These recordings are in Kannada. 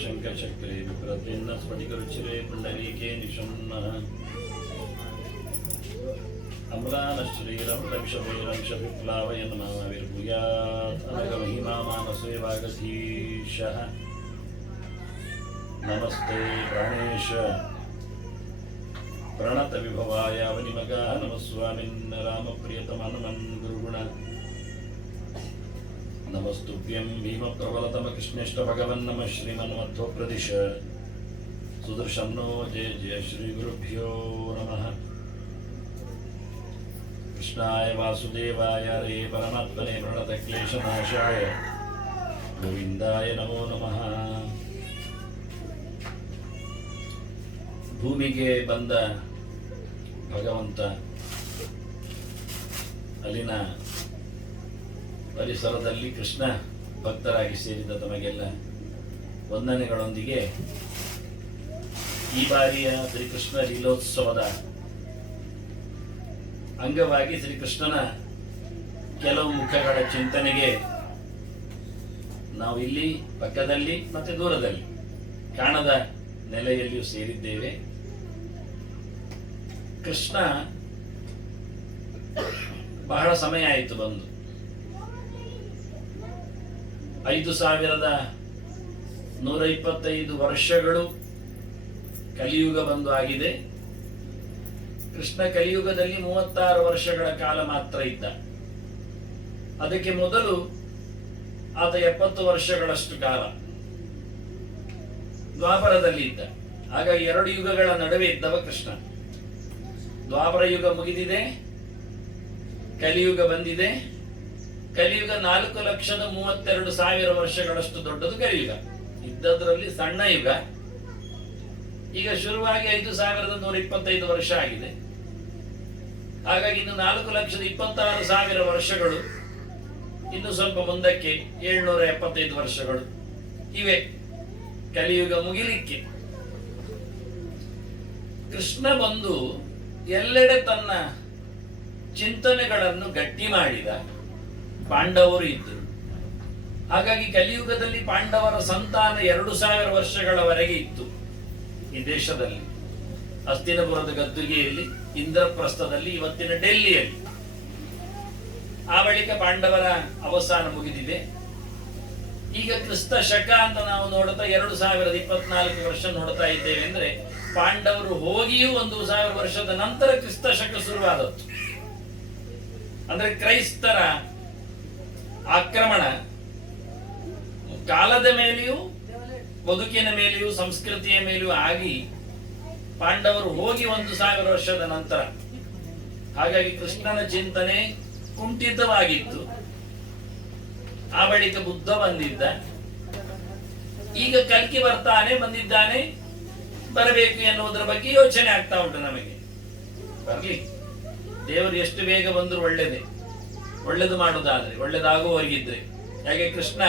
शङ्खचक्रे विप्रतिन्न स्फटिकरुचिरे पुण्डरीके निषण्णः अम्लानश्रीरमृतविषभैरंशविप्लावयन् मामाविर्भूयात् अनघमहिमा मानसे वागधीशः नमस्ते प्राणेश प्रणतविभवाय वनिमगाः नमः स्वामिन् रामप्रियतमनुमन् गुरुगुण नमस्तुभ्यं भीमप्रबलतमकृष्णेष्ट भगवन् नमः श्रीमन्मध्वप्रदिश सुदर्शनो जय जय श्रीगुरुभ्यो नमः कृष्णाय वासुदेवाय रे परमात्मने प्रणतक्लेशनाशाय गोविन्दाय नमो नमः ಭೂಮಿಗೆ ಬಂದ ಭಗವಂತ ಅಲ್ಲಿನ ಪರಿಸರದಲ್ಲಿ ಕೃಷ್ಣ ಭಕ್ತರಾಗಿ ಸೇರಿದ ತಮಗೆಲ್ಲ ವಂದನೆಗಳೊಂದಿಗೆ ಈ ಬಾರಿಯ ಶ್ರೀಕೃಷ್ಣ ಲೀಲೋತ್ಸವದ ಅಂಗವಾಗಿ ಶ್ರೀಕೃಷ್ಣನ ಕೆಲವು ಮುಖಗಳ ಚಿಂತನೆಗೆ ನಾವು ಇಲ್ಲಿ ಪಕ್ಕದಲ್ಲಿ ಮತ್ತೆ ದೂರದಲ್ಲಿ ಕಾಣದ ನೆಲೆಯಲ್ಲಿಯೂ ಸೇರಿದ್ದೇವೆ. ಕೃಷ್ಣ ಬಹಳ ಸಮಯ ಆಯಿತು ಬಂದು 5125 ವರ್ಷಗಳು ಕಲಿಯುಗ ಬಂದು ಆಗಿದೆ. ಕೃಷ್ಣ ಕಲಿಯುಗದಲ್ಲಿ 36 ವರ್ಷಗಳ ಕಾಲ ಮಾತ್ರ ಇದ್ದ. ಅದಕ್ಕೆ ಮೊದಲು ಆತ 70 ವರ್ಷಗಳಷ್ಟು ಕಾಲ ದ್ವಾಪರದಲ್ಲಿ ಇದ್ದ. ಹಾಗಾಗಿ 2 ಯುಗಗಳ ನಡುವೆ ಇದ್ದವ ಕೃಷ್ಣ. ದ್ವಾಪರ ಯುಗ ಮುಗಿದಿದೆ, ಕಲಿಯುಗ ಬಂದಿದೆ. ಕಲಿಯುಗ 4,32,000 ವರ್ಷಗಳಷ್ಟು ದೊಡ್ಡದು ಕಲಿಯುಗ. ಇದ್ದದ್ರಲ್ಲಿ ಸಣ್ಣ ಯುಗ. ಈಗ ಶುರುವಾಗಿ 5,125 ವರ್ಷ ಆಗಿದೆ. ಹಾಗಾಗಿ ಇನ್ನು 4,26,000 ವರ್ಷಗಳು, ಇನ್ನು ಸ್ವಲ್ಪ ಮುಂದಕ್ಕೆ 775 ವರ್ಷಗಳು ಇವೆ ಕಲಿಯುಗ ಮುಗಿಲಿಕ್ಕೆ. ಕೃಷ್ಣ ಬಂದು ಎಲ್ಲೆಡೆ ತನ್ನ ಚಿಂತನೆಗಳನ್ನು ಗಟ್ಟಿ ಮಾಡಿದ. ಪಾಂಡವರು ಇದ್ದರು. ಹಾಗಾಗಿ ಕಲಿಯುಗದಲ್ಲಿ ಪಾಂಡವರ ಸಂತಾನ 2,000 ವರ್ಷಗಳವರೆಗೆ ಇತ್ತು ಈ ದೇಶದಲ್ಲಿ. ಹಸ್ತಿನಪುರದ ಗದ್ದುಗೆಯಲ್ಲಿ, ಇಂದ್ರಪ್ರಸ್ಥದಲ್ಲಿ, ಇವತ್ತಿನ ಡೆಲ್ಲಿಯಲ್ಲಿ. ಆ ಬಳಿಕ ಪಾಂಡವರ ಅವಸಾನ ಮುಗಿದಿದೆ. ಈಗ ಕ್ರಿಸ್ತ ಶಕ ಅಂತ ನಾವು ನೋಡ್ತಾ 2024 ವರ್ಷ ನೋಡ್ತಾ ಇದ್ದೇವೆ. ಅಂದ್ರೆ ಪಾಂಡವರು ಹೋಗಿಯೂ 1,000 ವರ್ಷದ ನಂತರ ಕ್ರಿಸ್ತ ಶಕ ಶುರುವಾದದ್ದು. ಅಂದ್ರೆ ಕ್ರೈಸ್ತರ ಆಕ್ರಮಣ ಕಾಲದ ಮೇಲೆಯೂ, ಬದುಕಿನ ಮೇಲೆಯೂ, ಸಂಸ್ಕೃತಿಯ ಮೇಲೆಯೂ ಆಗಿ ಪಾಂಡವರು ಹೋಗಿ 1,000 ವರ್ಷದ ನಂತರ. ಹಾಗಾಗಿ ಕೃಷ್ಣನ ಚಿಂತನೆ ಕುಂಠಿತವಾಗಿತ್ತು. ಆ ಬಳಿಕ ಬುದ್ಧ ಬಂದಿದ್ದ. ಈಗ ಕಲ್ಕಿ ಬಂದಿದ್ದಾನೆ, ಬರಬೇಕು ಎನ್ನುವುದರ ಬಗ್ಗೆ ಯೋಚನೆ ಆಗ್ತಾ ಉಂಟು ನಮಗೆ. ಬರ್ಲಿ, ದೇವರು ಎಷ್ಟು ಬೇಗ ಬಂದ್ರು ಒಳ್ಳೇದೇ. ಒಳ್ಳೇದು ಮಾಡುವುದಾದ್ರೆ, ಒಳ್ಳೇದಾಗುವವರೆಗಿದ್ರೆ. ಹಾಗೆ ಕೃಷ್ಣ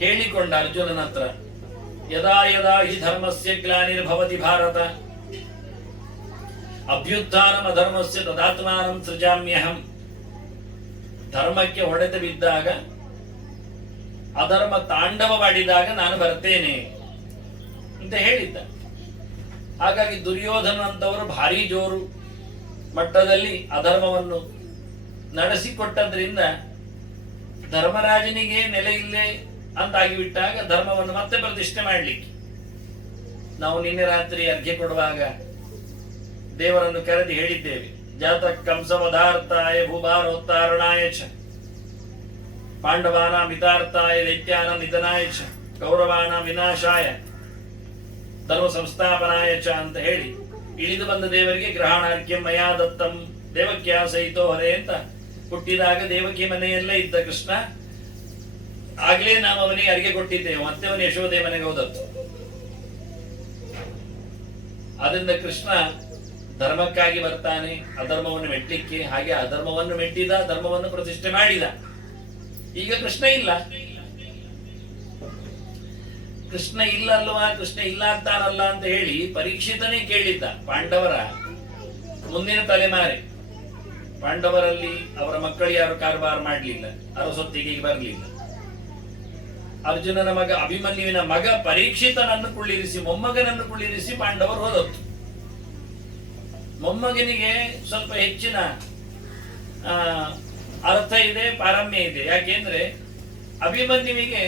ಹೇಳಿಕೊಂಡ ಅರ್ಜುನನ ಹತ್ರ, ಯದಾ ಯದಾ ಹಿ ಧರ್ಮಸ್ಯ ಗ್ಲಾನಿರ್ಭವತಿ ಭಾರತ ಅಭ್ಯುತ್ಥಾನಂ ಅಧರ್ಮಸ್ಯ ತದಾತ್ಮಾನಂ ಸೃಜಾಮ್ಯಹಂ. ಧರ್ಮಕ್ಕೆ ಹೊಡೆತ ಬಿದ್ದಾಗ, ಅಧರ್ಮ ತಾಂಡವವಾಡಿದಾಗ ನಾನು ಬರ್ತೇನೆ ಅಂತ ಹೇಳಿದ್ದ. ಹಾಗಾಗಿ ದುರ್ಯೋಧನಂತವರು ಭಾರಿ ಜೋರು ಮಟ್ಟದಲ್ಲಿ ಅಧರ್ಮವನ್ನು ನಡೆಸಿಕೊಟ್ಟದ್ರಿಂದ ಧರ್ಮರಾಜನಿಗೆ ನೆಲೆ ಇಲ್ಲೇ ಅಂತಾಗಿಬಿಟ್ಟಾಗ ಧರ್ಮವನ್ನು ಮತ್ತೆ ಪ್ರತಿಷ್ಠೆ ಮಾಡಲಿಕ್ಕೆ ನಾವು ನಿನ್ನೆ ರಾತ್ರಿ ಅರ್ಘ್ಯ ಕೊಡುವಾಗ ದೇವರನ್ನು ಕರೆದು ಹೇಳಿದ್ದೇವೆ. ಜಾತ ಕಂಸವಧಾರ್ಥಾಯ ಭೂಭಾರೋತ್ತಾರಣಾಯ ಚ ಪಾಂಡವಾನ ಮಿತಾರ್ಥಾಯ ದೈತ್ಯಾನ ನಿಧನಾಯ ಚ ಕೌರವಾನ ವಿನಾಶಾಯ ಧರ್ಮ ಸಂಸ್ಥಾಪನಾಯ ಚ ಅಂತ ಹೇಳಿ ಇಳಿದು ಬಂದ ದೇವರಿಗೆ ಗ್ರಹಣಾರ್ಘ್ಯಂ ಮಯಾ ದತ್ತಂ ದೇವಕ್ಯಾ ಸಹಿತೋ ಹರೇ ಅಂತ ಹುಟ್ಟಿದಾಗ ದೇವಕಿ ಮನೆಯಲ್ಲೇ ಇದ್ದ ಕೃಷ್ಣ. ಆಗ್ಲೇ ನಾವು ಅವನಿಗೆ ಅರಿಕೆ ಕೊಟ್ಟಿದ್ದೇವೆ. ಮತ್ತೆ ಅವನು ಯಶೋದೆ ಮನೆಗೆ ಹೋದದ್ದು. ಅದರಿಂದ ಕೃಷ್ಣ ಧರ್ಮಕ್ಕಾಗಿ ಬರ್ತಾನೆ, ಅಧರ್ಮವನ್ನು ಮೆಟ್ಟಲಿಕ್ಕೆ. ಹಾಗೆ ಅಧರ್ಮವನ್ನು ಮೆಟ್ಟಿದ, ಧರ್ಮವನ್ನು ಪ್ರತಿಷ್ಠೆ ಮಾಡಿದ. ಈಗ ಕೃಷ್ಣ ಇಲ್ಲ. ಕೃಷ್ಣ ಇಲ್ಲ ಅಲ್ವಾ, ಕೃಷ್ಣ ಇಲ್ಲ ಆಗ್ತಾನಲ್ಲ ಅಂತ ಹೇಳಿ ಪರೀಕ್ಷಿತನೇ ಕೇಳಿದ್ದ. ಪಾಂಡವರ ಮುಂದಿನ ತಲೆಮಾರೆ, ಪಾಂಡವರಲ್ಲಿ ಅವರ ಮಕ್ಕಳು ಯಾರು ಕಾರಬಾರ ಮಾಡಲಿಲ್ಲ, ಅರಸೊತ್ತಿಗೆ ಬರಲಿಲ್ಲ. ಅರ್ಜುನನ ಮಗ ಅಭಿಮನ್ಯುವಿನ ಮಗ ಪರೀಕ್ಷಿತನನ್ನು ಕುಳ್ಳಿರಿಸಿ ಮೊಮ್ಮಗನನ್ನು ಕುಳ್ಳಿರಿಸಿ ಪಾಂಡವರು ಹೋದದ್ದು. ಮೊಮ್ಮಗನಿಗೆ ಸ್ವಲ್ಪ ಹೆಚ್ಚಿನ ಅರ್ಥ ಇದೆ, ಪಾರಮ್ಯ ಇದೆ. ಯಾಕೆಂದ್ರೆ ಅಭಿಮನ್ಯುವಿಗೆ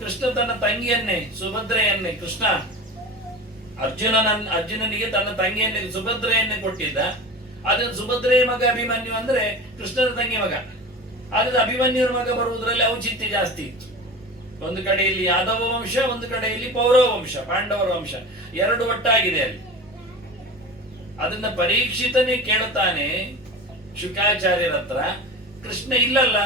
ಕೃಷ್ಣ ತನ್ನ ತಂಗಿಯನ್ನೇ ಸುಭದ್ರೆಯನ್ನೇ ಕೃಷ್ಣ ಅರ್ಜುನನಿಗೆ ತನ್ನ ತಂಗಿಯನ್ನೇ ಸುಭದ್ರೆಯನ್ನೇ ಕೊಟ್ಟಿದ್ದ. ಆದ್ರೆ ಸುಭದ್ರೆಯ ಮಗ ಅಭಿಮನ್ಯು ಅಂದ್ರೆ ಕೃಷ್ಣನ ತಂಗಿ ಮಗ. ಆದ್ರೆ ಅಭಿಮನ್ಯುವಿನ ಮಗ ಬರುವುದರಲ್ಲಿ ಔಚಿತ್ಯ ಜಾಸ್ತಿ ಇತ್ತು. ಒಂದು ಕಡೆಯಲ್ಲಿ ಯಾದವ ವಂಶ, ಒಂದು ಕಡೆಯಲ್ಲಿ ಪೌರವ ವಂಶ, ಪಾಂಡವರ ವಂಶ, ಎರಡು ಒಟ್ಟಾಗಿದೆ ಅಲ್ಲಿ. ಅದನ್ನ ಪರೀಕ್ಷಿತನೇ ಕೇಳುತ್ತಾನೆ ಶುಕಾಚಾರ್ಯರ ಹತ್ರ, ಕೃಷ್ಣ ಇಲ್ಲಲ್ಲ,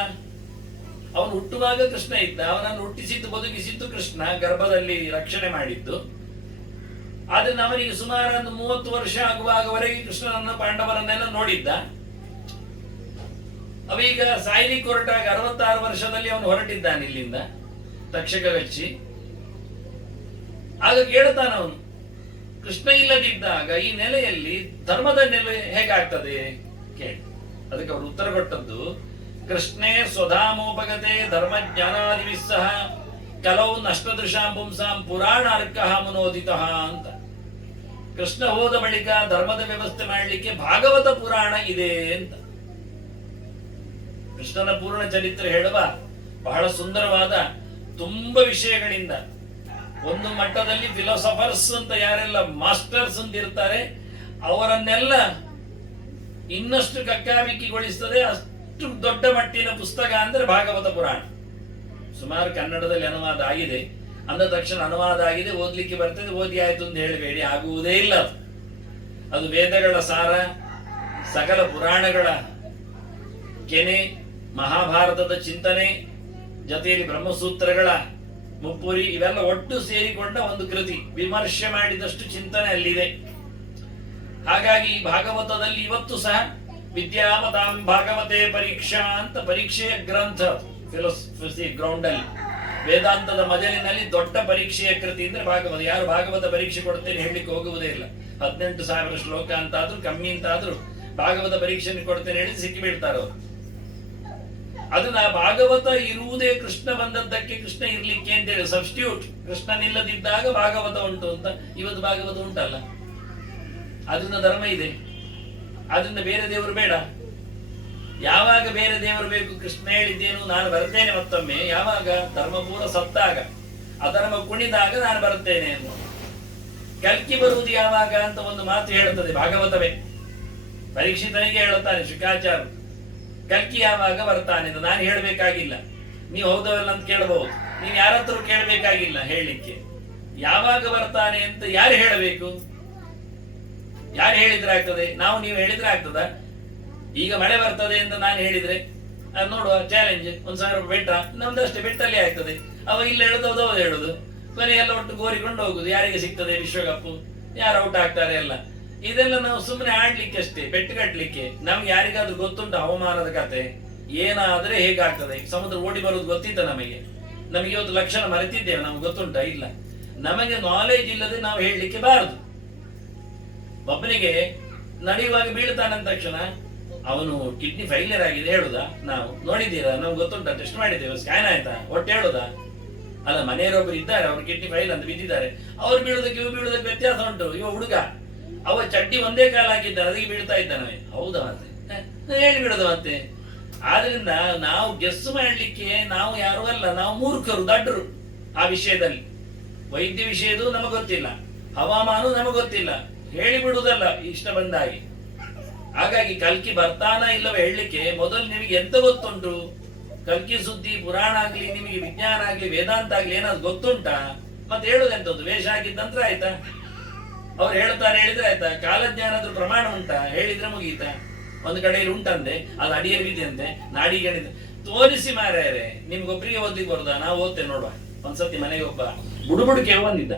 ಅವನು ಹುಟ್ಟುವಾಗ ಕೃಷ್ಣ ಇದ್ದ, ಅವನನ್ನು ಹುಟ್ಟಿಸಿದ್ದು ಬದುಕಿಸಿದ್ದು ಕೃಷ್ಣ, ಗರ್ಭದಲ್ಲಿ ರಕ್ಷಣೆ ಮಾಡಿದ್ದು. ಆದ್ರೆ ಅವನಿಗೆ ಸುಮಾರು ಒಂದು 30 ವರ್ಷ ಆಗುವಾಗವರೆಗೆ ಕೃಷ್ಣನನ್ನು ಪಾಂಡವರನ್ನೆಲ್ಲ ನೋಡಿದ್ದ. ಅವೀಗ ಸಾಯ್ಲಿಕ್ಕೆ ಹೊರಟಾಗ 66 ವರ್ಷದಲ್ಲಿ ಅವನು ಹೊರಟಿದ್ದಾನೆ ಇಲ್ಲಿಂದ ತಕ್ಷಕ ಗಚ್ಚಿ. ಆಗ ಕೇಳ್ತಾನ ಅವನು, ಕೃಷ್ಣ ಇಲ್ಲದಿದ್ದಾಗ ಈ ನೆಲೆಯಲ್ಲಿ ಧರ್ಮದ ನೆಲೆ ಹೇಗಾಗ್ತದೆ ಕೇಳಿ. ಅದಕ್ಕೆ ಅವರು ಉತ್ತರ ಕೊಟ್ಟದ್ದು, ಕೃಷ್ಣೇ ಸ್ವಧಾಮೋಪಗತೆ ಧರ್ಮ ಜ್ಞಾನಾದಿವಿಸ್ಸಹ ಕಲವು ನಷ್ಟದೃಶಾಂ ಪುಂಸಾಂ ಪುರಾಣ ಅರ್ಕಃ ಮುನೋದಿತ ಅಂತ. ಕೃಷ್ಣ ಹೋದ ಬಳಿಕ ಧರ್ಮದ ವ್ಯವಸ್ಥೆ ಮಾಡಲಿಕ್ಕೆ ಭಾಗವತ ಪುರಾಣ ಇದೆ ಅಂತ. ಕೃಷ್ಣನ ಪೂರ್ಣ ಚರಿತ್ರೆ ಹೇಳುವ ಬಹಳ ಸುಂದರವಾದ ತುಂಬಾ ವಿಷಯಗಳಿಂದ, ಒಂದು ಮಟ್ಟದಲ್ಲಿ ಫಿಲಾಸಫರ್ಸ್ ಅಂತ ಯಾರೆಲ್ಲ ಮಾಸ್ಟರ್ಸ್ ಅಂತ ಇರ್ತಾರೆ ಅವರನ್ನೆಲ್ಲ ಇನ್ನಷ್ಟು ಕಕ್ಕಾಬಿಕ್ಕಿಗೊಳಿಸ್ತದೆ. ಅಷ್ಟು ದೊಡ್ಡ ಮಟ್ಟಿನ ಪುಸ್ತಕ ಅಂದ್ರೆ ಭಾಗವತ ಪುರಾಣ. ಸುಮಾರು ಕನ್ನಡದಲ್ಲಿ ಅನುವಾದ ಆಗಿದೆ. ಅಂದ ತಕ್ಷಣ ಅನುವಾದ ಆಗಿದೆ, ಓದ್ಲಿಕ್ಕೆ ಬರ್ತದೆ, ಓದಿ ಆಯ್ತು ಅಂತ ಹೇಳಬೇಡಿ, ಆಗುವುದೇ ಇಲ್ಲ. ಅದು ವೇದಗಳ ಸಾರ, ಸಕಲ ಪುರಾಣಗಳ ಕೆನೆ, ಮಹಾಭಾರತದ ಚಿಂತನೆ, ಜೊತೆಯಲ್ಲಿ ಬ್ರಹ್ಮಸೂತ್ರಗಳ ಮುಪ್ಪುರಿ, ಇವೆಲ್ಲ ಒಟ್ಟು ಸೇರಿಕೊಂಡ ಒಂದು ಕೃತಿ. ವಿಮರ್ಶೆ ಮಾಡಿದಷ್ಟು ಚಿಂತನೆ ಅಲ್ಲಿದೆ. ಹಾಗಾಗಿ ಭಾಗವತದಲ್ಲಿ ಇವತ್ತು ಸಹ ವಿದ್ಯಾಮತಾಂ ಭಾಗವತೆ ಪರೀಕ್ಷಾ ಅಂತ ಪರೀಕ್ಷೆಯ ಗ್ರಂಥ, ಫಿಲಾಸಫಿ ಗ್ರೌಂಡ್ ಅಲ್ಲಿ, ವೇದಾಂತದ ಮಜಲಿನಲ್ಲಿ ದೊಡ್ಡ ಪರೀಕ್ಷೆಯ ಕೃತಿ ಅಂದ್ರೆ ಭಾಗವತ. ಯಾರು ಭಾಗವತ ಪರೀಕ್ಷೆ ಕೊಡ್ತೇನೆ ಹೇಳಲಿಕ್ಕೆ ಹೋಗುವುದೇ ಇಲ್ಲ. 18,000 ಶ್ಲೋಕ ಅಂತಾದ್ರೂ ಕಮ್ಮಿ ಅಂತಾದ್ರೂ ಭಾಗವತ ಪರೀಕ್ಷೆ ಕೊಡ್ತೇನೆ ಹೇಳಿ ಸಿಕ್ಕಿ ಬಿಡ್ತಾರೆ ಅವರು. ಅದನ್ನ ಭಾಗವತ ಇರುವುದೇ ಕೃಷ್ಣ ಬಂದದ್ದಕ್ಕೆ, ಕೃಷ್ಣ ಇರ್ಲಿಕ್ಕೆ ಅಂತ ಹೇಳಿ ಸಬ್ಸ್ಟಿಟ್ಯೂಟ್. ಕೃಷ್ಣನಿಲ್ಲದಿದ್ದಾಗ ಭಾಗವತ ಉಂಟು ಅಂತ. ಇವತ್ತು ಭಾಗವತ ಉಂಟಲ್ಲ, ಅದನ್ನ ಧರ್ಮ ಇದೆ. ಅದರಿಂದ ಬೇರೆ ದೇವರು ಬೇಡ. ಯಾವಾಗ ಬೇರೆ ದೇವರು ಬೇಕು? ಕೃಷ್ಣ ಹೇಳಿದ್ದೇನು, ನಾನು ಬರ್ತೇನೆ ಮತ್ತೊಮ್ಮೆ. ಯಾವಾಗ? ಧರ್ಮಪೂರ ಸತ್ತಾಗ, ಅಧರ್ಮ ಕುಣಿದಾಗ ನಾನು ಬರ್ತೇನೆ ಅಂತ. ಕಲ್ಕಿ ಬರುವುದು ಯಾವಾಗ ಅಂತ ಒಂದು ಮಾತು ಹೇಳುತ್ತದೆ ಭಾಗವತವೇ. ಪರೀಕ್ಷಿತನಿಗೆ ಹೇಳುತ್ತಾನೆ ಶುಕಾಚಾರ್ಯ, ಕಲ್ಕಿ ಯಾವಾಗ ಬರ್ತಾನೆ ಅಂತ ನಾನು ಹೇಳಬೇಕಾಗಿಲ್ಲ, ನೀವು ಹೌದವಲ್ಲ ಅಂತ ಕೇಳಬಹುದು. ನೀವು ಯಾರತ್ರ ಕೇಳಬೇಕಾಗಿಲ್ಲ ಹೇಳಲಿಕ್ಕೆ. ಯಾವಾಗ ಬರ್ತಾನೆ ಅಂತ ಯಾರು ಹೇಳಬೇಕು? ಯಾರು ಹೇಳಿದ್ರೆ ಆಗ್ತದೆ? ನಾವು ನೀವು ಹೇಳಿದ್ರೆ ಆಗ್ತದ? ಈಗ ಮಳೆ ಬರ್ತದೆ ಅಂತ ನಾನು ಹೇಳಿದ್ರೆ ನೋಡುವ ಚಾಲೆಂಜ್, 1,000 ರೂಪಾಯಿ ಬೆಟ್ಟ, ನಮ್ದಷ್ಟೇ ಬೆಟ್ಟಲ್ಲಿ ಆಗ್ತದೆ. ಅವ ಇಲ್ಲ ಹೇಳುದು, ಹೌದು ಹೇಳುದು, ಕೊನೆಯೆಲ್ಲ ಒಟ್ಟು ಕೋರಿಕೊಂಡು ಹೋಗುದು. ಯಾರಿಗೆ ಸಿಗ್ತದೆ ವಿಶ್ವಕಪ್, ಯಾರು ಔಟ್ ಆಗ್ತಾರೆ ಎಲ್ಲ. ಇದೆಲ್ಲ ನಾವು ಸುಮ್ಮನೆ ಆಡ್ಲಿಕ್ಕೆ ಅಷ್ಟೇ, ಬೆಟ್ಟು ಕಟ್ಟಲಿಕ್ಕೆ. ನಮ್ಗೆ ಯಾರಿಗಾದ್ರೂ ಗೊತ್ತುಂಟ ಹವಾಮಾನದ ಕತೆ ಏನಾದ್ರೆ ಹೇಗಾಗ್ತದೆ? ಸಮುದ್ರ ಓಡಿ ಬರುವುದು ಗೊತ್ತಿತ್ತ ನಮಗೆ? ನಮಗೆ ಇವತ್ತು ಲಕ್ಷಣ ಮರೆತಿದ್ದೇವೆ, ನಮ್ಗೆ ಗೊತ್ತುಂಟ? ಇಲ್ಲ. ನಮಗೆ ನಾಲೆಜ್ ಇಲ್ಲದೆ ನಾವು ಹೇಳಲಿಕ್ಕೆ ಬಾರದು. ಒಬ್ಬನಿಗೆ ನಡೆಯುವಾಗ ಬೀಳ್ತಾನಂದ ತಕ್ಷಣ ಅವನು ಕಿಡ್ನಿ ಫೈಲಿಯರ್ ಆಗಿದೆ ಹೇಳುದಾ? ನಾವು ನೋಡಿದ್ದೀರಾ? ನಮ್ಗೆ ಗೊತ್ತುಂಟ, ಟೆಸ್ಟ್ ಮಾಡಿದ್ದೇವೆ, ಸ್ಕ್ಯಾನ್ ಆಯ್ತಾ, ಒಟ್ಟು ಹೇಳುದಾ? ಅಲ್ಲ, ಮನೆಯವರೊಬ್ಬರು ಇದ್ದಾರೆ, ಅವ್ರು ಕಿಡ್ನಿ ಫೈಲ್ ಅಂತ ಬಿದ್ದಿದ್ದಾರೆ. ಅವ್ರು ಬೀಳುದಕ್ಕೆ ಇವು ಬೀಳುದಕ್ಕೆ ವ್ಯತ್ಯಾಸ ಉಂಟು. ಇವ ಹುಡುಗ, ಅವ ಚಡ್ಡಿ ಒಂದೇ ಕಾಲ ಹಾಕಿದ್ದಾರೆ, ಅದಕ್ಕೆ ಬೀಳ್ತಾ ಇದ್ದಾನೆ. ಹೌದಾ? ಮತ್ತೆ ಹೇಳಿ ಬಿಡೋದು ಮತ್ತೆ. ಆದ್ರಿಂದ ನಾವು ಗೆಸ್ ಮಾಡ್ಲಿಕ್ಕೆ ನಾವು ಯಾರು ಅಲ್ಲ, ನಾವು ಮೂರ್ಖರು, ದಡ್ಡರು ಆ ವಿಷಯದಲ್ಲಿ. ವೈದ್ಯ ವಿಷಯದು ನಮಗೆ ಗೊತ್ತಿಲ್ಲ, ಹವಾಮಾನ ನಮಗೆ ಗೊತ್ತಿಲ್ಲ, ಹೇಳಿಬಿಡುವುದಲ್ಲ ಇಷ್ಟ ಬಂದಾಗಿ. ಹಾಗಾಗಿ ಕಲ್ಕಿ ಬರ್ತಾನ ಇಲ್ಲವ ಹೇಳಲಿಕ್ಕೆ ಮೊದಲು ನಿಮಗೆ ಎಂತ ಗೊತ್ತುಂಟು? ಕಲ್ಕಿ ಸುದ್ದಿ, ಪುರಾಣ ಆಗ್ಲಿ, ನಿಮಗೆ ವಿಜ್ಞಾನ ಆಗ್ಲಿ, ವೇದಾಂತ ಆಗ್ಲಿ ಏನಾದ್ರು ಗೊತ್ತುಂಟಾ? ಮತ್ತೆ ಹೇಳುದೆಂತದ್ದು? ವೇಷ ಹಾಕಿದ್ದಂತ್ರ ಆಯ್ತಾ? ಅವ್ರು ಹೇಳ್ತಾರೆ ಹೇಳಿದ್ರೆ ಆಯ್ತಾ? ಕಾಲಜ್ಞಾನದ ಪ್ರಮಾಣ ಉಂಟಾ? ಹೇಳಿದ್ರೆ ಮುಗೀತಾ? ಒಂದು ಕಡೆಯಲ್ಲಿ ಉಂಟಂತೆ, ಅದು ಅಡಿಯಲ್ಲಿ ಬಿದ್ದಂತೆ, ನಾಡಿ ಗಣಿತ ತೋರಿಸಿ ಮಾರ್ಯಾರೆ. ನಿಮ್ಗೊಬ್ರಿಗೆ ಓದ್ಲಿಕ್ಕೆ ಬರುದಾ? ನಾವು ಓದ್ತೇವೆ ನೋಡುವ. ಒಂದ್ಸತಿ ಮನೆಗೆ ಒಬ್ಬ ಬುಡುಬುಡುಕೆ ಬಂದಿದ್ದ.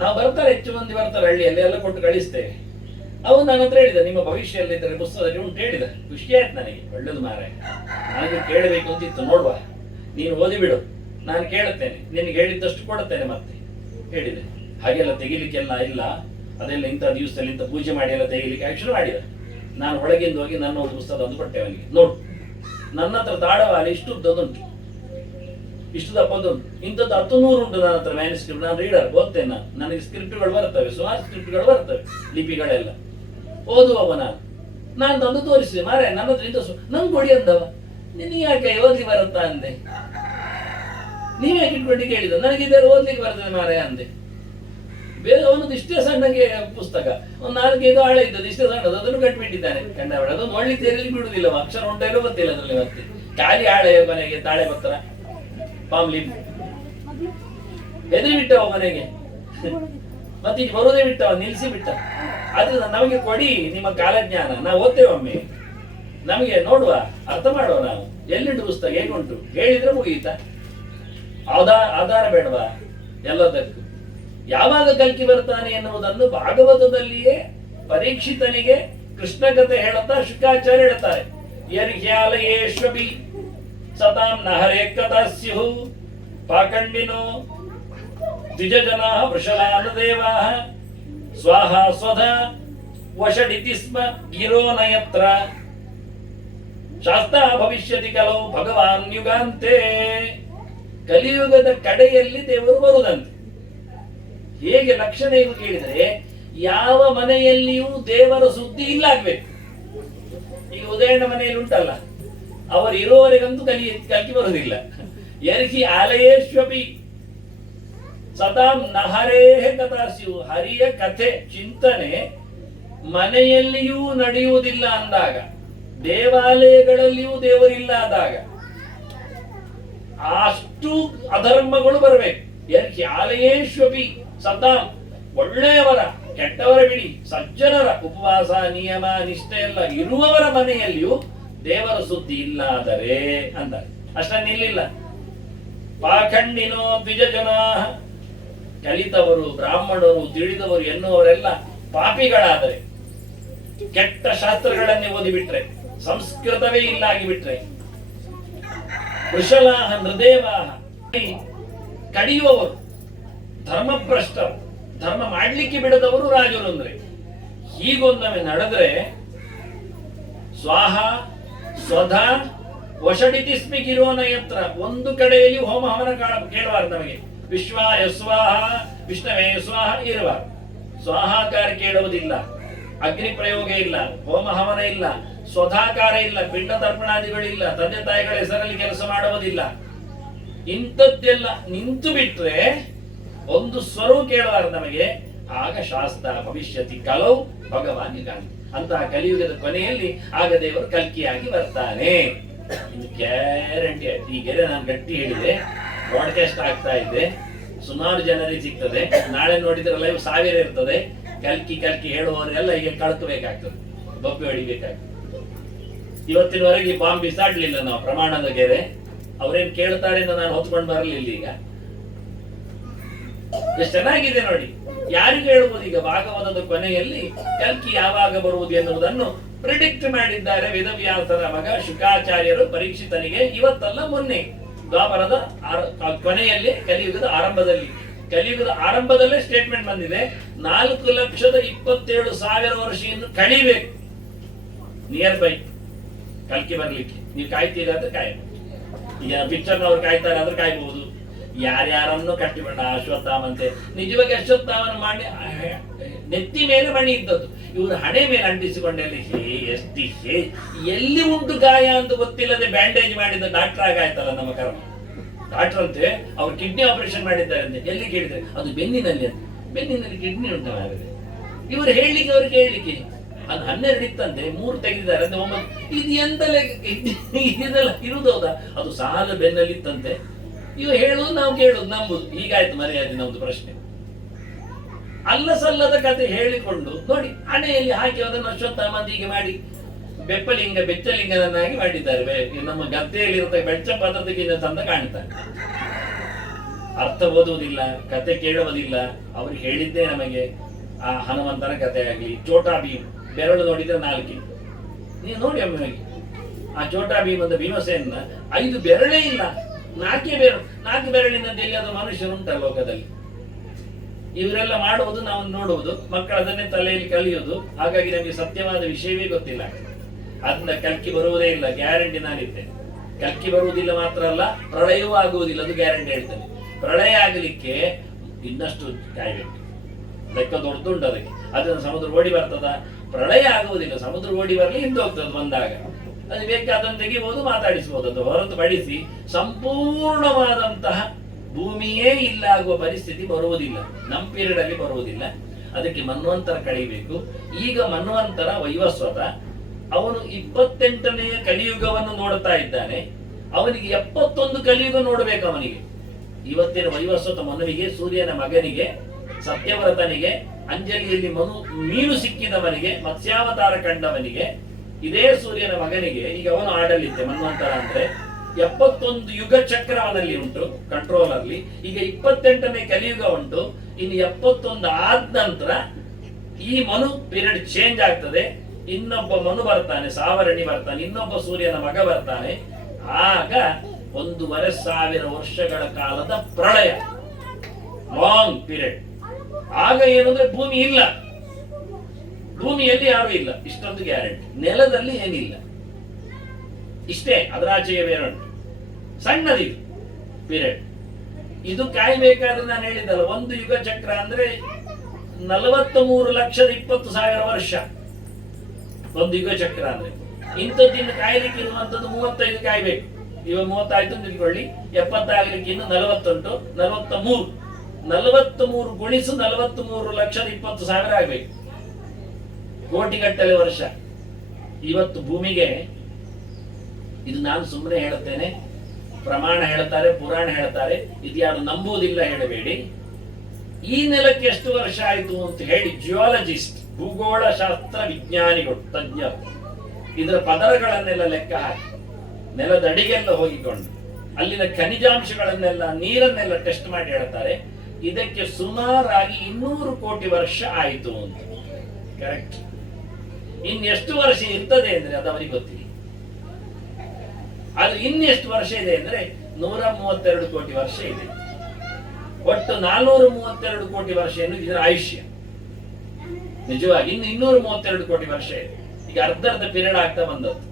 ನಾವು ಬರ್ತಾರೆ, ಹೆಚ್ಚು ಮಂದಿ ಬರ್ತಾರೆ ಹಳ್ಳಿಯಲ್ಲಿ, ಎಲ್ಲ ಕೊಟ್ಟು ಕಳಿಸ್ತೇವೆ. ಅವನು ನನ್ನ ಹತ್ರ ಹೇಳಿದ, ನಿಮ್ಮ ಭವಿಷ್ಯ ಇದ್ದರೆ ಪುಸ್ತಕದಲ್ಲಿ ಉಂಟು ಹೇಳಿದ. ಖುಷಿ ಆಯ್ತು ನನಗೆ, ಒಳ್ಳೇದು ಮಾರ. ನನಗೆ ಕೇಳಬೇಕು ಅಂತಿತ್ತು, ನೋಡುವ ನೀನು ಓದಿಬಿಡು, ನಾನು ಕೇಳುತ್ತೇನೆ, ನಿನಗೆ ಹೇಳಿದ್ದಷ್ಟು ಕೊಡುತ್ತೇನೆ ಮತ್ತೆ ಹೇಳಿದೆ. ಹಾಗೆಲ್ಲ ತೆಗಿಲಿಕ್ಕೆಲ್ಲ ಇಲ್ಲ, ಅದೆಲ್ಲ ಇಂಥ ದಿವಸದಲ್ಲಿ ಇಂಥ ಪೂಜೆ ಮಾಡಿ ಎಲ್ಲ ತೆಗಿಲಿಕ್ಕೆ ಆಕ್ಷನ್ ಮಾಡಿದ. ನಾನು ಒಳಗಿಂದ ಹೋಗಿ ನನ್ನ ಒಂದು ಪುಸ್ತಕ ತಂದು ಕೊಟ್ಟೆ ಅವನಿಗೆ. ನೋಡು, ನನ್ನ ಹತ್ರ ದಾಡವಾಲಿ ಇಷ್ಟು ಉದ್ದದುಂಟು, ಇಷ್ಟು ದಪ್ಪದ್ದು ಇಂಥದ್ದು 100 ಉಂಟು ನನ್ನ ಹತ್ರ ಮ್ಯಾನುಸ್ಕ್ರಿಪ್ಟ್. ನಾನು ರೀಡರ್, ಓದ್ತೇನೆ. ನನಗೆ ಸ್ಕ್ರಿಪ್ಟ್ಗಳು ಬರ್ತವೆ, ಸುಮಾರು ಸ್ಕ್ರಿಪ್ಟ್ಗಳು ಬರ್ತವೆ, ಲಿಪಿಗಳೆಲ್ಲ ಓದುವವ ನಾನು ತಂದು ತೋರಿಸಿದೆ. ಮಾರೇ ನನ್ನ ಹತ್ರ ಇಂಥ ನಂಗೆ ಕೊಡಿ ಅಂದವ. ನಿನಗೆ ಯಾಕೆ ಓದ್ಲಿಕ್ಕೆ ಬರುತ್ತಾ ಅಂದೆ. ನೀವ್ ಯಾಕೆ ಇಟ್ಕೊಂಡು ಕೇಳಿದ. ನನಗೆ ಇದೆಲ್ಲ ಓದ್ಲಿಕ್ಕೆ ಬರ್ತದೆ ಮಾರೇ ಅಂದೆ. ಬೇರೆ ಅವನದ್ದು ಇಷ್ಟೇ ಸಣ್ಣಗೆ ಪುಸ್ತಕ, ಒಂದು 4-5 ಆಳೆ ಇದ್ದದ್ದು, ಇಷ್ಟೇ ಸಣ್ಣದು, ಅದನ್ನು ಕಟ್ಬಿಟ್ಟಿದ್ದಾನೆ. ಕಂಡ ಅದನ್ನು ನೋಡ್ಲಿಕ್ಕೆ ತೆರಲಿ ಬಿಡುದಿಲ್ಲ, ಅಕ್ಷರ ಉಂಟೆಲ್ಲೋ ಗೊತ್ತಿಲ್ಲ ಅದರಲ್ಲಿ. ಮತ್ತೆ ಖಾಲಿ ಆಳೆ ಮನೆಗೆ ತಾಳೆ ಪತ್ರ ಪಾಮ್ಲಿ ಹೆದರಿ ಬಿಟ್ಟವ ಮನೆಗೆ. ಮತ್ತೆ ಈಗ ಬರೋದೇ ಬಿಟ್ಟವ, ನಿಲ್ಸಿ ಬಿಟ್ಟ. ಆದ್ರಿಂದ ನಮಗೆ ಕೊಡಿ ನಿಮ್ಮ ಕಾಲಜ್ಞಾನ, ನಾವು ಓದ್ತೇವೆ ಒಮ್ಮೆ, ನಮಗೆ ನೋಡುವ, ಅರ್ಥ ಮಾಡುವ. ನಾವು ಎಲ್ಲಿಂಟು ಪುಸ್ತಕ, ಹೇಗುಂಟು ಹೇಳಿದ್ರೆ ಮುಗಿಯಿತಾ? ಆಧಾರ ಬೇಡವಾ ಎಲ್ಲದಕ್ಕೂ? ಯಾವಾಗ ಕಲ್ಕಿ ಬರ್ತಾನೆ ಎನ್ನುವುದನ್ನು ಭಾಗವತದಲ್ಲಿಯೇ ಪರೀಕ್ಷಿತನಿಗೆ ಕೃಷ್ಣ ಕಥೆ ಹೇಳುತ್ತಾ ಶುಕಾಚಾರ್ಯ ಹೇಳ್ತಾರೆ. ಯರ್ಹ್ಯಾಲಯೇಶ್ವಪಿ ಸತಾಂ ನಹರೇ ಕಥಾ ಸ್ಯುಃ ಪಾಖಂಡಿನೋ ದ್ವಿಜಜನಾಃ ವೃಷಲಾನ ದೇವಾಃ ಸ್ವಾಹ ಸ್ವಧ ವಷಡಿತಿ ಸ್ಮ ಗಿರೋ ನಯತ್ರ ಶಾಸ್ತ್ರ ಭವಿಷ್ಯತಿ ಕಲೋ ಭಗವಾನ್ ಯುಗಾಂತೆ. ಕಲಿಯುಗದ ಕಡೆಯಲ್ಲಿ ದೇವರು ಬರುವುದಂತೆ. ಹೇಗೆ ಲಕ್ಷಣ ಏನು ಕೇಳಿದರೆ, ಯಾವ ಮನೆಯಲ್ಲಿಯೂ ದೇವರ ಸುದ್ದಿ ಇಲ್ಲ ಆಗ್ಬೇಕು. ಈಗ ಉದಯನ ಮನೆಯಲ್ಲಿ ಉಂಟಲ್ಲ, ಅವರು ಇರುವವರೆಗಂತೂ ಕಲ್ಕಿ ಬರುವುದಿಲ್ಲ. ಯರ್ಹಿ ಆಲಯೇಶ್ವಪಿ ಸದಾಂ ನಹರೇಹ ಕಥಾಸ್ಯು. ಹರಿಯ ಕಥೆ ಚಿಂತನೆ ಮನೆಯಲ್ಲಿಯೂ ನಡೆಯುವುದಿಲ್ಲ ಅಂದಾಗ, ದೇವಾಲಯಗಳಲ್ಲಿಯೂ ದೇವರಿಲ್ಲ ಆದಾಗ ಅಷ್ಟು ಅಧರ್ಮಗಳು ಬರಬೇಕು. ಯರ್ಹಿ ಆಲಯೇಶ್ವಪಿ ಸದಾಂ, ಒಳ್ಳೆಯವರ ಕೆಟ್ಟವರ ಬಿಡಿ, ಸಜ್ಜನರ ಉಪವಾಸ ನಿಯಮ ನಿಷ್ಠೆ ಎಲ್ಲ ಇರುವವರ ಮನೆಯಲ್ಲಿಯೂ ದೇವರ ಸುದ್ದಿ ಇಲ್ಲಾದರೆ ಅಂತ ಅಷ್ಟ ನಿಲ್ಲಿಲ್ಲ. ಪಾಖಂಡಿನೋ ದ್ವಿಜಜನ, ಕಲಿತವರು ಬ್ರಾಹ್ಮಣರು ತಿಳಿದವರು ಎನ್ನುವರೆಲ್ಲ ಪಾಪಿಗಳಾದರೆ, ಕೆಟ್ಟ ಶಾಸ್ತ್ರಗಳನ್ನೇ ಓದಿಬಿಟ್ರೆ, ಸಂಸ್ಕೃತವೇ ಇಲ್ಲ ಆಗಿಬಿಟ್ರೆ, ವೃಷಲಾಹ ನೃದೇವಾಹ, ಕಡಿಯುವವರು, ಧರ್ಮಭ್ರಷ್ಟರು, ಧರ್ಮ ಮಾಡ್ಲಿಕ್ಕೆ ಬಿಡದವರು ರಾಜರು ಅಂದ್ರೆ, ಹೀಗೊಂದೊಮ್ಮೆ ನಡೆದ್ರೆ ಸ್ವಾಹ ಸ್ವಧ ವಷಡಿತಿ ಸ್ಮಿಗಿರೋನ ಯತ್ರ. ಒಂದು ಕಡೆಯಲ್ಲಿ ಹೋಮ ಹವನ ಕೇಳಬಾರ್ದು ನಮಗೆ. ವಿಶ್ವಾಯ ಸ್ವಾಹ ವಿಷ್ಣವೇ ಸ್ವಾಹ ಇರಬಾರ್ದು. ಸ್ವಾಹಾಕಾರ ಕೇಳುವುದಿಲ್ಲ, ಅಗ್ನಿ ಪ್ರಯೋಗ ಇಲ್ಲ, ಹೋಮ ಹವನ ಇಲ್ಲ, ಸ್ವಧಾಕಾರ ಇಲ್ಲ, ಪಿಂಡ ತರ್ಪಣಾದಿಗಳಿಲ್ಲ, ತಂದೆ ತಾಯಿಗಳ ಹೆಸರಲ್ಲಿ ಕೆಲಸ ಮಾಡುವುದಿಲ್ಲ. ಇಂಥದ್ದೆಲ್ಲ ನಿಂತು ಬಿಟ್ರೆ ಒಂದು ಸ್ವರವು ಕೇಳಬಾರದು ನಮಗೆ. ಆಗ ಶಾಸ್ತ್ರ ಭವಿಷ್ಯತಿ ಕಲೌ ಭಗವಾನ್ ಯುಗಾಂತಿ. ಅಂತಹ ಕಲಿಯುಗದ ಕೊನೆಯಲ್ಲಿ ಆಗ ದೇವರು ಕಲ್ಕಿಯಾಗಿ ಬರ್ತಾನೆ. ಇದು ಗ್ಯಾರಂಟಿ ಆಯ್ತು. ಈಗೆಲ್ಲ ನಾನು ಗಟ್ಟಿ ಹೇಳಿದೆ, ಬ್ರಾಡ್ಕಾಸ್ಟ್ ಆಗ್ತಾ ಇದೆ, ಸುಮಾರು ಜನರಿಗೆ ಸಿಗ್ತದೆ. ನಾಳೆ ನೋಡಿದ್ರೆ ಲೈವ್ 1000 ಇರ್ತದೆ. ಕಲ್ಕಿ ಹೇಳುವವರೆಲ್ಲ ಈಗ ಕಳ್ಕಬೇಕಾಗ್ತದೆ, ಬೊಬ್ಬೆ ಹೊಡಿಬೇಕಾಗ್ತದೆ. ಇವತ್ತಿನವರೆಗೆ ಬಾಂಬ್ ಬಿಸಾಡ್ಲಿಲ್ಲ ನಾವು ಪ್ರಮಾಣದ ಗೆರೆ. ಅವ್ರೇನ್ ಕೇಳ್ತಾರೆ ಅಂತ ನಾನು ಹೊತ್ಕೊಂಡು ಬರಲಿಲ್ಲ. ಈಗ ಎಷ್ಟು ಚೆನ್ನಾಗಿದೆ ನೋಡಿ. ಯಾರಿಗೆ ಹೇಳುವುದು? ಈಗ ಭಾಗವತದ ಕೊನೆಯಲ್ಲಿ ಕಲ್ಕಿ ಯಾವಾಗ ಬರುವುದು ಎನ್ನುವುದನ್ನು ಪ್ರಿಡಿಕ್ಟ್ ಮಾಡಿದ್ದಾರೆ ವೇದವ್ಯಾಸರ ಮಗ ಶುಕಾಚಾರ್ಯರು ಪರೀಕ್ಷಿತನಿಗೆ. ಇವತ್ತಲ್ಲ ಮೊನ್ನೆ, ದ್ವಾಪರದ ಕೊನೆಯಲ್ಲಿ, ಕಲಿಯುಗದ ಆರಂಭದಲ್ಲೇ ಸ್ಟೇಟ್ಮೆಂಟ್ ಬಂದಿದೆ. 4,27,000 ವರ್ಷ ಇನ್ನು ಕಳಿಬೇಕು ನಿಯರ್ ಬೈ ಕಲ್ಕಿ ಬರ್ಲಿಕ್ಕೆ. ನೀವು ಕಾಯ್ತೀರಾ ಅಂದ್ರೆ ಕಾಯ್ಬೋದು. ಈಗ ಪಿಕ್ಚರ್ನವ್ರು ಕಾಯ್ತಾರೆ ಅಂದ್ರೆ ಕಾಯ್ಬಹುದು. ಯಾರ್ಯಾರನ್ನು ಕಟ್ಟಿಕೊಂಡ ಅಶ್ವತ್ಥಾಮಂತೆ, ನಿಜವಾಗಿ ಅಶ್ವತ್ಥಾಮನ ಮಾಡಿ ನೆತ್ತಿ ಮೇಲೆ ಮಣಿ ಇದ್ದದ್ದು, ಇವರು ಹಣೆ ಮೇಲೆ ಅಂಟಿಸಿಕೊಂಡೆಲ್ಲಿ ಎಲ್ಲಿ ಉಂಟು ಗಾಯ ಅಂತ ಗೊತ್ತಿಲ್ಲದೆ ಬ್ಯಾಂಡೇಜ್ ಮಾಡಿದ ಡಾಕ್ಟರ್ ಆಗಾಯ್ತಲ್ಲ ನಮ್ಮ ಕರ್ಮ. ಡಾಕ್ಟರ್ ಅಂತೆ ಅವ್ರು ಕಿಡ್ನಿ ಆಪರೇಷನ್ ಮಾಡಿದ್ದಾರೆ ಅಂತ ಎಲ್ಲಿ ಕೇಳಿದ್ರೆ ಅದು ಬೆನ್ನಿನಲ್ಲಿ ಅಂತ. ಬೆನ್ನಿನಲ್ಲಿ ಕಿಡ್ನಿ ಉಂಟು ಮಾಡಿದ್ರೆ ಇವರು ಹೇಳಲಿಕ್ಕೆ, ಅವ್ರಿಗೆ ಹೇಳಲಿಕ್ಕೆ ಅದು 12 ಇತ್ತಂತೆ, 3 ತೆಗೆದಿದ್ದಾರೆ ಅಂತ 9. ಇದು ಎಂತಲ್ಲ ಇದೆಲ್ಲ ಇರುವುದೌದಾ? ಅದು ಸಾಲ ಬೆನ್ನಲ್ಲಿ ಇತ್ತಂತೆ. ಇವು ಹೇಳುದು, ನಾವು ಕೇಳುದು, ನಂಬುದು. ಹೀಗಾಯ್ತು ಮರ್ಯಾದೆ ನಮ್ದು ಪ್ರಶ್ನೆ. ಅಲ್ಲ ಸಲ್ಲದ ಕತೆ ಹೇಳಿಕೊಂಡು ನೋಡಿ, ಹಣೆಯಲ್ಲಿ ಹಾಕಿ ಅದನ್ನು ಅಶ್ವತ್ಥಾಮ ಹೀಗೆ ಮಾಡಿ ಬೆಚ್ಚಲಿಂಗನನ್ನಾಗಿ ಮಾಡಿದ್ದಾರೆ. ನಮ್ಮ ಗದ್ದೆಯಲ್ಲಿ ಇರುತ್ತೆ ಬೆಚ್ಚ ಪದ್ಧತಿಗಿಂತ ಚಂದ ಕಾಣ್ತಾರೆ. ಅರ್ಥ ಓದುವುದಿಲ್ಲ, ಕತೆ ಕೇಳುವುದಿಲ್ಲ. ಅವ್ರು ಹೇಳಿದ್ದೇ ನಮಗೆ ಆ ಹನುಮಂತನ ಕತೆ ಆಗಲಿ, ಚೋಟಾ ಭೀಮ್ ಬೆರಳು ನೋಡಿದ್ರೆ 4. ನೀವು ನೋಡಿ ಒಮ್ಮೆ ಆ ಚೋಟಾ ಭೀಮ್ ಅಂತ ಭೀಮಸೇನ 5 ಬೆರಳೇ ಇಲ್ಲ, 4 ಬೆರಳು. 4 ಬೆರಳಿನದ್ದು ಎಲ್ಲಿಯಾದ್ರೂ ಮನುಷ್ಯರು ಉಂಟ ಲೋಕದಲ್ಲಿ? ಇವರೆಲ್ಲ ಮಾಡುವುದು, ನಾವು ನೋಡುವುದು, ಮಕ್ಕಳು ಅದನ್ನೇ ತಲೆಯಲ್ಲಿ ಕಲಿಯುವುದು. ಹಾಗಾಗಿ ನಮಗೆ ಸತ್ಯವಾದ ವಿಷಯವೇ ಗೊತ್ತಿಲ್ಲ. ಅದನ್ನ ಕಲ್ಕಿ ಬರುವುದೇ ಇಲ್ಲ, ಗ್ಯಾರಂಟಿ ನಾನಿದ್ದೆ. ಕಲ್ಕಿ ಬರುವುದಿಲ್ಲ ಮಾತ್ರ ಅಲ್ಲ, ಪ್ರಳಯವೂ ಆಗುವುದಿಲ್ಲ, ಅದು ಗ್ಯಾರಂಟಿ ಹೇಳ್ತೇನೆ. ಪ್ರಳಯ ಆಗಲಿಕ್ಕೆ ಇನ್ನಷ್ಟು ಕಾಯ್ಬೇಕು, ಲೆಕ್ಕ ದೊಡ್ಡದುಂಟು ಅದಕ್ಕೆ. ಅದನ್ನು ಸಮುದ್ರ ಓಡಿ ಬರ್ತದ? ಪ್ರಳಯ ಆಗುವುದಿಲ್ಲ, ಸಮುದ್ರ ಓಡಿ ಬರಲಿ ಹಿಂದೆ ಹೋಗ್ತದೆ ಬಂದಾಗ. ಅದು ಬೇಕಾದನ್ನು ತೆಗಿಬಹುದು, ಮಾತಾಡಿಸಬಹುದು. ಅದು ಹೊರತುಪಡಿಸಿ ಸಂಪೂರ್ಣವಾದಂತಹ ಭೂಮಿಯೇ ಇಲ್ಲ ಆಗುವ ಪರಿಸ್ಥಿತಿ ಬರುವುದಿಲ್ಲ, ನಮ್ಮ ಪೀರಿಯಡ್ ಅಲ್ಲಿ ಬರುವುದಿಲ್ಲ. ಅದಕ್ಕೆ ಮನ್ವಂತರ ಕಳೀಬೇಕು. ಈಗ ಮನ್ವಂತರ ವೈವಸ್ವತ, ಅವನು 28ನೇ ಕಲಿಯುಗವನ್ನು ನೋಡ್ತಾ ಇದ್ದಾನೆ. ಅವನಿಗೆ 71 ಕಲಿಯುಗ ನೋಡ್ಬೇಕು ಅವನಿಗೆ. ಇವತ್ತಿನ ವೈವಸ್ವತ ಮನುವಿಗೆ, ಸೂರ್ಯನ ಮಗನಿಗೆ, ಸತ್ಯವ್ರತನಿಗೆ, ಅಂಜಲಿಯಲ್ಲಿ ಮೀನು ಸಿಕ್ಕಿದವನಿಗೆ, ಮತ್ಸ್ಯಾವತಾರ ಕಂಡವನಿಗೆ, ಇದೇ ಸೂರ್ಯನ ಮಗನಿಗೆ ಈಗ ಅವನು ಆಡಲಿದ್ದ ಮನ್ವಂತರ ಅಂದ್ರೆ 71 ಯುಗ ಚಕ್ರ ಅವನಲ್ಲಿ ಉಂಟು ಕಂಟ್ರೋಲ್ ಅಲ್ಲಿ. ಈಗ 28ನೇ ಕಲಿಯುಗ ಉಂಟು. ಇನ್ನು 71 ಆದ ನಂತರ ಈ ಮನು ಪೀರಿಯಡ್ ಚೇಂಜ್ ಆಗ್ತದೆ. ಇನ್ನೊಬ್ಬ ಮನು ಬರ್ತಾನೆ, ಸಾವರಣಿ ಬರ್ತಾನೆ, ಇನ್ನೊಬ್ಬ ಸೂರ್ಯನ ಮಗ ಬರ್ತಾನೆ. ಆಗ 1,500,000 ವರ್ಷಗಳ ಕಾಲದ ಪ್ರಳಯ, ಲಾಂಗ್ ಪೀರಿಯಡ್. ಆಗ ಏನಂದ್ರೆ ಭೂಮಿ ಇಲ್ಲ, ಭೂಮಿಯಲ್ಲಿ ಯಾರು ಇಲ್ಲ, ಇಷ್ಟೊಂದು ಗ್ಯಾರಂಟಿ. ನೆಲದಲ್ಲಿ ಏನಿಲ್ಲ, ಇಷ್ಟೇ. ಅದರಾಚೆಗೆ ಬೇರೆ ಉಂಟು, ಸಣ್ಣದಿದು ಪೀರಿಯಡ್. ಇದು ಕಾಯ್ಬೇಕಾದ್ರೆ ನಾನು ಹೇಳಿದ್ದಲ್ಲ, ಒಂದು ಯುಗ ಚಕ್ರ ಅಂದ್ರೆ 43,20,000 ವರ್ಷ ಒಂದು ಯುಗ ಚಕ್ರ ಅಂದ್ರೆ. ಇಂಥದ್ದಿನ್ನು ಕಾಯ್ಲಿಕ್ಕೆ ಇರುವಂತದ್ದು 35 ಕಾಯ್ಬೇಕು. ಇವಾಗ 30 ಆಯ್ತು ನಿಲ್ಕೊಳ್ಳಿ, 70 ಆಗ್ಲಿಕ್ಕೆ ಇನ್ನು 40 ಉಂಟು, 43 ಗುಣಿಸು 43,20,000 ಆಗ್ಬೇಕು, ಕೋಟಿಗಟ್ಟಲೆ ವರ್ಷ. ಇವತ್ತು ಭೂಮಿಗೆ, ಇದು ನಾನು ಸುಮ್ಮನೆ ಹೇಳುತ್ತೇನೆ, ಪ್ರಮಾಣ ಹೇಳ್ತಾರೆ, ಪುರಾಣ ಹೇಳ್ತಾರೆ, ಇದು ಯಾರು ನಂಬುವುದಿಲ್ಲ ಹೇಳಬೇಡಿ. ಈ ನೆಲಕ್ಕೆ ಎಷ್ಟು ವರ್ಷ ಆಯಿತು ಅಂತ ಹೇಳಿ ಜಿಯಾಲಜಿಸ್ಟ್, ಭೂಗೋಳ ಶಾಸ್ತ್ರ ವಿಜ್ಞಾನಿಗಳು, ತಜ್ಞರು ಇದರ ಪದರಗಳನ್ನೆಲ್ಲ ಲೆಕ್ಕ ಹಾಕಿ ನೆಲದಡಿಗೆಲ್ಲ ಹೋಗಿಕೊಂಡು ಅಲ್ಲಿನ ಖನಿಜಾಂಶಗಳನ್ನೆಲ್ಲ, ನೀರನ್ನೆಲ್ಲ ಟೆಸ್ಟ್ ಮಾಡಿ ಹೇಳ್ತಾರೆ, ಇದಕ್ಕೆ ಸುಮಾರಾಗಿ 200 ಕೋಟಿ ವರ್ಷ ಆಯಿತು ಅಂತ. ಕರೆಕ್ಟ್. ಇನ್ನೆಷ್ಟು ವರ್ಷ ಇರ್ತದೆ ಅಂದ್ರೆ ಅದು ಅವರಿಗೆ ಗೊತ್ತಿಲ್ಲ. ಆದ್ರೆ ಇನ್ನೆಷ್ಟು ವರ್ಷ ಇದೆ ಅಂದ್ರೆ 132 ಕೋಟಿ ವರ್ಷ ಇದೆ. ಒಟ್ಟು 432 ಕೋಟಿ ವರ್ಷ ಎನ್ನುವುದು ಇದರ ಆಯುಷ್ಯ. ನಿಜವಾಗಿ ಇನ್ನು 232 ಕೋಟಿ ವರ್ಷ ಇದೆ. ಈಗ ಅರ್ಧ ಪೀರಿಯಡ್ ಆಗ್ತಾ ಬಂದದ್ದು.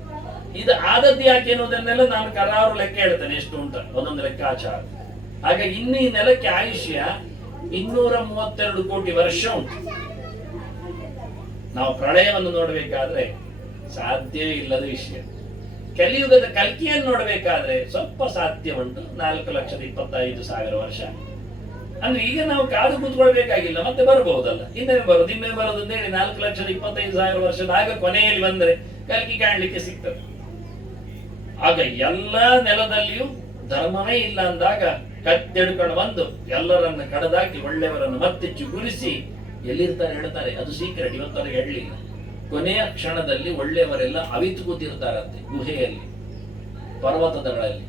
ಇದು ಆದದ್ದು ಯಾಕೆ ಎನ್ನುವುದನ್ನೆಲ್ಲ ನಾನು ಕರಾರು ಲೆಕ್ಕ ಹೇಳ್ತೇನೆ, ಎಷ್ಟು ಉಂಟ ಒಂದೊಂದು ಲೆಕ್ಕಾಚಾರ. ಹಾಗಾಗಿ ಇನ್ನು ಈ ನೆಲಕ್ಕೆ ಆಯುಷ್ಯ 232 ಕೋಟಿ ವರ್ಷ ಉಂಟು. ನಾವು ಪ್ರಳಯವನ್ನು ನೋಡಬೇಕಾದ್ರೆ ಸಾಧ್ಯವೇ ಇಲ್ಲದ ವಿಷಯ. ಕಲಿಯುಗದ ಕಲ್ಕಿಯನ್ನು ನೋಡಬೇಕಾದ್ರೆ ಸ್ವಲ್ಪ ಸಾಧ್ಯ ಉಂಟು, 4,25,000 ವರ್ಷ. ಅಂದ್ರೆ ಈಗ ನಾವು ಕಾದು ಕೂತ್ಕೊಳ್ಬೇಕಾಗಿಲ್ಲ, ಮತ್ತೆ ಬರಬಹುದಲ್ಲ, ಇನ್ನೇ ಬರೋದು ಅಂತ ಹೇಳಿ 4,25,000 ವರ್ಷದಾಗ ಕೊನೆಯಲ್ಲಿ ಬಂದರೆ ಕಲ್ಕಿ ಕಾಣ್ಲಿಕ್ಕೆ ಸಿಗ್ತದೆ. ಆಗ ಎಲ್ಲ ನೆಲದಲ್ಲಿಯೂ ಧರ್ಮವೇ ಇಲ್ಲ ಅಂದಾಗ ಕತ್ತೆಡ್ಕೊಂಡು ಬಂದು ಎಲ್ಲರನ್ನ ಕಡದಾಕಿ ಒಳ್ಳೆಯವರನ್ನು ಮತ್ತೆಚ್ಚು ಗುರಿಸಿ ಎಲ್ಲಿರ್ತಾರೆ ಹೇಳ್ತಾರೆ, ಅದು ಸೀಕ್ರೆಟ್, ಇವತ್ತವರೆಗೆ ಹೇಳಲಿಲ್ಲ. ಕೊನೆಯ ಕ್ಷಣದಲ್ಲಿ ಒಳ್ಳೆಯವರೆಲ್ಲ ಅವಿತು ಕೂತಿರ್ತಾರಂತೆ ಗುಹೆಯಲ್ಲಿ, ಪರ್ವತಗಳಲ್ಲಿ.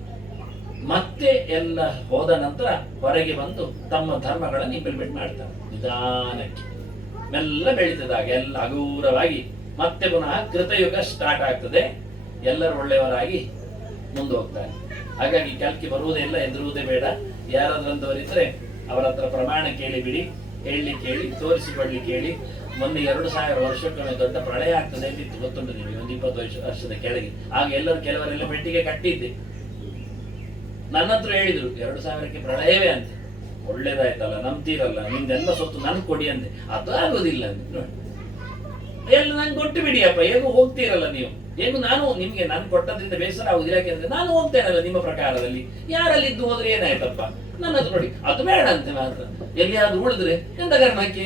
ಮತ್ತೆ ಎಲ್ಲ ಹೋದ ನಂತರ ಹೊರಗೆ ಬಂದು ತಮ್ಮ ಧರ್ಮಗಳನ್ನು ಇಂಪ್ಲಿಮೆಂಟ್ ಮಾಡ್ತಾರೆ ನಿಧಾನಕ್ಕೆ. ಮೆಲ್ಲ ಬೆಳೀತದಾಗ ಎಲ್ಲ ಹಗೂರವಾಗಿ ಮತ್ತೆ ಪುನಃ ಕೃತಯುಗ ಸ್ಟಾರ್ಟ್ ಆಗ್ತದೆ. ಎಲ್ಲರೂ ಒಳ್ಳೆಯವರಾಗಿ ಮುಂದೆ ಹೋಗ್ತಾರೆ. ಹಾಗಾಗಿ ಕಲ್ಕಿ ಬರುವುದಿಲ್ಲ, ಎದುರುವುದೇ ಬೇಡ. ಯಾರಾದ್ರಂತವರಿದ್ರೆ ಅವರ ಹತ್ರ ಪ್ರಮಾಣ ಕೇಳಿಬಿಡಿ, ಹೇಳಿ ಕೇಳಿ, ತೋರಿಸಿಕೊಳ್ಳಿ ಕೇಳಿ. ಮೊನ್ನೆ 2,000 ವರ್ಷಕ್ಕೊಮ್ಮೆ ದೊಡ್ಡ ಪ್ರಳಯ ಆಗ್ತದೆ ಅಂತಿತ್ತು, ಗೊತ್ತುಂಟು ನಿಮಗೆ, ಒಂದು 20 ವರ್ಷದ ಕೆಳಗೆ. ಆಗ ಎಲ್ಲರೂ ಕೆಲವರೆಲ್ಲ ಪೆಟ್ಟಿಗೆ ಕಟ್ಟಿದ್ದೆ. ನನ್ನ ಹತ್ರ ಹೇಳಿದ್ರು 2,000ಕ್ಕೆ ಪ್ರಳಯವೇ ಅಂತ. ಒಳ್ಳೇದಾಯ್ತಲ್ಲ, ನಂಬ್ತೀರಲ್ಲ, ನಿಮ್ದೆಲ್ಲ ಸೊತ್ತು ನನ್ಗೆ ಕೊಡಿ ಅಂತೆ. ಅದು ಆಗೋದಿಲ್ಲ ಅಂತ ನೋಡಿ, ಎಲ್ಲ ನಂಗೆ ಕೊಟ್ಟು ಬಿಡಿ ಅಪ್ಪ, ಹೇಗೂ ಹೋಗ್ತೀರಲ್ಲ ನೀವು, ಹೇಗೂ ನಾನು ನಿಮ್ಗೆ ನಾನು ಕೊಟ್ಟದ್ರಿಂದ ಬೇಸರ ಆಗುದಿಲ್ಲ. ಯಾಕೆಂದ್ರೆ ನಾನು ಹೋಗ್ತೇನಲ್ಲ ನಿಮ್ಮ ಪ್ರಕಾರದಲ್ಲಿ, ಯಾರಲ್ಲಿದ್ದು ಹೋದ್ರೆ ಏನಾಯ್ತಪ್ಪ, ನನ್ನ ಹತ್ರ ಕೊಡಿ. ಅದು ಬೇಡ ಅಂತೆ ಮಾತ್ರ. ಎಲ್ಲಿಯಾದ್ರೂ ಉಳಿದ್ರೆ ಎಂತ ಕಾರಣಕ್ಕೆ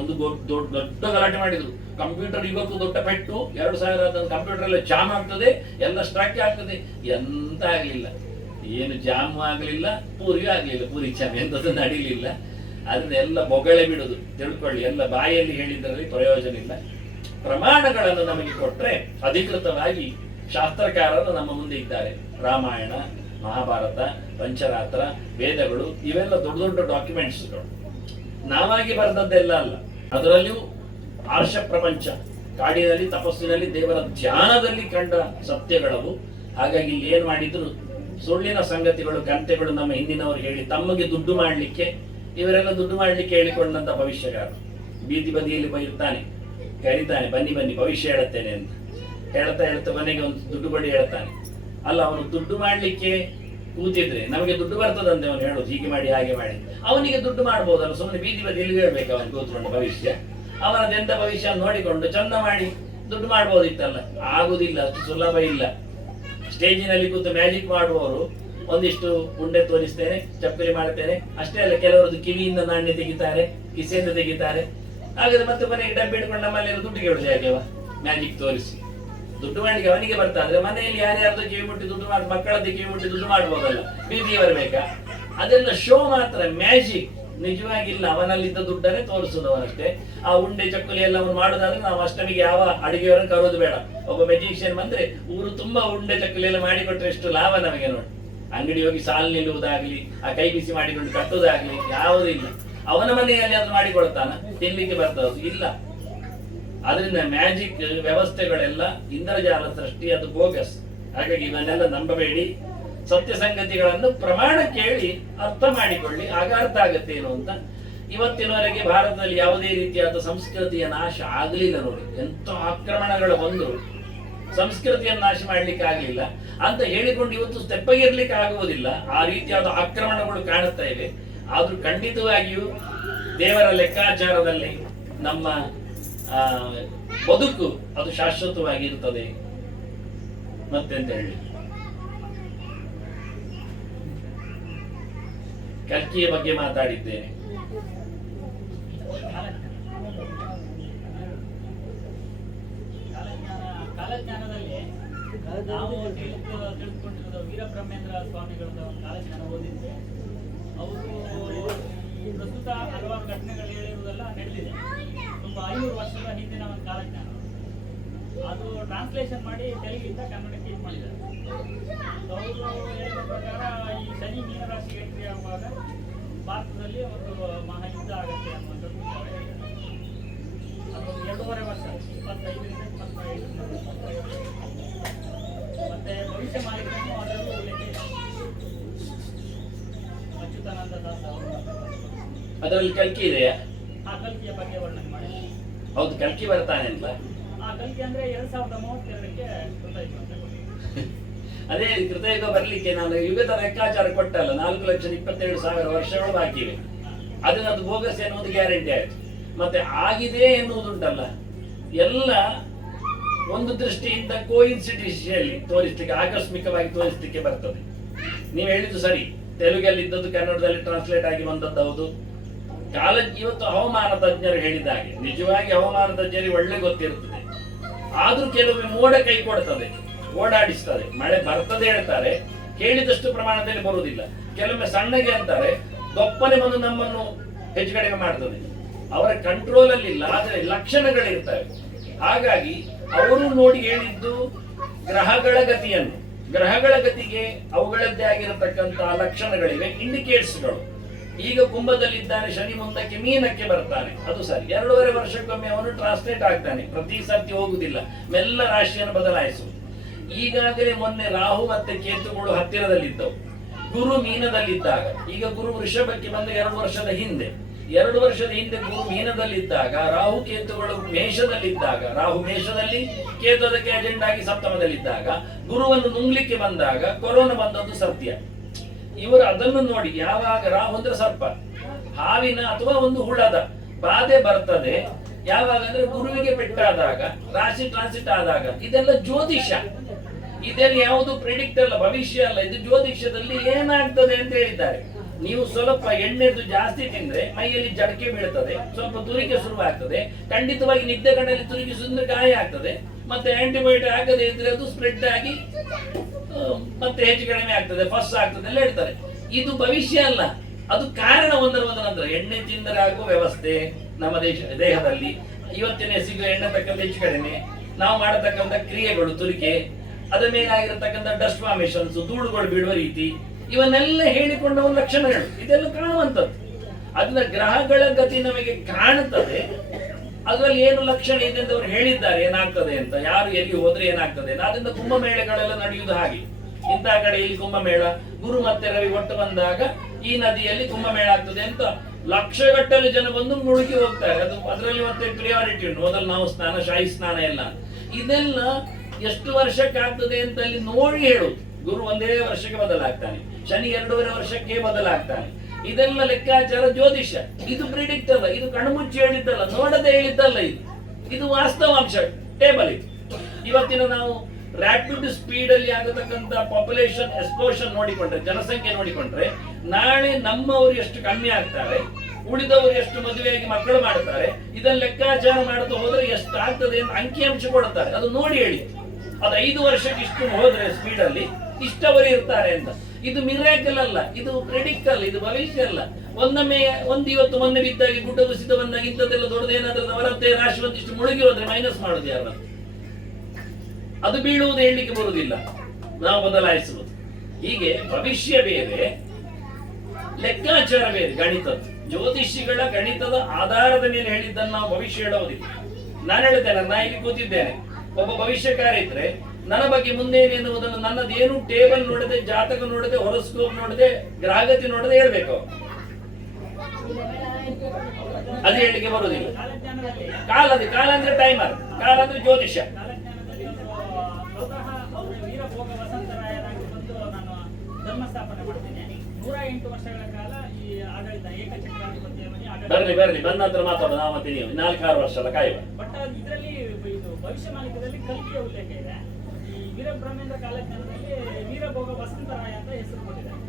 ಒಂದು ದೊಡ್ಡ ಗಲಾಟೆ ಮಾಡಿದ್ರು. ಕಂಪ್ಯೂಟರ್ ಇವತ್ತು ದೊಡ್ಡ ಪೆಟ್ಟು, 2,000 ಕಂಪ್ಯೂಟರ್ ಎಲ್ಲ ಜಾಮ್ ಆಗ್ತದೆ, ಎಲ್ಲ ಸ್ಟ್ರಕ್ ಆಗ್ತದೆ. ಎಂತ ಆಗ್ಲಿಲ್ಲ, ಏನು ಜಾಮು ಆಗ್ಲಿಲ್ಲ, ಪೂರಿಯೂ ಆಗ್ಲಿಲ್ಲ, ಪೂರಿ ಚಾಮಿ ಎಂತದ್ದು ನಡೀಲಿಲ್ಲ. ಅದನ್ನ ಎಲ್ಲ ಬೊಗಳೆ ಬಿಡುದು ತಿಳ್ಕೊಳ್ಳಿ. ಎಲ್ಲ ಬಾಯಲ್ಲಿ ಹೇಳಿದ್ರಲ್ಲಿ ಪ್ರಯೋಜನ ಇಲ್ಲ. ಪ್ರಮಾಣಗಳನ್ನು ನಮಗೆ ಕೊಟ್ರೆ ಅಧಿಕೃತವಾಗಿ ಶಾಸ್ತ್ರಕಾರರು ನಮ್ಮ ಮುಂದೆ ಇದ್ದಾರೆ. ರಾಮಾಯಣ, ಮಹಾಭಾರತ, ಪಂಚರಾತ್ರ, ವೇದಗಳು, ಇವೆಲ್ಲ ದೊಡ್ಡ ದೊಡ್ಡ ಡಾಕ್ಯುಮೆಂಟ್ಸ್ಗಳು, ನಾವಾಗಿ ಬರೆದದ್ದೆಲ್ಲ ಅಲ್ಲ. ಅದರಲ್ಲಿಯೂ ಆರ್ಷ ಪ್ರಪಂಚ, ಕಾಡಿನಲ್ಲಿ ತಪಸ್ಸಿನಲ್ಲಿ ದೇವರ ಧ್ಯಾನದಲ್ಲಿ ಕಂಡ ಸತ್ಯಗಳವು. ಹಾಗಾಗಿ ಇಲ್ಲಿ ಏನ್ ಮಾಡಿದ್ರು, ಸುಳ್ಳಿನ ಸಂಗತಿಗಳು, ಗಂಟೆಗಳು ನಮ್ಮ ಹಿಂದಿನವರು ಹೇಳಿ ತಮಗೆ ದುಡ್ಡು ಮಾಡಲಿಕ್ಕೆ, ಇವರೆಲ್ಲ ದುಡ್ಡು ಮಾಡಲಿಕ್ಕೆ ಹೇಳಿಕೊಂಡಂತ ಭವಿಷ್ಯಗಾರ. ಬೀದಿ ಬದಿಯಲ್ಲಿ ಬೈರ್ತಾನೆ, ಕರೀತಾನೆ, ಬನ್ನಿ ಬನ್ನಿ ಭವಿಷ್ಯ ಹೇಳುತ್ತೇನೆ ಅಂತ. ಹೇಳ್ತಾ ಹೇಳ್ತಾ ಮನೆಗೆ ಒಂದು ದುಡ್ಡು ಕೊಡಿ ಹೇಳ್ತಾನೆ. ಅಲ್ಲ, ಅವನು ದುಡ್ಡು ಮಾಡ್ಲಿಕ್ಕೆ ಕೂತಿದ್ರೆ ನಮಗೆ ದುಡ್ಡು ಬರ್ತದಂತೆ ಅವನು ಹೇಳೋದು, ಹೀಗೆ ಮಾಡಿ ಹಾಗೆ ಮಾಡಿ. ಅವನಿಗೆ ದುಡ್ಡು ಮಾಡ್ಬೋದಲ್ಲ, ಸುಮ್ಮನೆ ಬೀದಿ ಬದಿಯಲ್ಲಿ ಹೇಳ್ಬೇಕು ಅವನು ಕೂತ್ಕೊಂಡು ಭವಿಷ್ಯ, ಅವನದೆಂತ ಭವಿಷ್ಯ ನೋಡಿಕೊಂಡು ಚಂದ ಮಾಡಿ ದುಡ್ಡು ಮಾಡ್ಬೋದಿತ್ತಲ್ಲ. ಆಗುದಿಲ್ಲ, ಅಷ್ಟು ಸುಲಭ ಇಲ್ಲ. ಸ್ಟೇಜಿನಲ್ಲಿ ಕೂತು ಮ್ಯಾಜಿಕ್ ಮಾಡುವವರು ಒಂದಿಷ್ಟು ಉಂಡೆ ತೋರಿಸ್ತೇನೆ, ಚಪ್ಪಲಿ ಮಾಡ್ತೇನೆ ಅಷ್ಟೇ ಅಲ್ಲ, ಕೆಲವರದ್ದು ಕಿವಿಯಿಂದ ನಾಣ್ಯ ತೆಗಿತಾರೆ, ಕಿಸೆಯಿಂದ ತೆಗಿತಾರೆ. ಹಾಗಾದ್ರೆ ಮತ್ತೆ ಮನೆಗೆ ಡಬ್ಬಿ ಹಿಡ್ಕೊಂಡು ನಮ್ಮಲ್ಲಿ ದುಡ್ಡು ಕೇಳುದು ಯಾಕೆವ? ಮ್ಯಾಜಿಕ್ ತೋರಿಸಿ ದುಡ್ಡು ಮಾಡ್ಲಿಕ್ಕೆ ಅವನಿಗೆ ಬರ್ತಾ ಅಂದ್ರೆ ಮನೆಯಲ್ಲಿ ಯಾರ್ಯಾರ್ದು ಕಿವಿ ಮುಟ್ಟಿ ದುಡ್ಡು ಮಾಡಿ, ಮಕ್ಕಳದ್ದು ಕಿವಿ ಮುಟ್ಟಿ ದುಡ್ಡು ಮಾಡ್ಬೋದಲ್ಲ, ಬೀದಿ ಬರ್ಬೇಕಾ? ಅದೆಲ್ಲ ಶೋ ಮಾತ್ರ, ಮ್ಯಾಜಿಕ್ ನಿಜವಾಗಿಲ್ಲ. ಅವನಲ್ಲಿದ್ದ ದುಡ್ಡನ್ನೇ ತೋರಿಸುದವನಷ್ಟೇ. ಆ ಉಂಡೆ ಚಕ್ಕಲಿ ಎಲ್ಲ ಅವನು ಮಾಡುದಾದ್ರೆ ನಾವು ಅಷ್ಟಮಿಗೆ ಯಾವ ಅಡಿಗೆಯವರನ್ನು ಕರೋದು ಬೇಡ. ಒಬ್ಬ ಮೆಜಿಷಿಯನ್ ಬಂದ್ರೆ ಊರು ತುಂಬಾ ಉಂಡೆ ಚಕ್ಕಲಿ ಎಲ್ಲ ಮಾಡಿಕೊಟ್ರೆ ಎಷ್ಟು ಲಾಭ ನಮಗೆ ನೋಡಿ. ಅಂಗಡಿ ಹೋಗಿ ಸಾಲು ನಿಲ್ಲುವುದಾಗ್ಲಿ, ಆ ಕೈ ಬಿಸಿ ಮಾಡಿಕೊಂಡು ಕಟ್ಟುವುದಾಗ್ಲಿ ಯಾವುದೂ ಇಲ್ಲ. ಅವನ ಮನೆಯಲ್ಲಿ ಅದು ಮಾಡಿಕೊಳ್ತಾನ, ತಿನ್ಲಿಕ್ಕೆ ಬರ್ತದ್ದು ಇಲ್ಲ. ಅದರಿಂದ ಮ್ಯಾಜಿಕ್ ವ್ಯವಸ್ಥೆಗಳೆಲ್ಲ ಇಂದ್ರಜಾಲ ಸೃಷ್ಟಿ, ಅದು ಬೋಗಸ್. ಹಾಗಾಗಿ ಇವನ್ನೆಲ್ಲ ನಂಬಬೇಡಿ. ಸತ್ಯ ಸಂಗತಿಗಳನ್ನು ಪ್ರಮಾಣ ಕೇಳಿ ಅರ್ಥ ಮಾಡಿಕೊಳ್ಳಿ, ಆಗ ಅರ್ಥ ಆಗತ್ತೆ ಏನು ಅಂತ. ಇವತ್ತಿನವರೆಗೆ ಭಾರತದಲ್ಲಿ ಯಾವುದೇ ರೀತಿಯಾದ ಸಂಸ್ಕೃತಿಯ ನಾಶ ಆಗ್ಲಿಲ್ಲ ನೋಡಿ. ಎಂತ ಆಕ್ರಮಣಗಳು ಬಂದ್ರು ಸಂಸ್ಕೃತಿಯನ್ನು ನಾಶ ಮಾಡ್ಲಿಕ್ಕೆ ಆಗ್ಲಿಲ್ಲ ಅಂತ ಹೇಳಿಕೊಂಡು ಇವತ್ತು ತೆಪ್ಪಗಿರ್ಲಿಕ್ಕೆ ಆಗುವುದಿಲ್ಲ. ಆ ರೀತಿಯಾದ ಆಕ್ರಮಣಗಳು ಕಾಣುತ್ತಾ ಇವೆ. ಆದ್ರೂ ಖಂಡಿತವಾಗಿಯೂ ದೇವರ ಲೆಕ್ಕಾಚಾರದಲ್ಲಿ ನಮ್ಮ ಬದುಕು ಅದು ಶಾಶ್ವತವಾಗಿರುತ್ತದೆ. ಮತ್ತೆಂತ ಹೇಳಿ, ಕಲ್ಕಿಯ ಬಗ್ಗೆ ಮಾತಾಡಿದ್ದೇನೆ. ಕಾಲಜ್ಞಾನದಲ್ಲಿ ನಾವು ತಿಳಿದುಕೊಂಡಿರೋದು ವೀರಬ್ರಹ್ಮೇಂದ್ರ ಸ್ವಾಮಿಗಳದ ಒಂದು ಕಾಲಜ್ಞಾನ ಓದಿದ್ದೆ. ಅವರು ಪ್ರಸ್ತುತ ಹಲವಾರು ಘಟನೆಗಳು ಹೇಳಿರುವುದೆಲ್ಲ ನಡೆದಿದೆ. ತುಂಬ 500 ವರ್ಷದ ಹಿಂದಿನ ಒಂದು ಕಾಲಜ್ಞಾನ. ಅದು ಟ್ರಾನ್ಸ್ಲೇಷನ್ ಮಾಡಿ ತೆಲುಗಿಂದ ಕನ್ನಡಕ್ಕೆ ಇದು ಮಾಡಿದ್ದಾರೆ. ಅವರು ಹೇಳಿದ ಪ್ರಕಾರ ಈ ಶನಿ ಮೀನರಾಶಿಗೆ ಎಂಟ್ರಿ ಆಗುವಾಗ ಭಾರತದಲ್ಲಿ ಒಂದು ಮಹಾಯುದ್ಧ ಆಗುತ್ತೆ ಅನ್ನುವಂಥದ್ದು ವಿಚಾರ ಹೇಳಿದ್ದಾರೆ. ಅದೊಂದು 2.5 ವರ್ಷ, 25ರಿಂದ 25 ಮತ್ತೆ ಭವಿಷ್ಯ ಮಾಲಿಕನ್ನು ಅದರಲ್ಲೂ ಉಲ್ಲೇಖ ಇದೆ. ಅಚ್ಯುತಾನಂದ ದಾಸ್ ಅವರು ಅದರಲ್ಲಿ ಕಲ್ಕಿ ಇದೆಯಾ? ಆ ಕಲ್ಕಿಯ ಬಗ್ಗೆ ವರ್ಣನೆ ಮಾಡಿ. ಹೌದು, ಕಲ್ಕಿ ಬರ್ತಾನೆ ಅಂತ. ಆ ಕಲ್ಕಿ ಅಂದ್ರೆ 2032ಕ್ಕೆ ಕೃತಯುಗ ಅಂತ ಅದೇ ಕೃತಯುಗ ಬರ್ಲಿಕ್ಕೆ ನಾನು ಯುಗದ ಲೆಕ್ಕಾಚಾರ ಕೊಟ್ಟಲ್ಲ, 4,27,000 ವರ್ಷಗಳು ಬಾಕಿ ಇವೆ. ಅದನ್ನ ಅದು ಬೋಗಸ್ ಎನ್ನುವುದು ಗ್ಯಾರಂಟಿ ಆಯ್ತು. ಮತ್ತೆ ಆಗಿದೆ ಎನ್ನುವುದುಂಟಲ್ಲ, ಎಲ್ಲ ಒಂದು ದೃಷ್ಟಿಯಿಂದ ಕೋಇನ್ಸಿಡೆನ್ಷಿಯಲಿ ತೋರಿಸ್ಲಿಕ್ಕೆ, ಆಕಸ್ಮಿಕವಾಗಿ ತೋರಿಸ್ಲಿಕ್ಕೆ ಬರ್ತದೆ. ನೀವು ಹೇಳಿದ್ದು ಸರಿ, ತೆಲುಗಲ್ಲಿ ಇದ್ದದ್ದು ಕನ್ನಡದಲ್ಲಿ ಟ್ರಾನ್ಸ್ಲೇಟ್ ಆಗಿ ಬಂದದ್ದು ಹೌದು. ಇವತ್ತು ಹವಾಮಾನ ತಜ್ಞರು ಹೇಳಿದ ಹಾಗೆ ನಿಜವಾಗಿ ಹವಾಮಾನ ತಜ್ಞರಿಗೆ ಒಳ್ಳೆ ಗೊತ್ತಿರುತ್ತದೆ. ಆದ್ರೂ ಕೆಲವೊಮ್ಮೆ ಮೋಡ ಕೈ ಕೊಡ್ತದೆ, ಓಡಾಡಿಸ್ತದೆ. ಮಳೆ ಬರ್ತದೆ ಹೇಳ್ತಾರೆ, ಕೇಳಿದಷ್ಟು ಪ್ರಮಾಣದಲ್ಲಿ ಬರುವುದಿಲ್ಲ. ಕೆಲವೊಮ್ಮೆ ಸಣ್ಣಗೆ ಅಂತಾರೆ, ದೊಪ್ಪನೆ ಬಂದು ನಮ್ಮನ್ನು ಹೆಚ್ಚು ಕಡಿಮೆ ಮಾಡ್ತದೆ. ಅವರ ಕಂಟ್ರೋಲ್ ಅಲ್ಲಿ ಇಲ್ಲ, ಆದರೆ ಲಕ್ಷಣಗಳಿರ್ತವೆ. ಹಾಗಾಗಿ ಅವರು ನೋಡಿ ಹೇಳಿದ್ದು ಗ್ರಹಗಳ ಗತಿಯನ್ನು. ಗ್ರಹಗಳ ಗತಿಗೆ ಅವುಗಳದ್ದೇ ಆಗಿರತಕ್ಕಂತಹ ಲಕ್ಷಣಗಳಿವೆ, ಇಂಡಿಕೇಟ್ಸ್ಗಳು. ಈಗ ಕುಂಭದಲ್ಲಿದ್ದಾನೆ ಶನಿ, ಮುಂದಕ್ಕೆ ಮೀನಕ್ಕೆ ಬರ್ತಾನೆ, ಅದು ಸರಿ. 2.5 ವರ್ಷಕ್ಕೊಮ್ಮೆ ಅವನು ಟ್ರಾನ್ಸ್ಲೇಟ್ ಆಗ್ತಾನೆ, ಪ್ರತಿ ಸರ್ತಿ ಹೋಗುದಿಲ್ಲ, ಮೆಲ್ಲ ರಾಶಿಯನ್ನು ಬದಲಾಯಿಸುವುದು. ಈಗಾಗಲೇ ಮೊನ್ನೆ ರಾಹು ಮತ್ತೆ ಕೇತುಗಳು ಹತ್ತಿರದಲ್ಲಿದ್ದವು. ಗುರು ಮೀನದಲ್ಲಿದ್ದಾಗ, ಈಗ ಗುರು ವೃಷಭಕ್ಕೆ ಬಂದ 2 ವರ್ಷದ ಹಿಂದೆ. 2 ವರ್ಷದ ಹಿಂದೆ ಗುರು ಮೀನದಲ್ಲಿದ್ದಾಗ, ರಾಹು ಕೇತುಗಳು ಮೇಷದಲ್ಲಿದ್ದಾಗ, ರಾಹು ಮೇಷದಲ್ಲಿ, ಕೇತು ಅದಕ್ಕೆ ಅಜೆಂಡ್ ಆಗಿ ಸಪ್ತಮದಲ್ಲಿದ್ದಾಗ, ಗುರುವನ್ನು ನುಂಗ್ಲಿಕ್ಕೆ ಬಂದಾಗ ಕೊರೋನಾ ಬಂದದ್ದು ಸತ್ಯ. ಇವರು ಅದನ್ನು ನೋಡಿ, ಯಾವಾಗ ರಾಹು ಅಂದ್ರೆ ಸರ್ಪ, ಹಾವಿನ ಅಥವಾ ಒಂದು ಹುಳದ ಬಾಧೆ ಬರ್ತದೆ ಯಾವಾಗ ಅಂದ್ರೆ ಗುರುವಿಗೆ ಪೆಟ್ಟಾದಾಗ, ರಾಶಿ ಟ್ರಾನ್ಸಿಟ್ ಆದಾಗ. ಇದೆಲ್ಲ ಜ್ಯೋತಿಷ, ಇದೆಲ್ಲ ಯಾವುದು ಪ್ರಿಡಿಕ್ಟ್ ಅಲ್ಲ, ಭವಿಷ್ಯ ಅಲ್ಲ. ಇದು ಜ್ಯೋತಿಷ್ಯದಲ್ಲಿ ಏನಾಗ್ತದೆ ಅಂತ ಹೇಳಿದ್ದಾರೆ. ನೀವು ಸ್ವಲ್ಪ ಎಣ್ಣೆದು ಜಾಸ್ತಿ ತಿಂದ್ರೆ ಮೈಯಲ್ಲಿ ಜಡಕೆ ಬೀಳ್ತದೆ, ಸ್ವಲ್ಪ ತುರಿಕೆ ಶುರುವಾಗ್ತದೆ, ಖಂಡಿತವಾಗಿ ನಿದ್ದೆ ಕಣ್ಣಲ್ಲಿ ತುರಿಕಿಸಿದ್ರೆ ಗಾಯ ಆಗ್ತದೆ. ಮತ್ತೆ ಆಂಟಿಬಯೋಟಿಕ್ ಆಗದೆ ಇದ್ರೆ ಅದು ಸ್ಪ್ರೆಡ್ ಆಗಿ ಮತ್ತೆ ಹೆಚ್ಚು ಕಡಿಮೆ ಆಗ್ತದೆ, ಫಸ್ಟ್ ಆಗ್ತದೆ ಎಲ್ಲ ಹೇಳ್ತಾರೆ. ಇದು ಭವಿಷ್ಯ ಅಲ್ಲ, ಅದು ಕಾರಣ ಒಂದರ ನಂತರ. ಎಣ್ಣೆ ತಿಂದರೆ ಆಗುವ ವ್ಯವಸ್ಥೆ ನಮ್ಮ ದೇಹದಲ್ಲಿ ಇವತ್ತಿನ ಸಿಗುವ ಎಣ್ಣೆ ತಕ್ಕಂತ ಹೆಚ್ಚು ಕಡಿಮೆ, ನಾವು ಮಾಡತಕ್ಕಂಥ ಕ್ರಿಯೆಗಳು, ತುರಿಕೆ, ಅದರ ಮೇಲೆ ಆಗಿರತಕ್ಕಂಥ ಡಸ್ಟ್ ಫಾರ್ಮೇಶನ್ಸ್, ಧೂಳುಗಳು ಬಿಡುವ ರೀತಿ, ಇವನ್ನೆಲ್ಲ ಹೇಳಿಕೊಂಡ ಒಂದು ಲಕ್ಷಣಗಳು, ಇದೆಲ್ಲ ಕಾಣುವಂಥದ್ದು. ಅದನ್ನ ಗ್ರಹಗಳ ಗತಿ ನಮಗೆ ಕಾಣುತ್ತದೆ. ಅದರಲ್ಲಿ ಏನು ಲಕ್ಷಣ ಇದೆ ಅಂತ ಅವರು ಹೇಳಿದ್ದಾರೆ, ಏನಾಗ್ತದೆ ಅಂತ, ಯಾರು ಎಲ್ಲಿ ಹೋದ್ರೆ ಏನಾಗ್ತದೆ. ಅದರಿಂದ ಕುಂಭಮೇಳಗಳೆಲ್ಲ ನಡೆಯುವುದು ಹಾಗೆ. ಇಂತಹ ಕಡೆಯಲ್ಲಿ ಕುಂಭಮೇಳ, ಗುರು ಮತ್ತೆ ರವಿ ಒಟ್ಟು ಬಂದಾಗ ಈ ನದಿಯಲ್ಲಿ ಕುಂಭಮೇಳ ಆಗ್ತದೆ ಅಂತ ಲಕ್ಷಗಟ್ಟಲೆ ಜನ ಬಂದು ಮುಳುಗಿ ಹೋಗ್ತಾರೆ. ಅದು ಅದರಲ್ಲಿ ಮತ್ತೆ ಪ್ರಿಯಾರಿಟಿ ಉಂಟು, ಮೊದಲು ನಾವು ಸ್ನಾನ, ಶಾಹಿ ಸ್ನಾನ ಎಲ್ಲ. ಇದೆಲ್ಲ ಎಷ್ಟು ವರ್ಷಕ್ಕಾಗ್ತದೆ ಅಂತ ಅಲ್ಲಿ ನೋಡಿ ಹೇಳುದು. ಗುರು ಒಂದೇ ವರ್ಷಕ್ಕೆ ಬದಲಾಗ್ತಾನೆ, ಶನಿ 2.5 ವರ್ಷಕ್ಕೆ ಬದಲಾಗ್ತಾನೆ. ಇದೆಲ್ಲ ಲೆಕ್ಕಾಚಾರ ಜ್ಯೋತಿಷ್ಯ. ಇದು ಪ್ರಿಡಿಕ್ಟ್ ಅಲ್ಲ, ಇದು ಕಣ್ಮುಚ್ಚಿ ಹೇಳಿದ್ದಲ್ಲ, ನೋಡದೆ ಹೇಳಿದ್ದಲ್ಲ. ಇದು ವಾಸ್ತವಾಂಶ, ಟೇಬಲ್ ಇದು. ಇವತ್ತಿನ ನಾವು ರ್ಯಾಪಿಡ್ ಸ್ಪೀಡ್ ಅಲ್ಲಿ ಆಗತಕ್ಕಂತ ಪಾಪ್ಯುಲೇಷನ್ ಎಕ್ಸ್ಪ್ಲೋಷನ್ ನೋಡಿಕೊಂಡ್ರೆ, ಜನಸಂಖ್ಯೆ ನೋಡಿಕೊಂಡ್ರೆ, ನಾಳೆ ನಮ್ಮವರು ಎಷ್ಟು ಕಮ್ಮಿ ಆಗ್ತಾರೆ, ಉಳಿದವರು ಎಷ್ಟು ಮದುವೆಯಾಗಿ ಮಕ್ಕಳು ಮಾಡ್ತಾರೆ, ಇದನ್ನ ಲೆಕ್ಕಾಚಾರ ಮಾಡುತ್ತಾ ಹೋದ್ರೆ ಎಷ್ಟು ಆಗ್ತದೆ ಅಂತ ಅಂಕಿಅಂಶ ಕೊಡ್ತಾರೆ. ಅದು ನೋಡಿ ಹೇಳಿ. ಅದು 5 ವರ್ಷಕ್ಕೆ ಇಷ್ಟು ಹೋದ್ರೆ ಸ್ಪೀಡ್ ಅಲ್ಲಿ ಇಷ್ಟವರು ಇರ್ತಾರೆ ಅಂತ. ಇದು ಮಿರಾಕಲ್ ಅಲ್ಲ, ಇದು ಪ್ರೆಡಿಕ್ಟ್ ಅಲ್ಲ, ಇದು ಭವಿಷ್ಯ ಅಲ್ಲ. ಒಂದೊಮ್ಮೆ ಇವತ್ತು ಮೊನ್ನೆ ಬಿದ್ದಾಗಿ ಗುಡ್ಡ ಕುಸಿತ ಬಂದಾಗ ಇಂಥದ್ದೆಲ್ಲ ದೊಡ್ಡದೇನಾದ್ರೂ ಅವರದ್ದೇ ರಾಶಿ ಒಂದಿಷ್ಟು ಮುಳುಗಿ ಹೋದ್ರೆ ಮೈನಸ್ ಮಾಡುದು ಯಾರು? ಅದು ಬೀಳುವುದು ಹೇಳಲಿಕ್ಕೆ ಬರುವುದಿಲ್ಲ, ನಾವು ಬದಲಾಯಿಸುವುದು. ಹೀಗೆ ಭವಿಷ್ಯ ಬೇರೆ, ಲೆಕ್ಕಾಚಾರ ಬೇರೆ. ಗಣಿತದ್ದು, ಜ್ಯೋತಿಷಿಗಳ ಗಣಿತದ ಆಧಾರದ ಮೇಲೆ ಹೇಳಿದ್ದನ್ನು ನಾವು ಭವಿಷ್ಯ ಹೇಳುವುದಿಲ್ಲ. ನಾನು ಹೇಳ್ತೇನೆ, ನಾ ಇಲ್ಲಿ ಕೂತಿದ್ದೇನೆ, ಒಬ್ಬ ಭವಿಷ್ಯಕಾರ ಇದ್ರೆ ನನ್ನ ಬಗ್ಗೆ ಮುಂದೆ ಏನೆನ್ನುವುದನ್ನು ನನ್ನದೇನು ಟೇಬಲ್ ನೋಡದೆ, ಜಾತಕ ನೋಡದೆ, ಹೊರಸ್ಕೋಪ್ ನೋಡದೆ, ಗ್ರಹಗತಿ ನೋಡದೆ ಹೇಳ್ಬೇಕು. ಅದು ಹೇಳಲಿಕ್ಕೆ ಬರುವುದಿಲ್ಲ. ಕಾಲ ಅಂದ್ರೆ ಟೈಮರ್, ಕಾಲ ಅಂದ್ರೆ ಜ್ಯೋತಿಷ್ಯ. ವೀರಭೋಗ ವಸಂತರಾಯರಾಗಿ ಬಂದು ನಾನು ಧರ್ಮಸ್ಥಾಪನೆ ಮಾಡ್ತೇನೆ. 108 ವರ್ಷಗಳ ಕಾಲ ಈ ಆಡಳಿತ ಏಕಚಕ್ರಾಧಿಪತ್ಯವನ್ನು ಬರ್ಲಿ ಬಂದ ನಂತರ ಮಾತಾಡೋದು. ನಾವು ಮತ್ತೆ ನೀವು 4-6 ವರ್ಷದ ಕಾಯುವ. ಬಟ್ ಇದರಲ್ಲಿ ಇದು ಭವಿಷ್ಯಮಾಲಿಕದಲ್ಲಿ ಕಲ್ಕಿಯ ಉಲ್ಲೇಖ ಇದೆ. ಈ ವೀರಬ್ರಹ್ಮೇಂದ್ರ ಕಾಲಜ್ಞಾನದಲ್ಲಿ ವೀರಭೋಗ ವಸಂತರಾಯ ಅಂತ ಹೆಸರು ಕೊಟ್ಟಿದ್ದಾರೆ.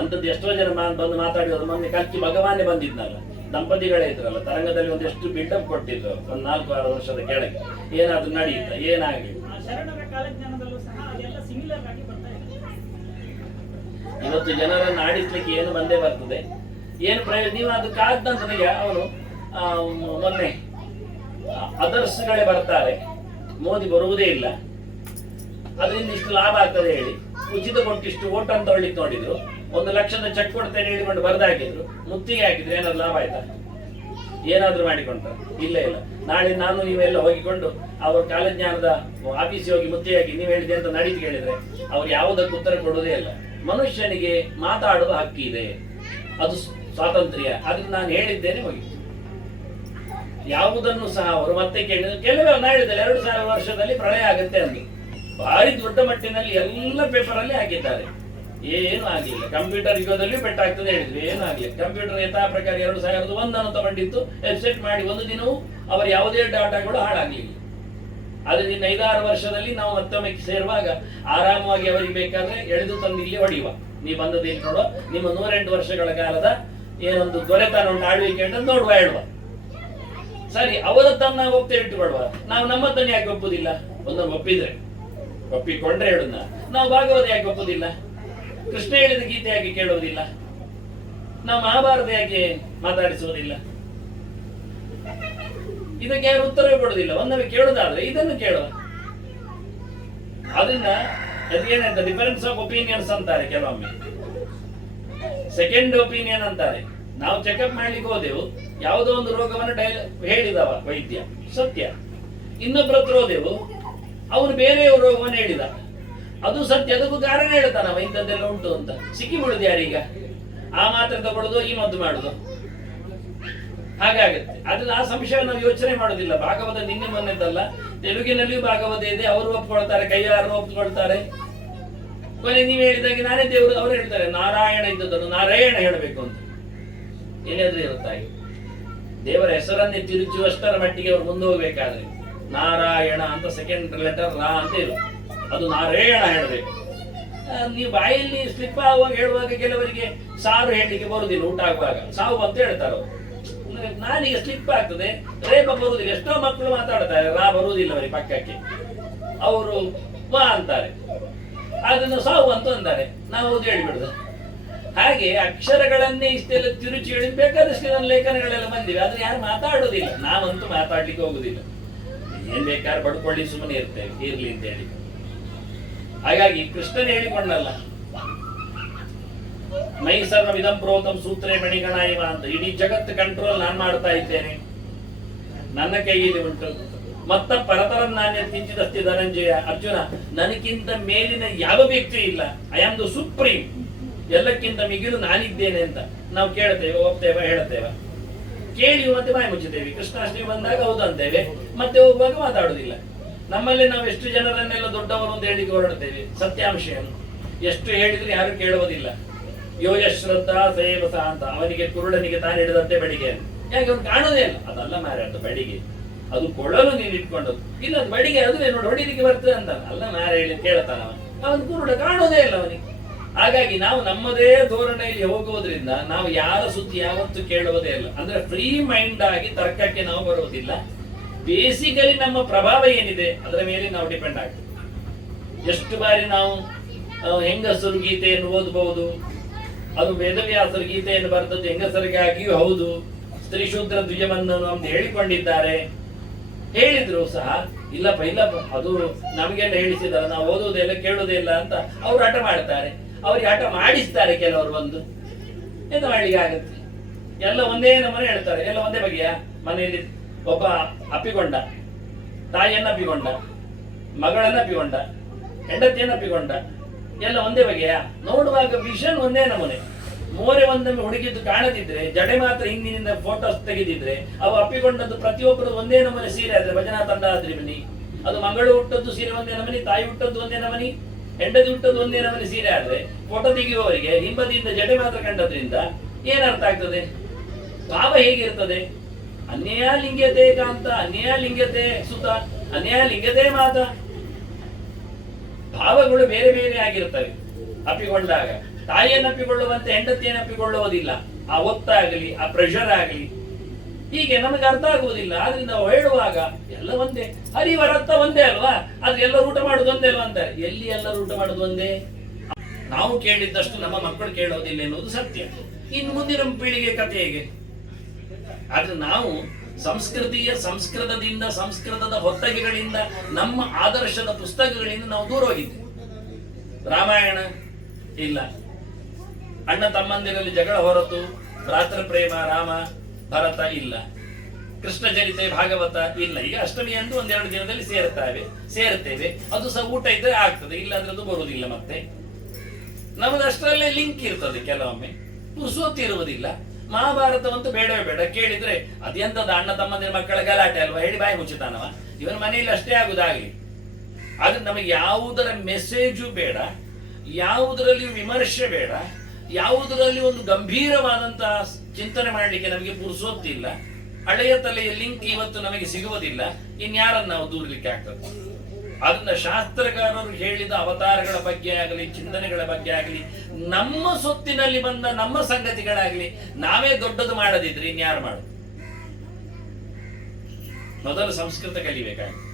ಅಂತದ್ದು ಎಷ್ಟೋ ಜನ ಬಂದು ಮಾತಾಡಿದ್ರು. ಮೊನ್ನೆ ಕಲ್ಕಿ ಭಗವಾನೇ ಬಂದಿದ್ನಲ್ಲ, ದಂಪತಿಗಳೇ ಇದ್ರಲ್ಲ, ತರಂಗದಲ್ಲಿ ಒಂದೆಷ್ಟು ಬಿಲ್ಡಪ್ ಕೊಟ್ಟಿದ್ರು ಒಂದು 4-6 ವರ್ಷದ ಕೆಳಗೆ. ಏನಾದ್ರೂ ನಡೆಯುತ್ತಾ? ಏನಾಗಲಿ. ಶರಣರ ಕಾಲಜ್ಞಾನದಲ್ಲೂ ಸಹ ಅದೆಲ್ಲ ಸಿಮಿಲರ್ ಆಗಿ ಬರ್ತಾ ಇದೆ. ಇವತ್ತು ಜನರನ್ನು ಆಡಿಸ್ಲಿಕ್ಕೆ ಏನು ಬಂದೇ ಬರ್ತದೆ, ಏನು ಪ್ರಯೋಜನ? ನೀವು ಅದು ಕಾದ ನನಗೆ ಅವನು ಮೊನ್ನೆ ಅದರ್ಸ್ಗಳೇ ಬರ್ತಾರೆ, ಮೋದಿ ಬರುವುದೇ ಇಲ್ಲ, ಅದರಿಂದ ಇಷ್ಟು ಲಾಭ ಆಗ್ತದೆ ಹೇಳಿ ಉಚಿತ ಕೊಟ್ಟಿಷ್ಟು ಓಟ್ ಅಂತ ಹೊಳ್ಳಿಕ್ಕೆ ನೋಡಿದ್ರು. 1 ಲಕ್ಷದ ಚೆಕ್ ಕೊಡ್ತೇನೆ ಹೇಳಿಕೊಂಡು ಬರ್ದಾಕಿದ್ರು, ಮುತ್ತಿಗೆ ಹಾಕಿದ್ರು. ಏನಾದ್ರು ಲಾಭ ಆಯ್ತಾ? ಏನಾದ್ರು ಮಾಡಿಕೊಂಡ್ರ? ಇಲ್ಲ. ನಾಳೆ ನಾನು ನೀವೆಲ್ಲ ಹೋಗಿಕೊಂಡು ಅವ್ರ ಕಾಲಜ್ಞಾನದ ಆಫೀಸಿಗೆ ಹೋಗಿ ಮುತ್ತಿಗೆ ಹಾಕಿ ನೀವು ಹೇಳಿದೆ ಅಂತ ನಡೀತು ಕೇಳಿದ್ರೆ ಅವ್ರು ಯಾವುದಕ್ಕೆ ಉತ್ತರ ಕೊಡುವುದೇ ಇಲ್ಲ. ಮನುಷ್ಯನಿಗೆ ಮಾತಾಡುವ ಹಕ್ಕಿದೆ, ಅದು ಸ್ವಾತಂತ್ರ್ಯ. ಅದನ್ನ ನಾನು ಹೇಳಿದ್ದೇನೆ ಹೋಗಿ. ಯಾವುದನ್ನು ಸಹ ಅವರು ಮತ್ತೆ ಕೇಳಿದ್ರು. ಕೆಲವೇ ನಾ ಹೇಳಿದೆ 2000 ವರ್ಷದಲ್ಲಿ ಪ್ರಳಯ ಆಗುತ್ತೆ ಅಂತ ಭಾರಿ ದೊಡ್ಡ ಮಟ್ಟಿನಲ್ಲಿ ಎಲ್ಲ ಪೇಪರ್ ಅಲ್ಲಿ ಹಾಕಿದ್ದಾರೆ. ಏನು ಆಗಿಲ್ಲ. ಕಂಪ್ಯೂಟರ್ ಯುಗದಲ್ಲಿ ಪೆಟ್ಟಾಗ್ತದೆ ಹೇಳಿದ್ರು, ಏನು ಆಗಿಲ್ಲ. ಕಂಪ್ಯೂಟರ್ ಯಥಾ ಪ್ರಕಾರ 2001 ತಗೊಂಡಿತ್ತು, ವೆಬ್ಸೈಟ್ ಮಾಡಿ ಒಂದು ದಿನವೂ ಅವರ ಯಾವುದೇ ಡಾಟಾಗಳು ಹಾಳಾಗ್ಲಿಲ್ಲ. ಆದ್ರೆ ಇನ್ನು 5-6 ವರ್ಷದಲ್ಲಿ ನಾವು ಮತ್ತೊಮ್ಮೆ ಸೇರುವಾಗ ಆರಾಮವಾಗಿ ಅವರಿಗೆ ಬೇಕಾದ್ರೆ ಎಳೆದು ತಂದು ಇಲ್ಲಿ ಹೊಡೆಯುವ. ನೀವು ಬಂದದೇನು ನೋಡುವ, ನಿಮ್ಮ 108 ವರ್ಷಗಳ ಕಾಲದ ಏನೊಂದು ದೊರೆತನ ಉಂಟು ಆಳ್ವಿಕೆ ಅಂತ ನೋಡುವ ಹೇಳುವ. ಸರಿ, ಅವರದ್ದನ್ನು ನಾವು ಒಪ್ತೇವೆ ಇಟ್ಟುಕೊಳ್ಳುವ. ನಾವು ನಮ್ಮದ್ದನ್ನು ಯಾಕೆ ಒಪ್ಪುದಿಲ್ಲ? ಒಂದನ್ನು ಒಪ್ಪಿಕೊಂಡ್ರೆ ಹೇಳುದ. ನಾವು ಭಾಗವತ ಯಾಕೆ ಒಪ್ಪುದಿಲ್ಲ? ಕೃಷ್ಣ ಹೇಳಿದ ಗೀತೆ ಯಾಕೆ ಕೇಳುವುದಿಲ್ಲ? ನಾವು ಮಹಾಭಾರತ ಯಾಕೆ ಮಾತಾಡಿಸುವುದಿಲ್ಲ? ಇದಕ್ಕೆ ಯಾರು ಉತ್ತರವೇ ಕೊಡುವುದಿಲ್ಲ. ಒಂದೊಮ್ಮೆ ಕೇಳುವುದಾದ್ರೆ ಇದನ್ನು ಕೇಳುವ. ಅದನ್ನ ಅದೇನಂತ ಡಿಫರೆನ್ಸ್ ಆಫ್ ಒಪಿನಿಯನ್ಸ್ ಅಂತಾರೆ ಕೆಲವೊಮ್ಮೆ, ಸೆಕೆಂಡ್ ಒಪಿನಿಯನ್ ಅಂತಾರೆ. ನಾವು ಚೆಕಪ್ ಮಾಡ್ಲಿಕ್ಕೆ ಹೋದೆವು, ಯಾವುದೋ ಒಂದು ರೋಗವನ್ನು ಹೇಳಿದವ ವೈದ್ಯ, ಸತ್ಯ. ಇನ್ನೊಬ್ಬರ ಹತ್ರ ಹೋದೆವು, ಅವನು ಬೇರೆ ರೋಗವನ್ನು ಹೇಳಿದ, ಅದು ಸತ್ಯ. ಅದಕ್ಕೂ ಕಾರಣ ಹೇಳ್ತಾನವ, ಇಂಥದ್ದೆಲ್ಲ ಉಂಟು ಅಂತ. ಸಿಕ್ಕಿ ಬಿಡುದು ಯಾರೀಗ? ಆ ಮಾತ್ರ ತಗೊಳ್ಳೋದು, ಈ ಮದ್ದು ಮಾಡುದು, ಹಾಗಾಗುತ್ತೆ. ಅದನ್ನ ಆ ಸಂಶಯ ನಾವು ಯೋಚನೆ ಮಾಡೋದಿಲ್ಲ. ಭಾಗವತ ನಿನ್ನೆ ಮೊನ್ನೆದ್ದಲ್ಲ, ತೆಲುಗಿನಲ್ಲಿಯೂ ಭಾಗವತ ಇದೆ. ಅವರು ಒಪ್ಕೊಳ್ತಾರೆ, ಕೈಯಾರು ಒಪ್ಕೊಳ್ತಾರೆ. ಕೊನೆ ನೀವು ಹೇಳಿದಾಗೆ ನಾನೇ ದೇವರು. ಅವರು ಹೇಳ್ತಾರೆ ನಾರಾಯಣ ಇದ್ದದನ್ನು ನಾರಾಯಣ ಹೇಳಬೇಕು ಅಂತ. ಏನಾದ್ರೂ ಇರುತ್ತಾಗಿ ದೇವರ ಹೆಸರನ್ನೇ ತಿರುಚುವಷ್ಟರ ಮಟ್ಟಿಗೆ ಅವರು ಮುಂದೆ ಹೋಗ್ಬೇಕಾದ್ರೆ ನಾರಾಯಣ ಅಂತ ಸೆಕೆಂಡ್ ಲೆಟರ್ ರಾ ಅಂತ ಇರು, ಅದು ನಾರಾಯಣ ಹೇಳಬೇಕು. ನೀವು ಬಾಯಲ್ಲಿ ಸ್ಲಿಪ್ ಆಗುವಾಗ ಹೇಳುವಾಗ ಕೆಲವರಿಗೆ ಸಾರು ಹೇಳಲಿಕ್ಕೆ ಬರುದಿಲ್ಲ. ಊಟ ಆಗುವಾಗ ಸಾವು ಅಂತ ಹೇಳ್ತಾರೆ ಅವರು. ನಾನೀಗ ಸ್ಲಿಪ್ ಆಗ್ತದೆ, ರೇಪ ಬರುವುದಿಲ್ಲ. ಎಷ್ಟೋ ಮಕ್ಕಳು ಮಾತಾಡ್ತಾರೆ, ರಾ ಬರುವುದಿಲ್ಲ ಅವರಿಗೆ ಪಕ್ಕಕ್ಕೆ, ಅವರು ವಾ ಅಂತಾರೆ, ಅದನ್ನು ಸಾವು ಅಂತ ಅಂತಾರೆ. ನಾವು ಓದಿ ಹೇಳಿಬಿಡುದು. ಹಾಗೆ ಅಕ್ಷರಗಳನ್ನೇ ಇಷ್ಟೆಲ್ಲ ತಿರುಚಿ ಹೇಳಿ ಬೇಕಾದಷ್ಟು ನನ್ನ ಲೇಖನಗಳೆಲ್ಲ ಬಂದಿವೆ. ಆದ್ರೆ ಯಾರು ಮಾತಾಡೋದಿಲ್ಲ. ನಾವಂತೂ ಮಾತಾಡ್ಲಿಕ್ಕೆ ಹೋಗುದಿಲ್ಲ. ಏನ್ ಬೇಕಾದ್ರೆ ಬಡ್ಕೊಳ್ಳಿ, ಸುಮ್ಮನೆ ಇರ್ತೇವೆ, ಇರ್ಲಿ ಅಂತ ಹೇಳಿ. ಹಾಗಾಗಿ ಕೃಷ್ಣನ್ ಹೇಳಿಕೊಂಡಲ್ಲ, ಮೈಸರ್ನ ವಿಧಂ ಪ್ರೋತಂ ಸೂತ್ರೇ ಮಣಿಗಣ ಇವ ಅಂತ. ಇಡೀ ಜಗತ್ತು ಕಂಟ್ರೋಲ್ ನಾನು ಮಾಡ್ತಾ ಇದ್ದೇನೆ, ನನ್ನ ಕೈಯಲ್ಲಿ ಉಂಟು. ಮತ್ತ ಪರತರಂ ನಾಣ್ಯ ಕಿಂಚಿದಸ್ತಿ ಧನಂಜಯ. ಅರ್ಜುನ, ನನಗಿಂತ ಮೇಲಿನ ಯಾವ ವ್ಯಕ್ತಿ ಇಲ್ಲ. ಐ ಆಮ್ ದ ಸುಪ್ರೀಂ, ಎಲ್ಲಕ್ಕಿಂತ ಮಿಗಿಲು ನಾನಿದ್ದೇನೆ ಅಂತ ನಾವು ಕೇಳ್ತೇವೆ, ಒಪ್ತೇವೆ, ಹೇಳ್ತೇವೆ. ಕೇಳಿ ಮತ್ತೆ ಬಾಯಿ ಮುಚ್ಚುತ್ತೇವೆ. ಕೃಷ್ಣಾಷ್ಟಮಿ ಬಂದಾಗ ಹೌದು ಅಂತೇವೆ, ಮತ್ತೆ ಹೋಗುವಾಗ ಮಾತಾಡುದಿಲ್ಲ. ನಮ್ಮಲ್ಲಿ ನಾವು ಎಷ್ಟು ಜನರನ್ನೆಲ್ಲ ದೊಡ್ಡವರು ಅಂತ ಹೇಳಿ ಹೊರಡ್ತೇವೆ. ಸತ್ಯಾಂಶ ಏನು? ಎಷ್ಟು ಹೇಳಿದ್ರೆ ಯಾರು ಕೇಳುವುದಿಲ್ಲ. ಯೋಯ ಶ್ರದ್ಧಾ ಸೇವಸ ಅಂತ, ಅವನಿಗೆ ಕುರುಡನಿಗೆ ತಾನು ಹಿಡಿದಂತೆ ಬಡಿಗೆ ಅಂತ. ಯಾಕೆ ಅವನು ಕಾಣೋದೇ ಇಲ್ಲ. ಅದಲ್ಲ ಮಾರೆ, ಅದು ಬಡಿಗೆ, ಅದು ಕೊಳ್ಳಲು ನೀನು ಇಟ್ಕೊಂಡದ್ದು. ಇಲ್ಲ ಅದು ಬಡಿಗೆ, ಅದುವೇ ನೋಡಿ ಹೊಡಿಲಿಕ್ಕೆ ಬರ್ತದೆ ಅಂತ. ಅಲ್ಲ ಮಾರೆ ಹೇಳಿ ಕೇಳ್ತಾನ ಅವನು ಕುರುಡ, ಕಾಣೋದೇ ಇಲ್ಲ ಅವನಿಗೆ. ಹಾಗಾಗಿ ನಾವು ನಮ್ಮದೇ ಧೋರಣೆಯಲ್ಲಿ ಹೋಗುವುದರಿಂದ ನಾವು ಯಾರ ಸುದ್ದಿ ಯಾವತ್ತು ಕೇಳುವುದೇ ಇಲ್ಲ. ಅಂದ್ರೆ ಫ್ರೀ ಮೈಂಡ್ ಆಗಿ ತರ್ಕಕ್ಕೆ ನಾವು ಬರುವುದಿಲ್ಲ. ಬೇಸಿಕಲಿ ನಮ್ಮ ಪ್ರಭಾವ ಏನಿದೆ ಅದರ ಮೇಲೆ ನಾವು ಡಿಪೆಂಡ್ ಆಗ್ತದೆ. ಎಷ್ಟು ಬಾರಿ ನಾವು ಹೆಂಗಸರು ಗೀತೆಯನ್ನು ಓದಬಹುದು, ಅದು ವೇದವ್ಯಾಸರು ಗೀತೆಯನ್ನು ಬರೆದದ್ದು ಹೆಂಗಸರಿಗಾಗಿಯೂ ಹೌದು. ಸ್ತ್ರೀ ಶೂದ್ರ ದ್ವಿಜವನ್ನು ಅಂತ ಹೇಳಿಕೊಂಡಿದ್ದಾರೆ. ಹೇಳಿದ್ರು ಸಹ ಇಲ್ಲಪ್ಪ ಅದು ನಮಗೆಲ್ಲ ಹೇಳಿಸಿದಾರೆ, ನಾವು ಓದುವುದಿಲ್ಲ ಕೇಳುವುದೇ ಇಲ್ಲ ಅಂತ ಅವ್ರು ಹಠ ಮಾಡ್ತಾರೆ. ಅವ್ರಿಗೆ ಹಠ ಮಾಡಿಸ್ತಾರೆ ಕೆಲವರು. ಬಂದು ಏನು ಮಾಡ್ಲಿಕ್ಕೆ ಆಗತ್ತೆ? ಎಲ್ಲ ಒಂದೇ ನಮ್ಮನೆ ಹೇಳ್ತಾರೆ, ಎಲ್ಲ ಒಂದೇ ಬಗೆಯ. ಮನೆಯಲ್ಲಿ ಒಬ್ಬ ಅಪ್ಪಿಕೊಂಡ, ತಾಯಿಯನ್ನ ಅಪ್ಪಿಕೊಂಡ, ಮಗಳನ್ನ ಅಪ್ಪಿಕೊಂಡ, ಹೆಂಡತಿಯನ್ನ ಅಪ್ಪಿಕೊಂಡ, ಎಲ್ಲ ಒಂದೇ ಬಗೆಯ. ನೋಡುವಾಗ ವಿಷನ್ ಒಂದೇ ನಮೂನೆ. ಮೋರೆ ಒಂದೊಮ್ಮೆ ಹುಡುಗಿದ್ದು ಕಾಣದಿದ್ರೆ, ಜಡೆ ಮಾತ್ರ ಹಿಂದಿನಿಂದ ಫೋಟೋಸ್ ತೆಗೆದಿದ್ರೆ, ಅವು ಅಪ್ಪಿಕೊಂಡದ್ದು ಪ್ರತಿಯೊಬ್ಬರು ಒಂದೇ ನಮೂನೆ ಸೀರೆ ಆದ್ರೆ ಭಜನಾ ತಂಡ ಆದ್ರಿ ಬನ್ನಿ. ಅದು ಮಗಳು ಹುಟ್ಟದ್ದು ಸೀರೆ ಒಂದೇ ನಮನಿ, ತಾಯಿ ಹುಟ್ಟದ್ದು ಒಂದೇ ನಮನಿ, ಹೆಂಡತಿ ಹುಟ್ಟದ್ದು ಒಂದೇ ನಮನಿ ಸೀರೆ ಆದ್ರೆ ಫೋಟೋ ತೆಗೆಯುವವರಿಗೆ ಹಿಂಬದಿಯಿಂದ ಜಡೆ ಮಾತ್ರ ಕಂಡದ್ರಿಂದ ಏನರ್ಥ ಆಗ್ತದೆ? ಭಾವ ಹೇಗಿರ್ತದೆ? ಅನ್ಯ ಲಿಂಗ್ಯತೆ ಕಾಂತ, ಅನ್ಯ ಲಿಂಗ್ಯತೆ ಸುತ, ಅನ್ಯ ಲಿಂಗ್ಯತೆ ಮಾತ. ಭಾವಗಳು ಬೇರೆ ಬೇರೆ ಆಗಿರ್ತವೆ ಅಪ್ಪಿಕೊಂಡಾಗ. ತಾಯಿಯನ್ನು ಅಪ್ಪಿಕೊಳ್ಳುವಂತೆ ಹೆಂಡತಿಯನ್ನು ಅಪ್ಪಿಕೊಳ್ಳುವುದಿಲ್ಲ. ಆ ಒತ್ತಾಗಲಿ, ಆ ಪ್ರೆಷರ್ ಆಗಲಿ, ಹೀಗೆ ನಮಗೆ ಅರ್ಥ ಆಗುವುದಿಲ್ಲ. ಆದ್ರಿಂದ ಹೇಳುವಾಗ ಎಲ್ಲ ಒಂದೇ, ಹರಿವರ ಅರ್ಥ ಒಂದೇ ಅಲ್ವಾ? ಆದ್ರೆ ಎಲ್ಲರೂ ಊಟ ಮಾಡುದು ಒಂದೇ ಅಲ್ವಾ ಅಂತಾರೆ. ಎಲ್ಲಿ ಎಲ್ಲರೂ ಊಟ ಮಾಡುದು ಒಂದೇ? ನಾವು ಕೇಳಿದ್ದಷ್ಟು ನಮ್ಮ ಮಕ್ಕಳು ಕೇಳೋದಿಲ್ಲ ಎನ್ನುವುದು ಸತ್ಯ. ಇನ್ನು ಮುಂದಿನ ಪೀಳಿಗೆ ಕಥೆ ಹೇಗೆ? ಆದ್ರೆ ನಾವು ಸಂಸ್ಕೃತದಿಂದ, ಸಂಸ್ಕೃತದ ಹೊತ್ತಗೆಗಳಿಂದ, ನಮ್ಮ ಆದರ್ಶದ ಪುಸ್ತಕಗಳಿಂದ ನಾವು ದೂರ ಹೋಗಿದ್ದೇವೆ. ರಾಮಾಯಣ ಇಲ್ಲ, ಅಣ್ಣ ತಮ್ಮಂದಿರಲ್ಲಿ ಜಗಳ ಹೊರತು ಭ್ರಾತೃ ಪ್ರೇಮ ರಾಮ ಭರತ ಇಲ್ಲ, ಕೃಷ್ಣ ಚರಿತೆ ಭಾಗವತ ಇಲ್ಲ. ಈಗ ಅಷ್ಟಮಿ ಎಂದು ಒಂದೆರಡು ದಿನದಲ್ಲಿ ಸೇರ್ತೇವೆ. ಅದು ಸಹ ಊಟ ಇದ್ರೆ ಆಗ್ತದೆ, ಇಲ್ಲಾಂದ್ರೆ ಅದು ಬರುವುದಿಲ್ಲ. ಮತ್ತೆ ನಮಗೆ ಅಷ್ಟರಲ್ಲೇ ಲಿಂಕ್ ಇರ್ತದೆ. ಕೆಲವೊಮ್ಮೆ ಪುರ್ಸೋತಿರುವುದಿಲ್ಲ. ಮಹಾಭಾರತವಂತೂ ಬೇಡವೇ ಬೇಡ. ಕೇಳಿದ್ರೆ ಅದೆಂತದ ಅಣ್ಣ ತಮ್ಮಂದಿರ ಮಕ್ಕಳ ಗಲಾಟೆ ಅಲ್ವಾ ಹೇಳಿ ಬಾಯಿ ಮುಚ್ಚಿತಾನವ. ಇವನ ಮನೆಯಲ್ಲಿ ಅಷ್ಟೇ ಆಗುದಾಗ್ಲಿ. ಆದ್ರೆ ನಮಗೆ ಯಾವುದರ ಮೆಸೇಜು ಬೇಡ, ಯಾವುದರಲ್ಲಿ ವಿಮರ್ಶೆ ಬೇಡ, ಯಾವುದರಲ್ಲಿ ಒಂದು ಗಂಭೀರವಾದಂತಹ ಚಿಂತನೆ ಮಾಡಲಿಕ್ಕೆ ನಮಗೆ ಪುರ್ಸೋತಿಲ್ಲ. ಹಳೆಯ ತಲೆಯ ಲಿಂಕ್ ಇವತ್ತು ನಮಗೆ ಸಿಗುವುದಿಲ್ಲ. ಇನ್ಯಾರನ್ನು ನಾವು ದೂರಲಿಕ್ಕೆ ಆಗ್ತದೆ? ಅದನ್ನ ಶಾಸ್ತ್ರಕಾರರು ಹೇಳಿದ ಅವತಾರಗಳ ಬಗ್ಗೆ ಆಗಲಿ, ಚಿಂತನೆಗಳ ಬಗ್ಗೆ ಆಗಲಿ, ನಮ್ಮ ಸೊತ್ತಿನಲ್ಲಿ ಬಂದ ನಮ್ಮ ಸಂಗತಿಗಳಾಗಲಿ ನಾವೇ ದೊಡ್ಡದು ಮಾಡದಿದ್ರೆ ಇನ್ಯಾರು ಮಾಡುದು? ಮೊದಲು ಸಂಸ್ಕೃತ ಕಲಿಬೇಕಾಗಿದೆ.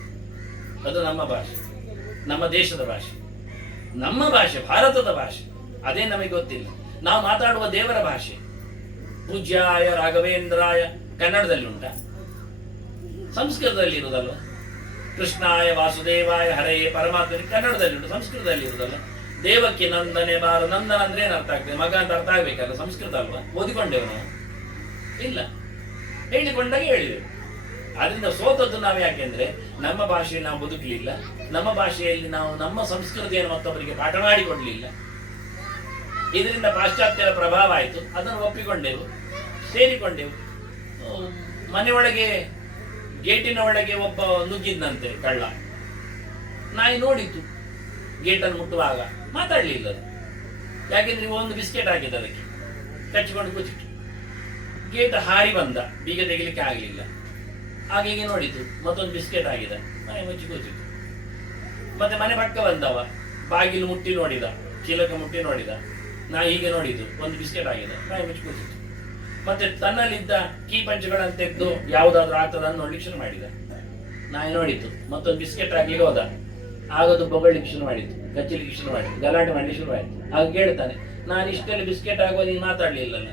ಅದು ನಮ್ಮ ಭಾಷೆ, ನಮ್ಮ ದೇಶದ ಭಾಷೆ, ನಮ್ಮ ಭಾಷೆ, ಭಾರತದ ಭಾಷೆ. ಅದೇ ನಮಗೆ ಗೊತ್ತಿಲ್ಲ. ನಾವು ಮಾತಾಡುವ ದೇವರ ಭಾಷೆ ಪೂಜ್ಯಾಯ ರಾಘವೇಂದ್ರಾಯ ಕನ್ನಡದಲ್ಲಿ ಉಂಟ, ಸಂಸ್ಕೃತದಲ್ಲಿ ಇರುವುದಲ್ವ? ಕೃಷ್ಣಾಯ ವಾಸುದೇವಾಯ ಹರೆಯೇ ಪರಮಾತ್ಮ ಕನ್ನಡದಲ್ಲಿ ಉಂಟು, ಸಂಸ್ಕೃತದಲ್ಲಿ ಇರುವುದಲ್ಲ? ದೇವಕ್ಕೆ ನಂದನೆ ಬಾರ. ನಂದನ ಅಂದ್ರೆ ಏನು ಅರ್ಥ ಆಗ್ತದೆ? ಮಗ ಅಂತ ಅರ್ಥ ಆಗ್ಬೇಕಲ್ಲ, ಸಂಸ್ಕೃತ ಅಲ್ವಾ? ಓದಿಕೊಂಡೇವು ನಾವು? ಇಲ್ಲ, ಹೇಳಿಕೊಂಡಾಗ ಹೇಳಿದೆವು. ಆದ್ರಿಂದ ಸೋತದ್ದು ನಾವು. ಯಾಕೆಂದ್ರೆ ನಮ್ಮ ಭಾಷೆಯಲ್ಲಿ ನಾವು ಬದುಕಲಿಲ್ಲ, ನಮ್ಮ ಭಾಷೆಯಲ್ಲಿ ನಾವು ನಮ್ಮ ಸಂಸ್ಕೃತಿಯನ್ನು ಮತ್ತೊಬ್ಬರಿಗೆ ಪಾಠ ಮಾಡಿಕೊಡ್ಲಿಲ್ಲ. ಇದರಿಂದ ಪಾಶ್ಚಾತ್ಯರ ಪ್ರಭಾವ ಆಯಿತು. ಅದನ್ನು ಒಪ್ಪಿಕೊಂಡೆವು, ಸೇರಿಕೊಂಡೆವು. ಮನೆಯೊಳಗೆ ಗೇಟಿನ ಒಳಗೆ ಒಬ್ಬ ನುಗ್ಗಿದ್ದಂತೆ ಕಳ್ಳ. ನಾಯಿ ನೋಡಿತು, ಗೇಟನ್ನು ಮುಟ್ಟುವಾಗ ಮಾತಾಡ್ಲಿಲ್ಲ ಅದು. ಯಾಕೆಂದ್ರೆ ನೀವು ಒಂದು ಬಿಸ್ಕೆಟ್ ಹಾಕಿದ ಅದಕ್ಕೆ, ಕಚ್ಚಿಕೊಂಡು ಕೂತಿತ್ತು. ಗೇಟ್ ಹಾರಿ ಬಂದ, ಬೀಗ ತೆಗಿಲಿಕ್ಕೆ ಆಗಲಿಲ್ಲ. ಹಾಗೆ ನೋಡಿತು, ಮತ್ತೊಂದು ಬಿಸ್ಕೆಟ್ ಆಗಿದೆ, ನಾಯಿ ಮುಚ್ಚಿ ಕೂತಿತ್ತು. ಮತ್ತೆ ಮನೆ ಪಕ್ಕ ಬಂದವ, ಬಾಗಿಲು ಮುಟ್ಟಿ ನೋಡಿದ, ಚೀಲಕ ಮುಟ್ಟಿ ನೋಡಿದ. ನಾ ಹೀಗೆ ನೋಡಿದ್ದು, ಒಂದು ಬಿಸ್ಕೆಟ್ ಆಗಿದೆ, ನಾಯಿ ಮುಚ್ಚಿ ಕೂತಿತ್ತು. ಮತ್ತೆ ತನ್ನಲ್ಲಿದ್ದ ಕೀ ಪಂಚಗಳನ್ನು ತೆಗೆದು ಯಾವುದಾದ್ರೂ ಆಗ್ತದ ನೋಡ್ಲಿಕ್ಕೆ ಶುರು ಮಾಡಿದ. ನಾಯಿ ನೋಡಿತು, ಮತ್ತೊಂದು ಬಿಸ್ಕೆಟ್ ಆಗ್ಲಿಕ್ಕೆ ಹೋದ. ಆಗೋದು ಬೊಗಳಿಕ್ಕೆ ಶುರು ಮಾಡಿತ್ತು, ಕಚ್ಚಲಿಕ್ಕೆ ಶುರು ಮಾಡಿತ್ತು, ಗಲಾಟೆ ಮಾಡ್ಲಿಕ್ಕೆ ಶುರು ಆಯ್ತು. ಆಗ ಕೇಳ್ತಾನೆ, ನಾನು ಇಷ್ಟೆಲ್ಲ ಬಿಸ್ಕೆಟ್ ಆಗುವ ನೀನು ಮಾತಾಡ್ಲಿಲ್ಲಲ್ಲ?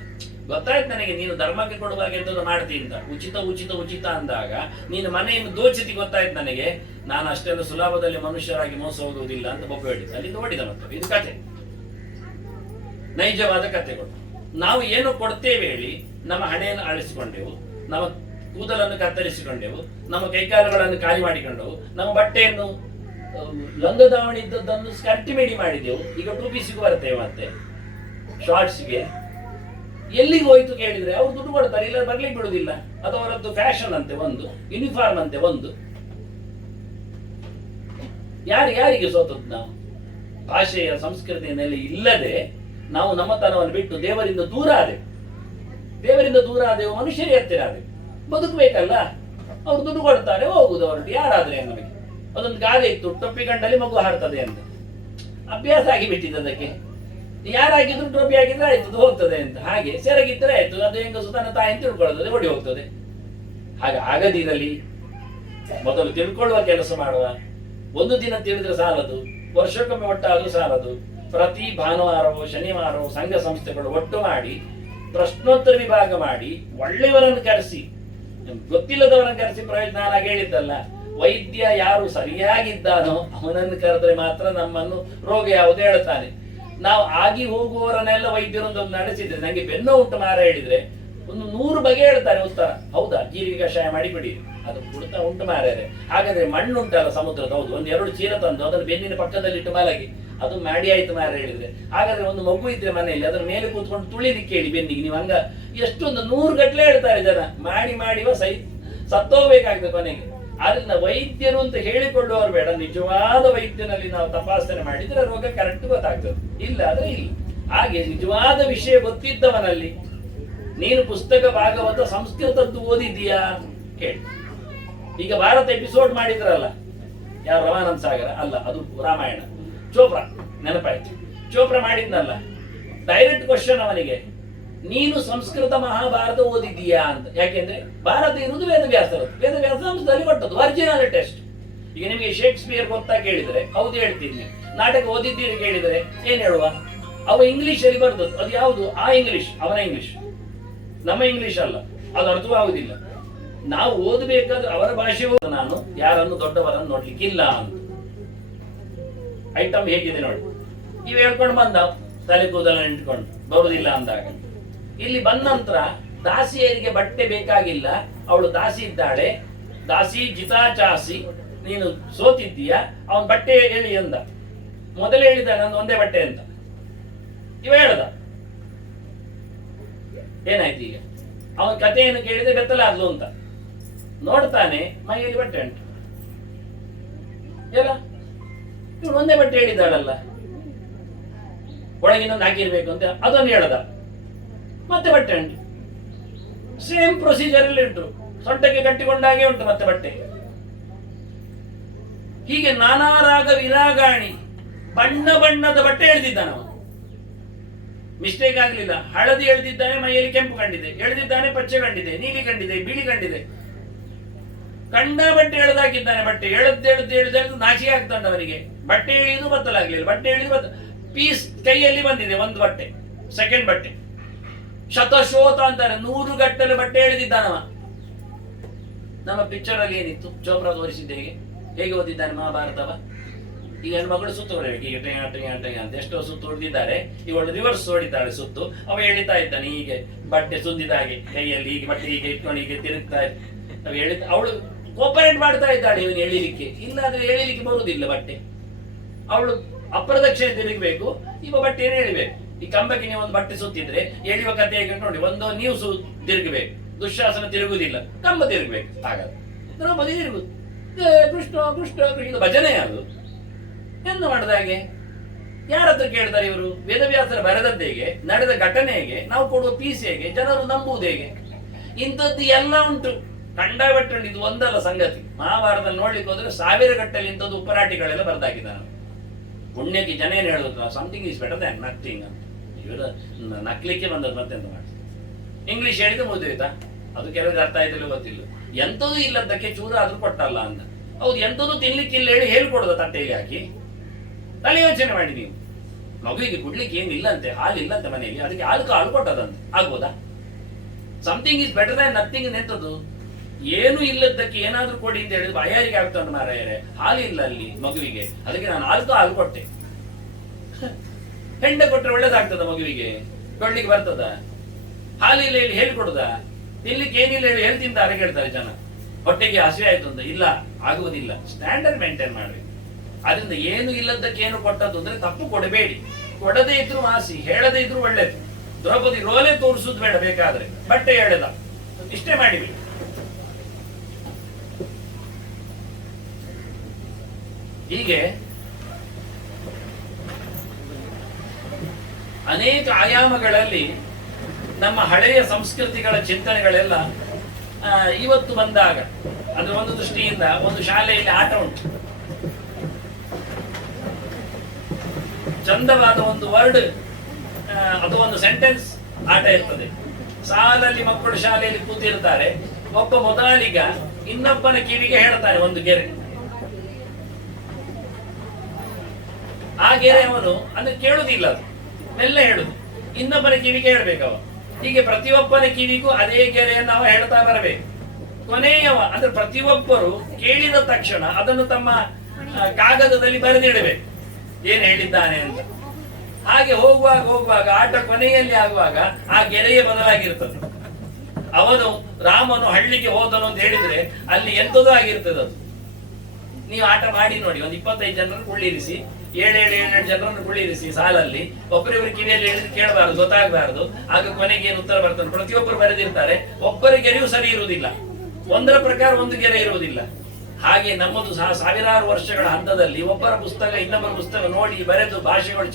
ಗೊತ್ತಾಯ್ತು ನನಗೆ ನೀನು ಧರ್ಮಕ್ಕೆ ಕೊಡುವಾಗ ಎಂತದ್ದು ಮಾಡ್ತೀನಿ ಅಂತ. ಉಚಿತ ಉಚಿತ ಉಚಿತ ಅಂದಾಗ ನೀನು ಮನೆಯನ್ನು ದೋಚಿತಿ ಗೊತ್ತಾಯ್ತು ನನಗೆ. ನಾನು ಅಷ್ಟೆಲ್ಲ ಸುಲಭದಲ್ಲಿ ಮನುಷ್ಯರಾಗಿ ಮೋಸ ಹೋಗುವುದಿಲ್ಲ ಅಂತ ಬೊಬ್ಬ ಹೇಳಿದ. ಅಲ್ಲಿಂದ ಓಡಿದ. ಮತ್ತೆ ಇದು ಕತೆ, ನೈಜವಾದ ಕಥೆಗಳು. ನಾವು ಏನು ಕೊಡ್ತೇವೆ ಹೇಳಿ ನಮ್ಮ ಹಣೆಯನ್ನು ಅಳಿಸಿಕೊಂಡೆವು, ನಮ್ಮ ಕೂದಲನ್ನು ಕತ್ತರಿಸಿಕೊಂಡೆವು, ನಮ್ಮ ಕೈಕಾಲುಗಳನ್ನು ಖಾಲಿ ಮಾಡಿಕೊಂಡೆವು, ನಮ್ಮ ಬಟ್ಟೆಯನ್ನು ಲಂಗದಾವಣಿ ಇದ್ದದ್ದನ್ನು ಸ್ಕರ್ಟಿ ಮೇಡಿ ಮಾಡಿದೆವು. ಈಗ 2 ಪೀಸಿಗೂ ಬರ್ತೇವೆ, ಮತ್ತೆ ಶಾರ್ಟ್ಸ್ಗೆ. ಎಲ್ಲಿಗೆ ಹೋಯ್ತು ಕೇಳಿದ್ರೆ ಅವ್ರು ದುಡ್ಡು ಕೊಡ್ತಾರೆ, ಇಲ್ಲ ಬರ್ಲಿಕ್ಕೆ ಬಿಡುದಿಲ್ಲ. ಅದು ಅವರದ್ದು ಫ್ಯಾಷನ್ ಅಂತೆ, ಒಂದು ಯೂನಿಫಾರ್ಮ್ ಅಂತೆ, ಒಂದು ಯಾರಿಗೆ ಸೋತದ್ದು ನಾವು? ಭಾಷೆಯ ಸಂಸ್ಕೃತಿಯಲ್ಲಿ ಇಲ್ಲದೆ ನಾವು ನಮ್ಮತನವನ್ನು ಬಿಟ್ಟು ದೇವರಿಂದ ದೂರ ಆದೆವು, ಮನುಷ್ಯರಿಗೆ ಹತ್ತಿರ ಆದೆವು. ಬದುಕಬೇಕಲ್ಲ, ಅವ್ರು ದುಡ್ಡು ಕೊಡ್ತಾರೆ, ಹೋಗುದು ಹೊರಟು. ಯಾರಾದ್ರೆ ನಮಗೆ ಅದೊಂದು ಗಾದೆ ಇತ್ತು, ಟೊಪ್ಪಿ ಗಂಡಲ್ಲಿ ಮಗು ಹಾರ್ತದೆ ಅಂತ. ಅಭ್ಯಾಸ ಆಗಿಬಿಟ್ಟಿದೆ ಅದಕ್ಕೆ. ಯಾರಾಗಿದ್ರು ಟೊಪ್ಪಿ ಹಾಕಿದ್ರೆ ಆಯ್ತು, ಅದು ಹೋಗ್ತದೆ ಅಂತ. ಹಾಗೆ ಸೆರಗಿದ್ರೆ ಆಯ್ತು, ಅದು ಹೆಂಗಸು ತನ್ನ ತಾಯಿ ಅಂತ ತಿಳ್ಕೊಳ್ಳೋದು, ಓಡಿ ಹೋಗ್ತದೆ. ಹಾಗೆ ಆಗದಿರಲಿ, ಮೊದಲು ತಿಳ್ಕೊಳ್ಳುವ ಕೆಲಸ ಮಾಡುವ. ಒಂದು ದಿನ ತಿಳಿದ್ರೆ ಸಾಲದು, ವರ್ಷಕ್ಕೊಮ್ಮೆ ಒಟ್ಟಾದ್ರೂ ಸಾಲದು. ಪ್ರತಿ ಭಾನುವಾರವೋ ಶನಿವಾರವೋ ಸಂಘ ಸಂಸ್ಥೆಗಳು ಒಟ್ಟು ಮಾಡಿ ಪ್ರಶ್ನೋತ್ತರ ವಿಭಾಗ ಮಾಡಿ ಒಳ್ಳೆಯವರನ್ನು ಕರೆಸಿ, ಗೊತ್ತಿಲ್ಲದವರನ್ನು ಕರೆಸಿ ಪ್ರಯೋಜನ. ನಾನು ಹೇಳಿದ್ದಲ್ಲ, ವೈದ್ಯ ಯಾರು ಸರಿಯಾಗಿದ್ದಾನೋ ಅವನನ್ನು ಕರೆದ್ರೆ ಮಾತ್ರ ನಮ್ಮನ್ನು ರೋಗ ಯಾವುದು ಹೇಳ್ತಾನೆ. ನಾವು ಆಗಿ ಹೋಗುವವರನ್ನೆಲ್ಲ ವೈದ್ಯರೊಂದು ನಡೆಸಿದ್ರೆ, ನಂಗೆ ಬೆನ್ನು ಉಂಟು ಮಾರ ಹೇಳಿದ್ರೆ ಒಂದು 100 ಬಗೆ ಹೇಳ್ತಾರೆ ಉತ್ತರ. ಹೌದಾ, ಜೀರಿಗೆ ಕಷಾಯ ಮಾಡಿ ಬಿಡಿ, ಅದು ಕುಡ್ತಾ ಉಂಟು ಮಾರ್ಯಾರೆ. ಹಾಗಾದ್ರೆ ಮಣ್ಣು ಉಂಟಲ್ಲ ಸಮುದ್ರದ, ಹೌದು, 1-2 ಚೀಲ ತಂದು ಅದನ್ನು ಬೆನ್ನಿನ ಪಕ್ಕದಲ್ಲಿಟ್ಟು ಮಲಗಿ, ಅದು ಮಾಡಿ ಆಯ್ತು ಮಾರ ಹೇಳಿದ್ರೆ. ಹಾಗಾದ್ರೆ ಒಂದು ಮಗು ಇದ್ರೆ ಮನೆಯಲ್ಲಿ ಅದರ ಮೇಲೆ ಕೂತ್ಕೊಂಡು ತುಳಿಲಿಕ್ಕೆ ಹೇಳಿ ಬೆನ್ನಿಗೆ, ನೀವು ಹಂಗ ಎಷ್ಟೊಂದು 100 ಗಟ್ಟಲೆ ಹೇಳ್ತಾರೆ ಜನ. ಮಾಡಿವ ಸತ್ತೋಗ್ಬೇಕಾಗ್ತದೆ ಕೊನೆಗೆ. ಆದ್ರಿಂದ ವೈದ್ಯರು ಅಂತ ಹೇಳಿಕೊಳ್ಳುವವರು ಬೇಡ, ನಿಜವಾದ ವೈದ್ಯನಲ್ಲಿ ನಾವು ತಪಾಸಣೆ ಮಾಡಿದ್ರೆ ರೋಗ ಕರೆಕ್ಟ್ ಗೊತ್ತಾಗ್ತದೆ, ಇಲ್ಲ ಆದ್ರೆ ಇಲ್ಲ. ಹಾಗೆ ನಿಜವಾದ ವಿಷಯ ಗೊತ್ತಿದ್ದವನಲ್ಲಿ, ನೀನು ಪುಸ್ತಕ ಭಾಗವತ ಸಂಸ್ಕೃತದ್ದು ಓದಿದ್ದೀಯಾ ಕೇಳಿ. ಈಗ ಭಾರತ ಎಪಿಸೋಡ್ ಮಾಡಿದ್ರಲ್ಲ, ಯಾರು ರಮಾನಂದ ಸಾಗರ ಅಲ್ಲ, ಅದು ರಾಮಾಯಣ. ಚೋಪ್ರಾ, ನೆನಪಾಯ್ತು, ಚೋಪ್ರಾ ಮಾಡಿದ್ನಲ್ಲ. ಡೈರೆಕ್ಟ್ ಕ್ವಶನ್ ಅವನಿಗೆ, ನೀನು ಸಂಸ್ಕೃತ ಮಹಾಭಾರತ ಓದಿದ್ದೀಯಾ ಅಂತ. ಯಾಕೆಂದ್ರೆ ಭಾರತ ಇರುವುದು ವೇದವ್ಯಾಸರದ್ದು, ವೇದವ್ಯಾಸ ಸಂಸ್ಕೃತದಲ್ಲಿ ಕೊಟ್ಟದ್ದು ಒರಿಜಿನಲ್ ಟೆಸ್ಟ್. ಈಗ ನಿಮಗೆ ಶೇಕ್ಸ್ಪಿಯರ್ ಗೊತ್ತಾ ಕೇಳಿದ್ರೆ ಹೌದು ಹೇಳ್ತೀನಿ. ನಾಟಕ ಓದಿದ್ದೀರಿ ಕೇಳಿದ್ರೆ ಏನ್ ಹೇಳುವ? ಅವ ಇಂಗ್ಲಿಷ್ ಅಲ್ಲಿ ಬರ್ತದ್ದು, ಅದು ಯಾವುದು? ಆ ಇಂಗ್ಲಿಷ್, ಅವನ ಇಂಗ್ಲಿಷ್, ನಮ್ಮ ಇಂಗ್ಲಿಷ್ ಅಲ್ಲ. ಅದು ಅರ್ಥವಾಗುವುದಿಲ್ಲ. ನಾವು ಓದಬೇಕಾದ್ರೆ ಅವರ ಭಾಷೆ. ನಾನು ಯಾರನ್ನು ದೊಡ್ಡವರನ್ನು ನೋಡ್ಲಿಕ್ಕಿಲ್ಲ ಅಂತ. ಐಟಮ್ ಹೇಗಿದೆ ನೋಡಿ, ಇವ್ ಹೇಳ್ಕೊಂಡು ಬಂದ, ತಲೆ ಕೂದಲ ಇಟ್ಕೊಂಡು ಬರುವುದಿಲ್ಲ ಅಂದಾಗ. ಇಲ್ಲಿ ಬಂದ ನಂತರ ದಾಸಿಯರಿಗೆ ಬಟ್ಟೆ ಬೇಕಾಗಿಲ್ಲ, ಅವಳು ದಾಸಿ ಇದ್ದಾಳೆ, ದಾಸಿ ಜಿತಾಚಾಸಿ, ನೀನು ಸೋತಿದ್ದೀಯ, ಅವನ್ ಬಟ್ಟೆ ಹೇಳಿ ಅಂದ. ಮೊದಲು ಹೇಳಿದ ನಂದು ಒಂದೇ ಬಟ್ಟೆ ಅಂತ, ಇವ ಹೇಳ್ದ. ಏನಾಯ್ತು ಈಗ? ಅವನ ಕಥೆಯನ್ನು ಕೇಳಿದ್ರೆ ಬೆತ್ತಲಾದ್ಲು ಅಂತ. ನೋಡ್ತಾನೆ ಮೈಯಲ್ಲಿ ಬಟ್ಟೆ ಉಂಟು, ಎಲ್ಲ ಇವಳು ಒಂದೇ ಬಟ್ಟೆ ಹೇಳಿದ್ದಾಳಲ್ಲ, ಒಳಗಿನೊಂದು ಹಾಕಿರ್ಬೇಕು ಅಂತ ಅದನ್ನು ಹೇಳ್ದ. ಮತ್ತೆ ಬಟ್ಟೆ ಉಂಟು, ಸೇಮ್ ಪ್ರೊಸೀಜರ್ ಅಲ್ಲಿ ಉಂಟು, ಸೊಂಟಕ್ಕೆ ಕಟ್ಟಿಕೊಂಡಾಗೆ ಉಂಟು ಮತ್ತೆ ಬಟ್ಟೆ. ಹೀಗೆ ನಾನಾ ರಾಗ ವಿರಾಗಾಣಿ, ಬಣ್ಣ ಬಣ್ಣದ ಬಟ್ಟೆ ಎಳೆದಿದ್ದಾನೆ ಅವನು. ಮಿಸ್ಟೇಕ್ ಆಗ್ಲಿಲ್ಲ. ಹಳದಿ ಎಳೆದಿದ್ದಾನೆ, ಮೈಯಲ್ಲಿ ಕೆಂಪು ಕಂಡಿದೆ, ಎಳೆದಿದ್ದಾನೆ ಪಚ್ಚೆ ಕಂಡಿದೆ, ನೀಲಿ ಕಂಡಿದೆ, ಬಿಳಿ ಕಂಡಿದೆ. ಕಂಡ ಬಟ್ಟೆ ಎಳೆದಾಕಿದ್ದಾನೆ. ಬಟ್ಟೆ ಎಳೆದು ನಾಚಿಕೆ ಆಗ್ತಾನೆ ಅವನಿಗೆ. ಬಟ್ಟೆ ಎಳೆಯುವುದು ಬತ್ತಲಾಗ್ಲಿಲ್ಲ, ಬಟ್ಟೆ ಎಳೆದು ಪೀಸ್ ಕೈಯಲ್ಲಿ ಬಂದಿದೆ ಒಂದು ಬಟ್ಟೆ, ಸೆಕೆಂಡ್ ಬಟ್ಟೆ. ಶತಶೋತ ಅಂತಾರೆ, 100 ಗಟ್ಟಲೆ ಬಟ್ಟೆ ಎಳೆದಿದ್ದಾನವ. ನಮ್ಮ ಪಿಕ್ಚರ್ ಅಲ್ಲಿ ಏನಿತ್ತು, ಚೋಪ್ರಾ ತೋರಿಸಿದ್ದೆ ಹೇಗೆ ಓದಿದ್ದಾನೆ ಮಹಾಭಾರತವ. ಈಗ ಹೆಣ್ಮಗಳು ಸುತ್ತು ಹೊಡಬೇಕು, ಈಗ ಟೆಂಗ ಅಂತ ಎಷ್ಟೋ ಸುತ್ತು ಹೊಡೆದಿದ್ದಾರೆ. ಇವಳು ರಿವರ್ಸ್ ಹೊಡಿತಾಳೆ ಸುತ್ತು, ಅವ ಎಳಿತಾ ಇದ್ದಾನೆ ಹೀಗೆ, ಬಟ್ಟೆ ಸುಂದಿದ ಹಾಗೆ ಕೈಯಲ್ಲಿ ಹೀಗೆ ಬಟ್ಟೆ ಹೀಗೆ ಇಟ್ಕೊಂಡು ಹೀಗೆ ತಿರುಗ್ತಾ ಅವಳು ಕೋಪರೇಟ್ ಮಾಡ್ತಾ ಇದ್ದಾಳೆ ಇವನು ಎಳಿಲಿಕ್ಕೆ. ಇಲ್ಲಾದ್ರೆ ಎಳಿಲಿಕ್ಕೆ ಬರುವುದಿಲ್ಲ ಬಟ್ಟೆ. ಅವಳು ಅಪ್ರದಕ್ಷಿಣೆ ತಿರುಗಬೇಕು, ಇವ ಬಟ್ಟೆಯನ್ನು ಎಳಿಬೇಕು. ಈ ಕಂಬಕ್ಕೆ ನೀವು ಒಂದು ಬಟ್ಟೆ ಸುತ್ತಿದ್ರೆ ಎಳೆಯುವ ಕಥೆ ಹೇಗೆ ನೋಡಿ, ಒಂದು ನೀವು ತಿರುಗಬೇಕು, ದುಶ್ಯಾಸನ ತಿರುಗುದಿಲ್ಲ, ಕಂಬ ತಿರುಗಬೇಕು. ಹಾಗಾದ್ರೆ ದ್ರೌಪದಿ ತಿರುಗುದು, ಕೃಷ್ಣ ಕೃಷ್ಣ ಕೃಷ್ಣ ಭಜನೆ. ಅದು ಎಂದು ಮಾಡಿದ ಹಾಗೆ ಯಾರ ಹತ್ರ ಕೇಳ್ತಾರೆ ಇವರು? ವೇದವ್ಯಾಸರ ಬರೆದದ್ದು ಹೇಗೆ, ನಡೆದ ಘಟನೆ ಹೇಗೆ, ನಾವು ಕೊಡುವ ಪೀಸ್ ಹೇಗೆ, ಜನರು ನಂಬುವುದು ಹೇಗೆ? ಇಂಥದ್ದು ಎಲ್ಲ ಉಂಟು, ಕಂಡಬಟ್ಟೆ. ಇದು ಒಂದಲ್ಲ ಸಂಗತಿ. ಮಹಾಭಾರತದಲ್ಲಿ ನೋಡ್ಲಿಕ್ಕೆ ಹೋದ್ರೆ 1000 ಗಟ್ಟಲೆ ಇಂಥದ್ದು ಉಪರಾಟಿಗಳೆಲ್ಲ ಬರ್ದಾಕಿದ್ದಾನೆ. ಪುಣ್ಯಕ್ಕೆ ಜನ ಏನ್ ಹೇಳುದು, something is better than nothing ಅಂತ. ಇವರು ನಕ್ಲಿಕ್ಕೆ ಬಂದದ್ದು ಮತ್ತೆಂತ ಮಾಡಿ. ಇಂಗ್ಲಿಷ್ ಹೇಳಿದ್ರೆ ಮುಗಿದೋಯ್ತಾ? ಅದು ಕೆಲವರಿಗೆ ಅರ್ಥ ಆಯ್ತಲ್ಲ ಗೊತ್ತಿಲ್ಲ. ಎಂಥದ್ದು ಇಲ್ಲದಕ್ಕೆ ಚೂರ ಆದ್ರೂ ಕೊಟ್ಟಲ್ಲ ಅಂತ. ಹೌದು, ಎಂಥದ್ದು ತಿನ್ಲಿಕ್ಕಿಲ್ಲ ಹೇಳಿ ಹೇಳ್ಕೊಡೋದ ತಟ್ಟೆಗೆ ಹಾಕಿ. ತಲೆ ಯೋಚನೆ ಮಾಡಿ ನೀವು. ಮಗುವಿಗೆ ಕುಡ್ಲಿಕ್ಕೆ ಏನಿಲ್ಲ ಅಂತೆ, ಹಾಲು ಇಲ್ಲಂತೆ ಮನೆಯಲ್ಲಿ, ಅದಕ್ಕೆ ಹಾಲು ಕೊಟ್ಟದಂತೆ ಆಗ್ಬೋದಾ? Something is better than nothing ಎಂತದ್ದು? ಏನು ಇಲ್ಲದಕ್ಕೆ ಏನಾದ್ರೂ ಕೊಡಿ ಅಂತ ಹೇಳಿದ್ರೆ ಬಾಯಾರಿಗೆ ಆಗ್ತಾ ಉಂಟು ಮಾರಾಯರೆ. ಹಾಲು ಇಲ್ಲ ಅಲ್ಲಿ ಮಗುವಿಗೆ, ಅದಕ್ಕೆ ನಾನು ಹಾಲು ಕೊಟ್ಟೆ. ಹೆಂಡ ಕೊಟ್ಟರೆ ಒಳ್ಳೇದಾಗ್ತದ ಮಗುವಿಗೆ? ಕೊಡ್ಲಿಕ್ಕೆ ಬರ್ತದ? ಹಾಲಿಲ್ಲ ಹೇಳಿ ಹೇಳ್ಕೊಡುದ? ತಿನ್ಲಿಕ್ಕೆ ಏನಿಲ್ಲ ಹೇಳಿ ತಿಂತ ಅರಗೇಳ್ತಾರೆ ಜನ. ಹೊಟ್ಟೆಗೆ ಹಸಿವೆ ಆಯ್ತು ಅಂತ ಇಲ್ಲ, ಆಗುವುದಿಲ್ಲ. ಸ್ಟ್ಯಾಂಡರ್ಡ್ ಮೇಂಟೈನ್ ಮಾಡ್ಬೇಕು. ಅದರಿಂದ ಏನು ಇಲ್ಲದಕ್ಕೆ ಏನು ಕೊಟ್ಟದ್ದು ಅಂದ್ರೆ ತಪ್ಪು ಕೊಡಬೇಡಿ. ಕೊಡದೇ ಇದ್ರು ಆಸಿ, ಹೇಳದೇ ಇದ್ರು ಒಳ್ಳೇದು. ದ್ರೌಪದಿ ರೋಲೆ ತೋರಿಸುದು ಬೇಡ, ಬೇಕಾದ್ರೆ ಬಟ್ಟೆ ಎಳೆದ, ಇಷ್ಟೇ ಮಾಡಿಬಿಡಿ. ಹೀಗೆ ಅನೇಕ ಆಯಾಮಗಳಲ್ಲಿ ನಮ್ಮ ಹಳೆಯ ಸಂಸ್ಕೃತಿಗಳ ಚಿಂತನೆಗಳೆಲ್ಲ ಇವತ್ತು ಬಂದಾಗ ಅದ್ರ ಒಂದು ದೃಷ್ಟಿಯಿಂದ ಒಂದು ಶಾಲೆಯಲ್ಲಿ ಆಟ ಉಂಟು, ಚಂದವಾದ ಒಂದು ವರ್ಡ್ ಅಥವಾ ಒಂದು ಸೆಂಟೆನ್ಸ್ ಆಟ ಇರ್ತದೆ. ಸಾಲಲ್ಲಿ ಮಕ್ಕಳು ಶಾಲೆಯಲ್ಲಿ ಕೂತಿರ್ತಾರೆ, ಒಬ್ಬ ಮೊದಲಿಗ ಇನ್ನೊಬ್ಬನ ಕಿವಿಗೆ ಹೇಳ್ತಾನೆ ಒಂದು ಗೆರೆ, ಆ ಗೆರೆ ಅವನು ಅದನ್ನು ಕೇಳುದಿಲ್ಲ, ಅದು ಮೆಲ್ಲ ಹೇಳುದು, ಇನ್ನೊಬ್ಬನ ಕಿವಿಗೆ ಹೇಳ್ಬೇಕವ. ಹೀಗೆ ಪ್ರತಿಯೊಬ್ಬನ ಕಿವಿಗೂ ಅದೇ ಗೆರೆಯನ್ನು ಅವ ಹೇಳ್ತಾ ಬರಬೇಕು. ಕೊನೆಯವ ಅಂದ್ರೆ ಪ್ರತಿಯೊಬ್ಬರು ಕೇಳಿದ ತಕ್ಷಣ ಅದನ್ನು ತಮ್ಮ ಕಾಗದದಲ್ಲಿ ಬರೆದಿಡಬೇಕು ಏನ್ ಹೇಳಿದ್ದಾನೆ ಅಂತ. ಹಾಗೆ ಹೋಗುವಾಗ ಆಟ ಕೊನೆಯಲ್ಲಿ ಆಗುವಾಗ ಆ ಗೆರೆಯೇ ಬದಲಾಗಿರ್ತದೆ. ಅವನು ರಾಮನು ಹಳ್ಳಿಗೆ ಹೋದನು ಅಂತ ಹೇಳಿದ್ರೆ ಅಲ್ಲಿ ಎಂತದೋ ಆಗಿರ್ತದೆ ಅದು. ನೀವು ಆಟ ಮಾಡಿ ನೋಡಿ, ಒಂದು 25 ಜನರನ್ನು ಕುಳ್ಳಿರಿಸಿ, 7 ಜನರನ್ನು ಕುಳ್ಳಿರಿಸಿ ಸಾಲಲ್ಲಿ, ಒಬ್ಬರಿಬ್ಬರು ಕಿವಿಯಲ್ಲಿ ಹೇಳಿದ್ರೆ ಕೇಳಬಾರದು, ಗೊತ್ತಾಗಬಾರದು. ಆಗ ಕೊನೆಗೆ ಏನು ಉತ್ತರ ಬರ್ತದೆ, ಪ್ರತಿಯೊಬ್ಬರು ಬರೆದಿರ್ತಾರೆ, ಒಬ್ಬರ ಗೆರೆಯೂ ಸರಿ ಇರುವುದಿಲ್ಲ, ಒಂದರ ಪ್ರಕಾರ ಒಂದು ಗೆರೆ ಇರುವುದಿಲ್ಲ. ಹಾಗೆ ನಮ್ಮದು ಸಹ ಸಾವಿರಾರು ವರ್ಷಗಳ ಹಂತದಲ್ಲಿ ಒಬ್ಬರ ಪುಸ್ತಕ ಇನ್ನೊಬ್ಬರ ಪುಸ್ತಕ ನೋಡಿ ಬರೆದು ಭಾಷೆಗಳು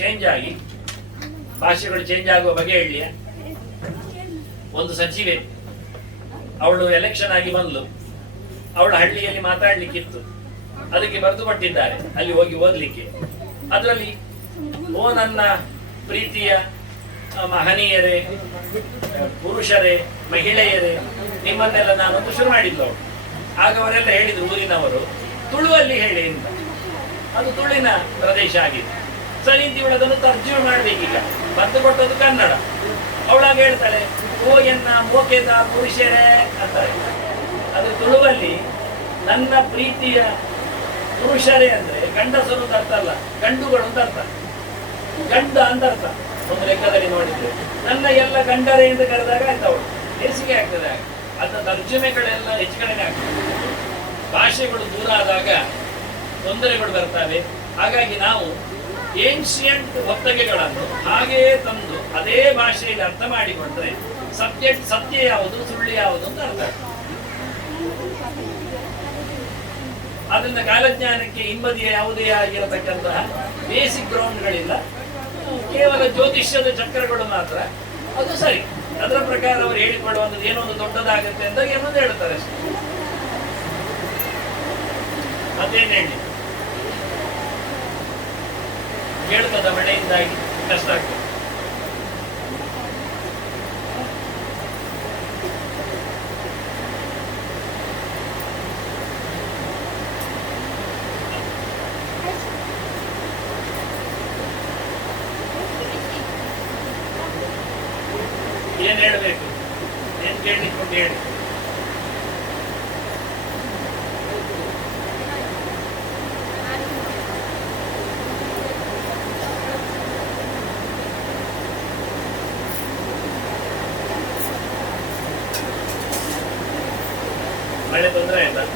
ಚೇಂಜ್ ಆಗುವ ಬಗೆ ಹೇಳಿಯ. ಒಂದು ಸಚಿವೆ ಅವಳು ಎಲೆಕ್ಷನ್ ಆಗಿ ಬಂದ್ಲು, ಅವಳ ಹಳ್ಳಿಯಲ್ಲಿ ಮಾತಾಡ್ಲಿಕ್ಕಿತ್ತು, ಅದಕ್ಕೆ ಬರೆದು ಕೊಟ್ಟಿದ್ದಾರೆ ಅಲ್ಲಿ ಹೋಗಿ ಓದ್ಲಿಕ್ಕೆ. ಅದರಲ್ಲಿ ಓ ನನ್ನ ಪ್ರೀತಿಯ ಮಹನೀಯರೇ, ಪುರುಷರೇ, ಮಹಿಳೆಯರೇ, ನಿಮ್ಮನ್ನೆಲ್ಲ ನಾನೊಂದು ಶುರು ಮಾಡಿದ್ಲು ಅವಳು. ಆಗ ಅವರೆಲ್ಲ ಹೇಳಿದ್ರು ಊರಿನವರು, ತುಳುವಲ್ಲಿ ಹೇಳಿ ಅಂತ. ಅದು ತುಳುವಿನ ಪ್ರದೇಶ ಆಗಿದೆ. ಸರಿ ಅಂತ ಇವಳು ಅದನ್ನು ತರ್ಜುಮೆ ಮಾಡ್ಬೇಕೀಗ, ಬರೆದು ಕೊಟ್ಟದ್ದು ಕನ್ನಡ. ಅವಳಾಗ ಹೇಳ್ತಾಳೆ, ಓ ಎನ್ನ ಮೋಕೆದ ಪುರುಷರೇ ಅಂತಾರೆ. ಅದು ತುಳುವಲ್ಲಿ ನನ್ನ ಪ್ರೀತಿಯ ಪುರುಷರೇ ಅಂದ್ರೆ ಗಂಡಸರು ಅಂತ ಅರ್ಥ ಅಲ್ಲ, ಗಂಡುಗಳು ಅಂತ ಅರ್ಥ, ಗಂಡ ಅಂತ ಅರ್ಥ. ಒಂದು ಲೆಕ್ಕದಲ್ಲಿ ನೋಡಿದ್ರೆ ನನ್ನ ಎಲ್ಲ ಗಂಡರೇ ಅಂತ ಕರೆದಾಗ ಆಯ್ತು ಅವಳು ಬೇಸಿಗೆ ಆಗ್ತದೆ. ಅದರ ತರ್ಜುಮೆಗಳೆಲ್ಲ ಹೆಚ್ಚು ಕಡಿಮೆ ಆಗ್ತದೆ. ಭಾಷೆಗಳು ದೂರ ಆದಾಗ ತೊಂದರೆಗಳು ಬರ್ತವೆ. ಹಾಗಾಗಿ ನಾವು ಏನ್ಷಿಯಂಟ್ ಒತ್ತಗೆಗಳನ್ನು ಹಾಗೆಯೇ ತಂದು ಅದೇ ಭಾಷೆಯಲ್ಲಿ ಅರ್ಥ ಮಾಡಿಕೊಂಡ್ರೆ ಸತ್ಯ ಯಾವುದು ಸುಳ್ಳು ಯಾವುದು ಅಂತ ಅರ್ಥ. ಆದ್ರಿಂದ ಕಾಲಜ್ಞಾನಕ್ಕೆ ಹಿಂಬದಿಯ ಯಾವುದೇ ಆಗಿರತಕ್ಕಂತಹ ಬೇಸಿಕ್ ಗ್ರೌಂಡ್ಗಳಿಲ್ಲ, ಕೇವಲ ಜ್ಯೋತಿಷ್ಯದ ಚಕ್ರಗಳು ಮಾತ್ರ. ಅದು ಸರಿ, ಅದರ ಪ್ರಕಾರ ಅವರು ಹೇಳಿಕೊಡುವಂಥದ್ದು ಏನೋ ಒಂದು ದೊಡ್ಡದಾಗುತ್ತೆ ಅಂತ ಏನೊಂದು ಹೇಳ್ತಾರೆ ಅಷ್ಟೇ. ಮತ್ತೇನು ಹೇಳಿ, ಕೇಳ್ತದ ಮಳೆಯಿಂದಾಗಿ ಕಷ್ಟ ಆಗ್ತದೆ. ಏನ್ ಹೇಳ್ಬೇಕು, ಏನ್ ಕೇಳಲಿಕ್ಕೆ ಹೇಳಿ. ಮಳೆ ತೊಂದರೆ ಆಯ್ತಾ?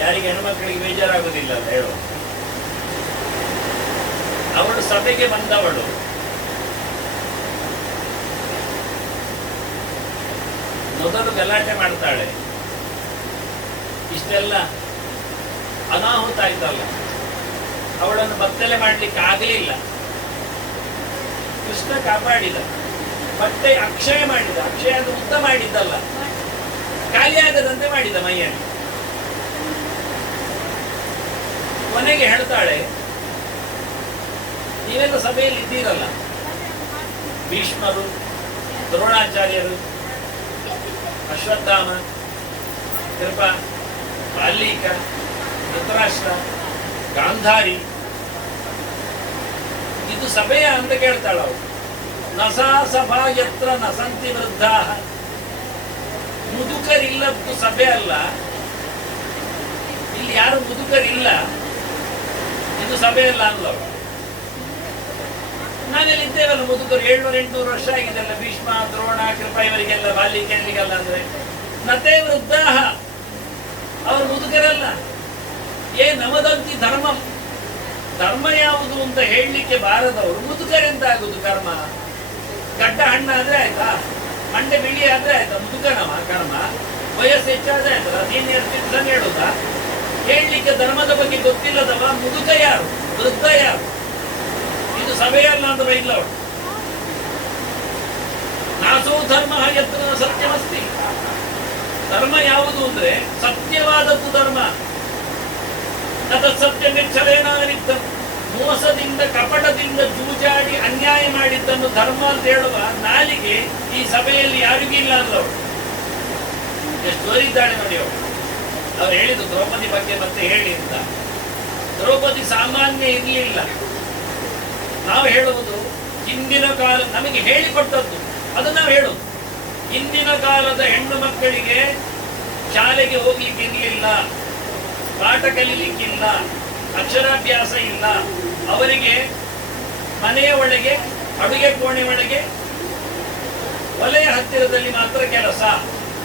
ಯಾರಿಗೆ ಹೆಣ್ಮಕ್ಳಿಗೆ ಬೇಜಾರಾಗುದಿಲ್ಲ ಅಂತ ಹೇಳುವ. ಅವಳು ಸಭೆಗೆ ಬಂದವಳು ಮೊದಲು ಗಲಾಟೆ ಮಾಡ್ತಾಳೆ. ಇಷ್ಟೆಲ್ಲ ಅನಾಹುತ ಆಯ್ತಲ್ಲ, ಅವಳನ್ನು ಬತ್ತಲೆ ಮಾಡ್ಲಿಕ್ಕೆ ಆಗಲಿಲ್ಲ. ಕೃಷ್ಣ ಕಾಪಾಡಿದ, ಬಟ್ಟೆ ಅಕ್ಷಯ ಮಾಡಿದ. ಅಕ್ಷಯ ಅದು ಉದ್ದ ಮಾಡಿದ್ದಲ್ಲ, ಖಾಲಿಯಾಗದಂತೆ ಮಾಡಿದ ಮೈಯನ್ನು. ಕೊನೆಗೆ ಹೇಳ್ತಾಳೆ, ನೀವೆಲ್ಲ ಸಭೆಯಲ್ಲಿ ಇದ್ದೀರಲ್ಲ, ಭೀಷ್ಮರು, ದ್ರೋಣಾಚಾರ್ಯರು, ಅಶ್ವತ್ಥಾಮ, ಕೃಪ, ಬಾಲ್ಮೀಕ, ಧೃತರಾಷ್ಟ್ರ, ಗಾಂಧಾರಿ, ಇದು ಸಭೆಯ ಅಂತ ಕೇಳ್ತಾಳ ಅವಳು. ನಸಾ ಸಭಾ ಯತ್ರ ನಸಂತಿ ವೃದ್ಧಾ, ಮುದುಕರಿಲ್ಲದ್ದು ಸಭೆ ಅಲ್ಲ, ಇಲ್ಲಿ ಯಾರು ಮುದುಕರಿಲ್ಲ, ಇದು ಸಭೆ ಅಲ್ಲ ಅಂದವರು. ನಾವೆಲ್ಲ ಇದ್ದೇವಲ್ಲ ಮುದುಕರು, 700-800 ವರ್ಷ ಆಗಿದೆಲ್ಲ. ಭೀಷ್ಮ, ದ್ರೋಣ, ಕೃಪಾ ಇವರಿಗೆಲ್ಲ, ಬಾಲ್ಮೀಕಿಯರಿಗೆಲ್ಲ ಅಂದ್ರೆ ನತೆ ವೃದ್ಧಾಹ, ಅವರು ಮುದುಕರಲ್ಲ. ನಮದಂತಿ ಧರ್ಮ. ಧರ್ಮ ಯಾವುದು ಅಂತ ಹೇಳಲಿಕ್ಕೆ ಬಾರದವರು ಮುದುಕರೆಂತಾಗುದು ಕರ್ಮ. ಗಡ್ಡ ಹಣ್ಣಾದ್ರೆ ಆಯ್ತಾ, ಮಂಡೆ ಬಿಳಿ ಆದ್ರೆ ಆಯ್ತಾ, ಮುದುಕನವ ಕರ್ಮ. ವಯಸ್ಸು ಹೆಚ್ಚಾದ್ರೆ ಆಯ್ತಲ್ಲ, ಸೀನಿಯರ್ ಸಿಟಿಸನ್ ಹೇಳುದ. ಹೇಳಲಿಕ್ಕೆ ಧರ್ಮದ ಬಗ್ಗೆ ಗೊತ್ತಿಲ್ಲದವ ಮುದುಕ ಯಾರು, ವೃದ್ಧ ಯಾರು? ಇದು ಸಭೆಯಲ್ಲ ಅಂತ ಬೈದ್ಲ ಅವಳು. ನಾಸೋ ಧರ್ಮ ಯತ್ರ ಸತ್ಯವಸ್ತಿ. ಧರ್ಮ ಯಾವುದು ಅಂದ್ರೆ ಸತ್ಯವಾದದ್ದು ಧರ್ಮ. ಸತ್ಯ ನಿರ್ಚಲೇನಾರಿದ್ದ, ಮೋಸದಿಂದ ಕಪಟದಿಂದ ಜೂಜಾಡಿ ಅನ್ಯಾಯ ಮಾಡಿದ್ದನ್ನು ಧರ್ಮ ಅಂತ ಹೇಳುವ ನಾಲಿಗೆ ಈ ಸಭೆಯಲ್ಲಿ ಯಾರಿಗೂ ಇಲ್ಲ ಅಂದವಳು. ಎಷ್ಟು ಓದಿದ್ದಾಳೆ ನೋಡಿ ಅವಳು. ಅವ್ರು ಹೇಳಿದ್ರು ದ್ರೌಪದಿ ಬಗ್ಗೆ ಮತ್ತೆ ಹೇಳಿ ಅಂತ. ದ್ರೌಪದಿ ಸಾಮಾನ್ಯ ಇರಲಿಲ್ಲ. ನಾವು ಹೇಳುವುದು ಹಿಂದಿನ ಕಾಲ ನಮಗೆ ಹೇಳಿಕೊಟ್ಟದ್ದು, ಅದು ನಾವು ಹೇಳುದು. ಹಿಂದಿನ ಕಾಲದ ಹೆಣ್ಣು ಮಕ್ಕಳಿಗೆ ಶಾಲೆಗೆ ಹೋಗ್ಲಿಕ್ಕೆ ಇರಲಿಲ್ಲ, ಪಾಠ ಕಲೀಲಿಕ್ಕಿಲ್ಲ, ಅಕ್ಷರಾಭ್ಯಾಸ ಇಲ್ಲ. ಅವರಿಗೆ ಮನೆಯ ಒಳಗೆ, ಅಡುಗೆ ಕೋಣೆ ಒಳಗೆ, ಒಲೆಯ ಹತ್ತಿರದಲ್ಲಿ ಮಾತ್ರ ಕೆಲಸ.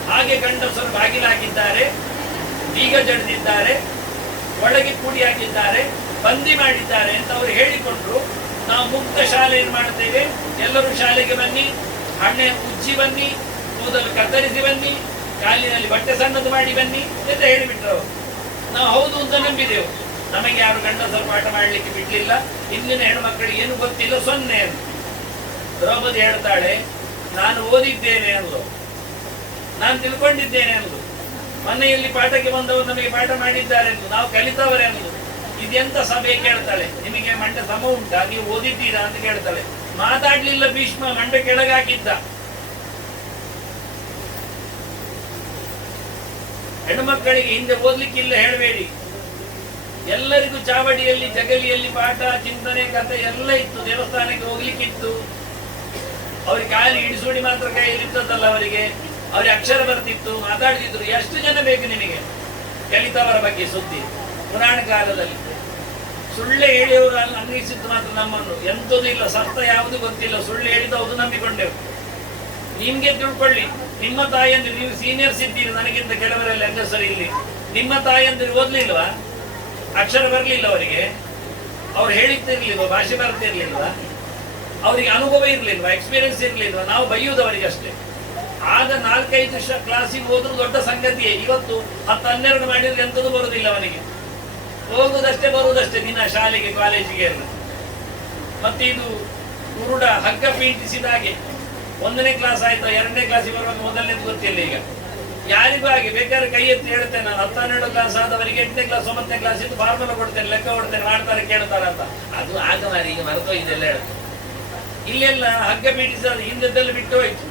ಹಾಗೆ ಗಂಡಸರು ಬಾಗಿಲಾಗಿದ್ದಾರೆ, ಬೀಗ ಜಡಿದಿದ್ದಾರೆ, ಒಳಗೆ ಕೂಡಿ ಹಾಕಿದ್ದಾರೆ, ಬಂದಿ ಮಾಡಿದ್ದಾರೆ ಅಂತ ಅವರು ಹೇಳಿಕೊಂಡ್ರು. ನಾವು ಮುಕ್ತ ಶಾಲೆಯನ್ನು ಮಾಡ್ತೇವೆ, ಎಲ್ಲರೂ ಶಾಲೆಗೆ ಬನ್ನಿ, ಹಣ್ಣೆ ಉಜ್ಜಿ ಬನ್ನಿ, ಕೂದಲು ಕತ್ತರಿಸಿ ಬನ್ನಿ, ಕಾಲಿನಲ್ಲಿ ಬಟ್ಟೆ ಸಣ್ಣದು ಮಾಡಿ ಬನ್ನಿ ಅಂತ ಹೇಳಿಬಿಟ್ರು. ನಾವು ಹೌದು ಅಂತ ನಂಬಿದೆವು. ನಮಗೆ ಯಾರು ಗಂಡಸರು ಪಾಠ ಮಾಡಲಿಕ್ಕೆ ಬಿಡ್ಲಿಲ್ಲ. ಇಂದಿನ ಹೆಣ್ಮಕ್ಕಳಿಗೆ ಏನು ಗೊತ್ತಿಲ್ಲ, 0 ಅಂತ. ದ್ರೌಪದಿ ಹೇಳ್ತಾಳೆ, ನಾನು ಓದಿದ್ದೇನೆ ಅಂದು, ನಾನು ತಿಳ್ಕೊಂಡಿದ್ದೇನೆ ಅಂದು, ಮನೆಯಲ್ಲಿ ಪಾಠಕ್ಕೆ ಬಂದವರು ನಮಗೆ ಪಾಠ ಮಾಡಿದ್ದಾರೆ ಎಂದು, ನಾವು ಕಲಿತವರೇ ಅಂದು. ಇದೆಂತ ಸಭೆ ಕೇಳ್ತಾಳೆ, ನಿಮಗೆ ಮಂಡೆ ಸಮ ಉಂಟಾ, ನೀವು ಓದಿದ್ದೀರಾ ಅಂತ ಕೇಳ್ತಾಳೆ. ಮಾತಾಡ್ಲಿಲ್ಲ ಭೀಷ್ಮ, ಮಂಡೆ ಕೆಳಗಾಕಿದ್ದ. ಹೆಣ್ಮಕ್ಕಳಿಗೆ ಹಿಂದೆ ಓದ್ಲಿಕ್ಕಿಲ್ಲ ಹೇಳಬೇಡಿ. ಎಲ್ಲರಿಗೂ ಚಾವಡಿಯಲ್ಲಿ, ಜಗಲಿಯಲ್ಲಿ ಪಾಠ, ಚಿಂತನೆ, ಕಥೆ ಎಲ್ಲ ಇತ್ತು. ದೇವಸ್ಥಾನಕ್ಕೆ ಹೋಗ್ಲಿಕ್ಕಿತ್ತು. ಅವ್ರಿಗೆ ಖಾಲಿ ಇಡಿಸುಡಿ ಮಾತ್ರ ಕೈಯಲ್ಲಿ ಇರ್ತದಲ್ಲ, ಅವರಿಗೆ ಅಕ್ಷರ ಬರ್ತಿತ್ತು, ಮಾತಾಡ್ತಿದ್ರು. ಎಷ್ಟು ಜನ ಬೇಕು ನಿಮಗೆ ಕಲಿತವರ ಬಗ್ಗೆ ಸುದ್ದಿ? ಪುರಾಣ ಕಾಲದಲ್ಲಿ ಸುಳ್ಳು ಹೇಳಿಯವರು ಅನ್ನಿಸಿದ್ದು ಮಾತ್ರ ನಮ್ಮನ್ನು. ಎಂಥದ್ದು ಇಲ್ಲ, ಸತ್ತ ಯಾವುದು ಗೊತ್ತಿಲ್ಲ, ಸುಳ್ಳು ಹೇಳಿದವುದು ನಂಬಿಕೊಂಡೆವು. ನಿಮ್ಗೆ ತಿಳ್ಕೊಳ್ಳಿ, ನಿಮ್ಮ ತಾಯಿಯಂದ್ರೆ, ನೀವು ಸೀನಿಯರ್ಸ್ ಇದ್ದೀರಿ ನನಗಿಂತ ಕೆಲವರೆಲ್ಲ ಹೆಂಗಸರು ಇಲ್ಲಿ. ನಿಮ್ಮ ತಾಯಿಯಂದ್ರೆ ಓದ್ಲಿಲ್ವಾ? ಅಕ್ಷರ ಬರಲಿಲ್ಲ ಅವರಿಗೆ? ಅವ್ರು ಹೇಳಿರ್ಲಿಲ್ವ? ಭಾಷೆ ಬರ್ತಿರ್ಲಿಲ್ವಾ? ಅವರಿಗೆ ಅನುಭವ ಇರ್ಲಿಲ್ವಾ? ಎಕ್ಸ್ಪೀರಿಯನ್ಸ್ ಇರ್ಲಿಲ್ವಾ? ನಾವು ಬೈಯುವುದವರಿಗೆ ಅಷ್ಟೇ. ಆಗ 4-5 ಕ್ಲಾಸಿಗೆ ಹೋದ್ರು ದೊಡ್ಡ ಸಂಗತಿಯೇ. ಇವತ್ತು 10-12 ಮಾಡಿದ್ರೆ ಎಂಥದ್ದು ಬರುವುದಿಲ್ಲ ಅವನಿಗೆ. ಹೋಗುವುದಷ್ಟೇ ಬರುವುದಷ್ಟೇ ದಿನ ಶಾಲೆಗೆ, ಕಾಲೇಜಿಗೆ ಎಲ್ಲ. ಮತ್ತೆ ಇದು ಕುರುಡ ಹಗ್ಗ ಪೀಂಟಿಸಿದ ಹಾಗೆ. 1ನೇ ಕ್ಲಾಸ್ ಆಯ್ತಾ, 2ನೇ ಕ್ಲಾಸಿಗೆ ಬರುವಾಗ 1ನೇದು ಗೊತ್ತಿಲ್ಲ. ಈಗ ಯಾರಿಗೂ ಹಾಗೆ ಬೇಕಾದ್ರೆ ಕೈ ಎತ್ತಿ ಹೇಳ್ತೇನೆ ನಾನು. 10-12 ಕ್ಲಾಸ್ ಆದವರಿಗೆ 8ನೇ ಕ್ಲಾಸ್ 9ನೇ ಕ್ಲಾಸ್ ಇದ್ದು ಫಾರ್ಮುಲಾ ಕೊಡ್ತೇನೆ, ಲೆಕ್ಕ ಕೊಡ್ತೇನೆ, ಮಾಡ್ತಾರೆ ಕೇಳ್ತಾರೆ ಅಂತ. ಅದು ಆಗ ಮಾರಿ, ಈಗ ಮರೆತೋ ಇದೆಲ್ಲ ಹೇಳ್ತೇನೆ. ಇಲ್ಲೆಲ್ಲ ಹಗ್ಗ ಪೀಡಿಸ ಹಿಂದೆಲ್ಲ ಬಿಟ್ಟು ಹೋಯ್ತು.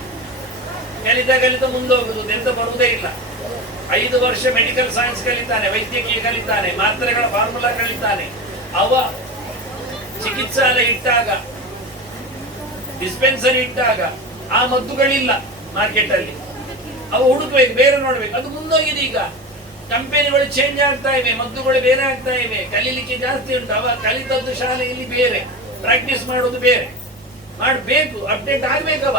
ಕಲಿತ ಮುಂದೆ ಹೋಗುದು, ಎಂತ ಬರುವುದೇ ಇಲ್ಲ. 5 ವರ್ಷ ಮೆಡಿಕಲ್ ಸೈನ್ಸ್ ಕಲಿತಾನೆ, ವೈದ್ಯಕೀಯ ಕಲಿತಾನೆ, ಮಾತ್ರೆಗಳ ಫಾರ್ಮುಲಾ ಕಲಿತಾನೆ. ಅವ ಚಿಕಿತ್ಸಾಲಯ ಇಟ್ಟಾಗ, ಡಿಸ್ಪೆನ್ಸರಿ ಇಟ್ಟಾಗ ಆ ಮದ್ದುಗಳಿಲ್ಲ ಮಾರ್ಕೆಟ್ ಅಲ್ಲಿ. ಅವು ಹುಡುಕ್ಬೇಕು, ಬೇರೆ ನೋಡ್ಬೇಕು. ಅದು ಮುಂದೋಗಿದೆ. ಈಗ ಕಂಪನಿಗಳು ಚೇಂಜ್ ಆಗ್ತಾ ಇವೆ, ಮದ್ದುಗಳು ಬೇರೆ ಆಗ್ತಾ ಇವೆ, ಕಲೀಲಿಕ್ಕೆ ಜಾಸ್ತಿ ಉಂಟು. ಅವ ಕಲಿತದ್ದು ಶಾಲೆಯಲ್ಲಿ ಬೇರೆ, ಪ್ರಾಕ್ಟೀಸ್ ಮಾಡೋದು ಬೇರೆ. ಮಾಡಬೇಕು, ಅಪ್ಡೇಟ್ ಆಗ್ಬೇಕವ.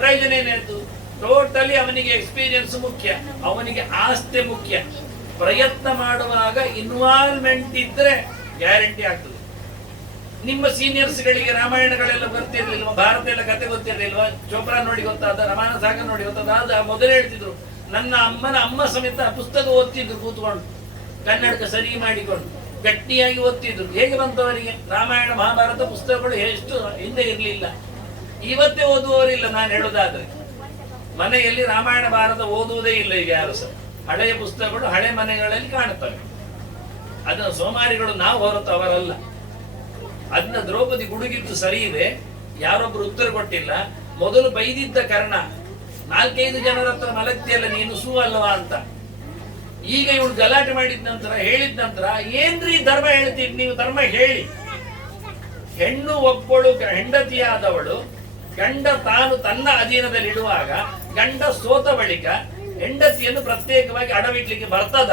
ಪ್ರಯೋಜನ ಏನಾಯ್ತು? ಟೋಟಲಿ ಅವನಿಗೆ ಎಕ್ಸ್ಪೀರಿಯನ್ಸ್ ಮುಖ್ಯ, ಅವನಿಗೆ ಆಸ್ತಿ ಮುಖ್ಯ. ಪ್ರಯತ್ನ ಮಾಡುವಾಗ ಇನ್ವಾಲ್ವ್ಮೆಂಟ್ ಇದ್ರೆ ಗ್ಯಾರಂಟಿ ಆಗ್ತದೆ. ನಿಮ್ಮ ಸೀನಿಯರ್ಸ್ ಗಳಿಗೆ ರಾಮಾಯಣಗಳೆಲ್ಲ ಗೊತ್ತಿರ್ಲಿಲ್ವಾ? ಭಾರತ ಎಲ್ಲ ಕತೆ ಗೊತ್ತಿರ್ಲಿಲ್ವಾ? ಚೋಪ್ರಾ ನೋಡಿ ಗೊತ್ತಾದ, ರಮಾನ ಸಾಗರ್ ನೋಡಿ ಗೊತ್ತಾದ. ಅದು ಮೊದಲೇ ಹೇಳ್ತಿದ್ರು. ನನ್ನ ಅಮ್ಮನ ಅಮ್ಮ ಸಮೇತ ಪುಸ್ತಕ ಓದ್ತಿದ್ರು ಕೂತ್ಕೊಂಡು, ಕನ್ನಡಕ ಸರಿ ಮಾಡಿಕೊಂಡು ಗಟ್ಟಿಯಾಗಿ ಓದ್ತಿದ್ರು. ಹೇಗೆ ಬಂತವರಿಗೆ? ರಾಮಾಯಣ ಮಹಾಭಾರತ ಪುಸ್ತಕಗಳು ಎಷ್ಟು ಹಿಂದೆ ಇರಲಿಲ್ಲ. ಇವತ್ತೇ ಓದುವವರಿಲ್ಲ. ನಾನು ಹೇಳೋದಾದ್ರೆ ಮನೆಯಲ್ಲಿ ರಾಮಾಯಣ ಭಾರತ ಓದುವುದೇ ಇಲ್ಲ ಈಗ ಯಾರು ಸಹ. ಹಳೆಯ ಪುಸ್ತಕಗಳು ಹಳೆ ಮನೆಗಳಲ್ಲಿ ಕಾಣುತ್ತವೆ. ಅದನ್ನ ಸೋಮಾರಿಗಳು ನಾವು ಹೊರತು ಅವರಲ್ಲ. ಅದನ್ನ ದ್ರೌಪದಿ ಗುಡುಗಿದ್ದು ಸರಿ ಇದೆ, ಯಾರೊಬ್ರು ಉತ್ತರ ಕೊಟ್ಟಿಲ್ಲ. ಮೊದಲು ಬೈದಿದ್ದ ಕಾರಣ 4-5 ಜನರ ಹತ್ರ ಮಲಗ್ತಿಯಲ್ಲ ನೀನು, ಸೂ ಅಲ್ವಾ ಅಂತ. ಈಗ ಇವಳು ಗಲಾಟೆ ಮಾಡಿದ ನಂತರ, ಹೇಳಿದ ನಂತರ, ಏನ್ರಿ ಧರ್ಮ ಹೇಳ್ತೀರಿ ನೀವು? ಧರ್ಮ ಹೇಳಿ. ಹೆಣ್ಣು ಒಬ್ಬಳು ಹೆಂಡತಿಯಾದವಳು ಗಂಡ ತಾನು ತನ್ನ ಅಧೀನದಲ್ಲಿ ಇಡುವಾಗ, ಗಂಡ ಸೋತ ಬಳಿಕ ಹೆಂಡತಿಯನ್ನು ಪ್ರತ್ಯೇಕವಾಗಿ ಅಡವಿಡ್ಲಿಕ್ಕೆ ಬರ್ತದ?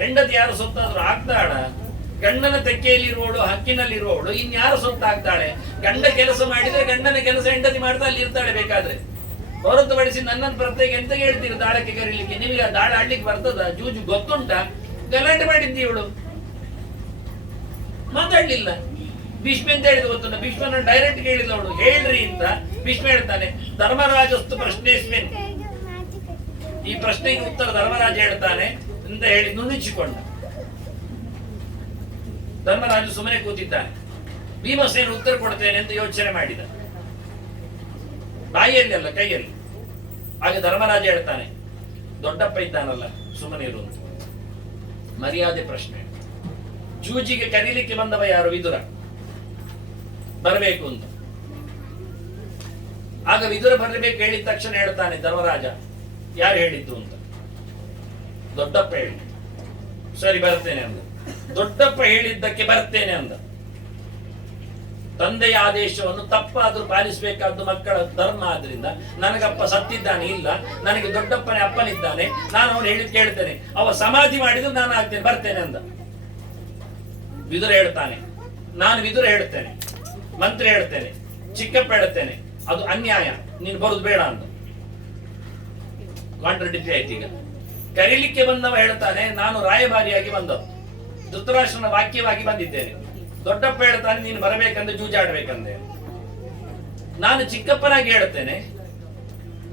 ಹೆಂಡತಿ ಯಾರು ಸೊತ್ತಾದ್ರೂ ಆಗ್ತಾಳ? ಗಂಡನ ತೆಕ್ಕೆಯಲ್ಲಿರುವವಳು, ಹಕ್ಕಿನಲ್ಲಿರುವವಳು ಇನ್ಯಾರು ಸೊತ್ತ ಆಗ್ತಾಳೆ? ಗಂಡ ಕೆಲಸ ಮಾಡಿದ್ರೆ ಗಂಡನ ಕೆಲಸ ಹೆಂಡತಿ ಮಾಡ್ತಾ ಅಲ್ಲಿ ಇರ್ತಾಳೆ ಬೇಕಾದ್ರೆ. ಹೊರತುಪಡಿಸಿ ನನ್ನನ್ನು ಪ್ರತ್ಯೇಕ ಎಂತ ಹೇಳ್ತೀರಿ ದಾಳಕ್ಕೆ ಕರೀಲಿಕ್ಕೆ? ನಿಮಗೆ ದಾಳ ಆಡ್ಲಿಕ್ಕೆ ಬರ್ತದ? ಜೂಜು ಗೊತ್ತುಂಟ? ಗಲಾಟೆ ಮಾಡಿದ್ದಿ ಇವಳು, ಮಾತಾಡ್ಲಿಲ್ಲ. ಭೀಷ್ಮ ಅಂತ ಹೇಳಿದ ಗೊತ್ತಲ್ಲ, ಭೀಷ್ಮನ ಡೈರೆಕ್ಟ್ ಹೇಳಿಲ್ಲ ಅವಳು, ಹೇಳ್ರಿ ಅಂತ ಭೀಷ್ಮ ಹೇಳ್ತಾನೆ. ಧರ್ಮರಾಜಸ್ತು ಪ್ರಶ್ನೆಸ್ಮಿನ್, ಈ ಪ್ರಶ್ನೆಗೆ ಉತ್ತರ ಧರ್ಮರಾಜ ಹೇಳ್ತಾನೆ ಅಂತ ಹೇಳಿ ನುಣುಚಿಕೊಂಡ. ಧರ್ಮರಾಜ ಸುಮ್ಮನೆ ಕೂತಿದ್ದಾನೆ. ಭೀಮಸೇನ ಉತ್ತರ ಕೊಡ್ತೇನೆ ಅಂತ ಯೋಚನೆ ಮಾಡಿದ, ಬಾಯಿಯಲ್ಲಿ ಅಲ್ಲ ಕೈಯಲ್ಲಿ. ಆಗ ಧರ್ಮರಾಜ ಹೇಳ್ತಾನೆ, ದೊಡ್ಡಪ್ಪ ಇದ್ದಾನಲ್ಲ ಸುಮ್ಮನೆ ಇರು ಅಂತ. ಮರ್ಯಾದೆ ಪ್ರಶ್ನೆ. ಜೂಜಿಗೆ ಕರೀಲಿಕ್ಕೆ ಬಂದವ ಯಾರು? ವಿದುರ ಬರಬೇಕು ಅಂತ. ಆಗ ವಿದುರ ಬರಬೇಕು ಹೇಳಿದ ತಕ್ಷಣ ಹೇಳ್ತಾನೆ ಧರ್ಮರಾಜ, ಯಾರು ಹೇಳಿದ್ದು ಅಂತ. ದೊಡ್ಡಪ್ಪ ಹೇಳಿ. ಸರಿ ಬರ್ತೇನೆ ಅಂದ. ದೊಡ್ಡಪ್ಪ ಹೇಳಿದ್ದಕ್ಕೆ ಬರ್ತೇನೆ ಅಂದ. ತಂದೆಯ ಆದೇಶವನ್ನು ತಪ್ಪಾದ್ರೂ ಪಾಲಿಸಬೇಕಾದ್ದು ಮಕ್ಕಳ ಧರ್ಮ. ಆದ್ರಿಂದ ನನಗಪ್ಪ ಸತ್ತಿದ್ದಾನೆ, ಇಲ್ಲ ನನಗೆ ದೊಡ್ಡಪ್ಪನೇ ಅಪ್ಪನಿದ್ದಾನೆ, ನಾನು ಅವನು ಹೇಳಿದ್ ಕೇಳ್ತೇನೆ, ಅವ ಸಮಾಧಿ ಮಾಡಿದ್ರು ನಾನು ಆಗ್ತೇನೆ, ಬರ್ತೇನೆ ಅಂದ. ವಿದುರ ಹೇಳ್ತಾನೆ, ನಾನು ವಿದುರ ಹೇಳ್ತೇನೆ, ಮಂತ್ರಿ ಹೇಳ್ತೇನೆ, ಚಿಕ್ಕಪ್ಪ ಹೇಳ್ತೇನೆ, ಅದು ಅನ್ಯಾಯ, ನೀನು ಬರುದು ಬೇಡ ಅಂದ. ಕಾಂಟ್ರಡಿಕ್ಟರಿ ಆಯ್ತು. ಈಗ ಕರೀಲಿಕ್ಕೆ ಬಂದವ ಹೇಳ್ತಾನೆ, ನಾನು ರಾಯಭಾರಿಯಾಗಿ ಬಂದದ್ದು, ಧೃತರಾಷ್ಟ್ರನ ವಾಕ್ಯವಾಗಿ ಬಂದಿದ್ದೇನೆ. ದೊಡ್ಡಪ್ಪ ಹೇಳ್ತಾನೆ, ನೀನು ಬರಬೇಕಂದ್ರೆ ಜೂಜಾಡ್ಬೇಕಂದೆ. ನಾನು ಚಿಕ್ಕಪ್ಪನಾಗಿ ಹೇಳ್ತೇನೆ,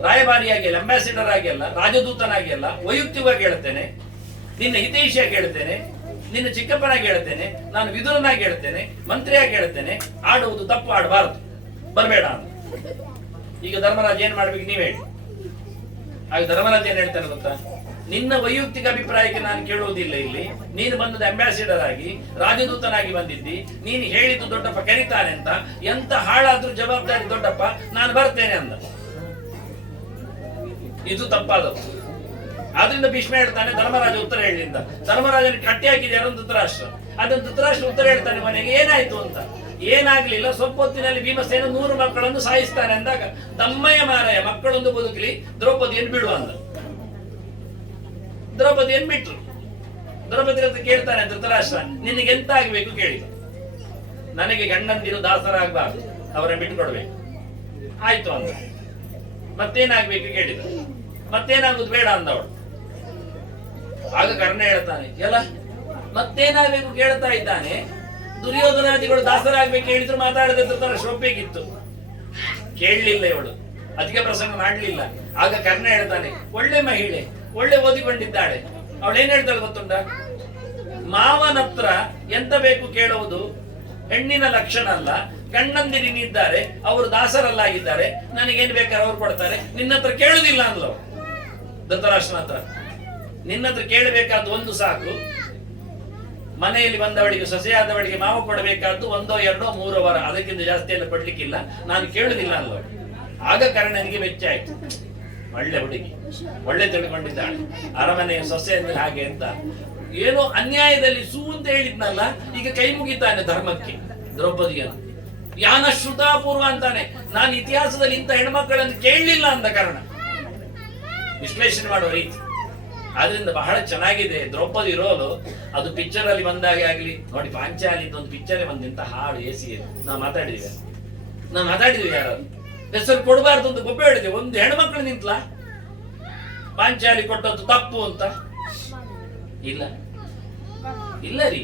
ರಾಯಭಾರಿಯಾಗಿ ಅಲ್ಲ, ಅಂಬಾಸಿಡರ್ ಆಗಿ ಅಲ್ಲ, ರಾಜದೂತನಾಗಿ ಅಲ್ಲ, ವೈಯಕ್ತಿಕವಾಗಿ ಹೇಳ್ತೇನೆ, ನಿನ್ನ ಹಿತೈಷಿಯಾಗಿ ಹೇಳ್ತೇನೆ, ನಿನ್ನ ಚಿಕ್ಕಪ್ಪನಾಗಿ ಹೇಳ್ತೇನೆ, ನಾನು ವಿದುರನಾಗಿ ಹೇಳ್ತೇನೆ, ಮಂತ್ರಿಯಾಗಿ ಹೇಳ್ತೇನೆ, ಆಡುವುದು ತಪ್ಪು, ಆಡಬಾರದು, ಬರಬೇಡ ಅಂತ. ಈಗ ಧರ್ಮರಾಜ ಏನ್ ಮಾಡ್ಬೇಕು ನೀವ್ ಹೇಳಿ. ಆಗ ಧರ್ಮರಾಜ ಏನ್ ಹೇಳ್ತಾನೆ ಗೊತ್ತಾ, ನಿನ್ನ ವೈಯಕ್ತಿಕ ಅಭಿಪ್ರಾಯಕ್ಕೆ ನಾನು ಕೇಳುವುದಿಲ್ಲ. ಇಲ್ಲಿ ನೀನು ಬಂದದ್ದು ಅಂಬಾಸಿಡರ್ ಆಗಿ, ರಾಜದೂತನಾಗಿ ಬಂದಿದ್ದಿ, ನೀನು ಹೇಳಿದ್ದು ದೊಡ್ಡಪ್ಪ ಕರೀತಾನೆ ಅಂತ. ಎಂತ ಹಾಳಾದ್ರೂ ಜವಾಬ್ದಾರಿ ದೊಡ್ಡಪ್ಪ, ನಾನು ಬರ್ತೇನೆ ಅಂದ. ಇದು ತಪ್ಪಾದದ್ದು. ಆದ್ರಿಂದ ಭೀಷ್ಮ ಹೇಳ್ತಾನೆ, ಧರ್ಮರಾಜ ಉತ್ತರ ಹೇಳಿಂದ. ಧರ್ಮರಾಜನ ಕಟ್ಟಿ ಹಾಕಿದ್ಯಾರ ಧೃತರಾಷ್ಟ್ರ. ಅದನ್ನು ಧೃತರಾಷ್ಟ್ರ ಉತ್ತರ ಹೇಳ್ತಾನೆ ಮನೆಗೆ, ಏನಾಯ್ತು ಅಂತ. ಏನಾಗ್ಲಿಲ್ಲ, ಸ್ವಲ್ಪ ಹೊತ್ತಿನಲ್ಲಿ ಭೀಮಸೇನ 100 ಮಕ್ಕಳನ್ನು ಸಾಯಿಸ್ತಾನೆ ಅಂದಾಗ, ತಮ್ಮಯ್ಯ ಮಾರಾಯ, ಮಕ್ಕಳೊಂದು ಬದುಕಲಿ, ದ್ರೌಪದಿಯನ್ನು ಬಿಡು ಅಂದ. ದ್ರೌಪದಿಯನ್ನು ಬಿಟ್ರು. ದ್ರೌಪದಿ ಅಂತ ಕೇಳ್ತಾನೆ ಧೃತರಾಷ್ಟ್ರ, ನಿನಗೆ ಎಂತ ಆಗ್ಬೇಕು ಕೇಳಿ. ನನಗೆ ಗಂಡಂದಿರು ದಾಸರಾಗಬಾರ್ದು, ಅವರನ್ನು ಬಿಟ್ಟುಕೊಡ್ಬೇಕು. ಆಯ್ತು ಅಂದ. ಮತ್ತೇನಾಗ್ಬೇಕು ಕೇಳಿದ. ಮತ್ತೇನಾಗುದು ಬೇಡ ಅಂದವಳು. ಆಗ ಕರ್ಣ ಹೇಳ್ತಾನೆ, ಎಲ್ಲ ಮತ್ತೇನಾಗಬೇಕು ಕೇಳ್ತಾ ಇದ್ದಾನೆ. ದುರ್ಯೋಧನಾದಿಗಳು ದಾಸರಾಗ್ಬೇಕು ಹೇಳಿದ್ರು ಮಾತಾಡದೆ ಧೃತರಾಷ್ಟ್ರ ಒಪ್ಪಬೇಕಿತ್ತು. ಕೇಳಲಿಲ್ಲ ಇವಳು, ಅಧಿಕ ಪ್ರಸಂಗ ಮಾಡಲಿಲ್ಲ. ಆಗ ಕರ್ಣ ಹೇಳ್ತಾನೆ, ಒಳ್ಳೆ ಮಹಿಳೆ, ಒಳ್ಳೆ ಓದಿಕೊಂಡಿದ್ದಾಳೆ. ಅವಳು ಏನ್ ಹೇಳ್ತಾಳೆ ಗೊತ್ತುಂಟ, ಮಾವನತ್ರ ಎಂತ ಬೇಕು ಕೇಳುವುದು ಹೆಣ್ಣಿನ ಲಕ್ಷಣ ಅಲ್ಲ, ಗಂಡಂದಿರಿನಿದ್ದಾರೆ, ಅವರು ದಾಸರಲ್ಲಾಗಿದ್ದಾರೆ, ನನಗೇನ್ ಬೇಕಾದ್ರೆ ಅವ್ರು ಕೊಡ್ತಾರೆ, ನಿನ್ನ ಹತ್ರ ಕೇಳುದಿಲ್ಲ ಅಂದ್ಲು ಧೃತರಾಷ್ಟ್ರನ ಹತ್ರ. ನಿನ್ನ ಹತ್ರ ಕೇಳಬೇಕಾದ್ದು ಒಂದು ಸಾಕು, ಮನೆಯಲ್ಲಿ ಬಂದವಳಿಗೆ ಸೊಸೆಯಾದವಳಿಗೆ ಮಾವು ಕೊಡಬೇಕಾದ್ದು 1, 2, 3 ವಾರ, ಅದಕ್ಕಿಂತ ಜಾಸ್ತಿ ಎಲ್ಲ ಕೊಡ್ಲಿಕ್ಕಿಲ್ಲ, ನಾನು ಕೇಳುದಿಲ್ಲ ಅಂದ್ಲು. ಆಗ ಕರ್ಣನಿಗೆ ಮೆಚ್ಚ ಆಯ್ತು. ಒಳ್ಳೆ ಹುಡುಗಿ, ಒಳ್ಳೆ ತಿಳ್ಕೊಂಡಿದ್ದಾಳೆ, ಅರಮನೆಯ ಸೊಸೆ ಅಂದ್ರೆ ಹಾಗೆ ಅಂತ. ಏನೋ ಅನ್ಯಾಯದಲ್ಲಿ ಸೂ ಅಂತ ಹೇಳಿದ್ನಲ್ಲ, ಈಗ ಕೈ ಮುಗಿತಾನೆ ಧರ್ಮಕ್ಕೆ ದ್ರೌಪದಿಯನ್ನು. ಯಾನ ಶ್ರುತಾಪೂರ್ವ ಅಂತಾನೆ, ನಾನು ಇತಿಹಾಸದಲ್ಲಿ ಇಂಥ ಹೆಣ್ಮಕ್ಕಳನ್ನು ಕೇಳಲಿಲ್ಲ ಅಂತ ಕಾರಣ ವಿಶ್ಲೇಷಣೆ ಮಾಡುವ ರೀತಿ. ಆದ್ರಿಂದ ಬಹಳ ಚೆನ್ನಾಗಿದೆ ದ್ರೌಪದಿ ರೋಲು. ಅದು ಪಿಕ್ಚರ್ ಅಲ್ಲಿ ಬಂದಾಗೆ ಆಗ್ಲಿ ನೋಡಿ. ಪಾಂಚಾಲಿ ಒಂದು ಪಿಕ್ಚರ್ ಬಂದಿಂತ ಹಾಡು ಎಸಿ ನಾವು ಮಾತಾಡಿದ್ವಿ ಯಾರಾದ್ರು ಹೆಸರು ಕೊಡಬಾರ್ದು ಅಂತ ಗೊಬ್ಬೆ ಹೇಳಿದೆ. ಒಂದು ಹೆಣ್ಮಕ್ಳು ನಿಂತ್ಲ ಪಾಂಚಾಲಿ ಕೊಟ್ಟದ್ದು ತಪ್ಪು ಅಂತ ಇಲ್ಲ ಇಲ್ಲ ರೀ.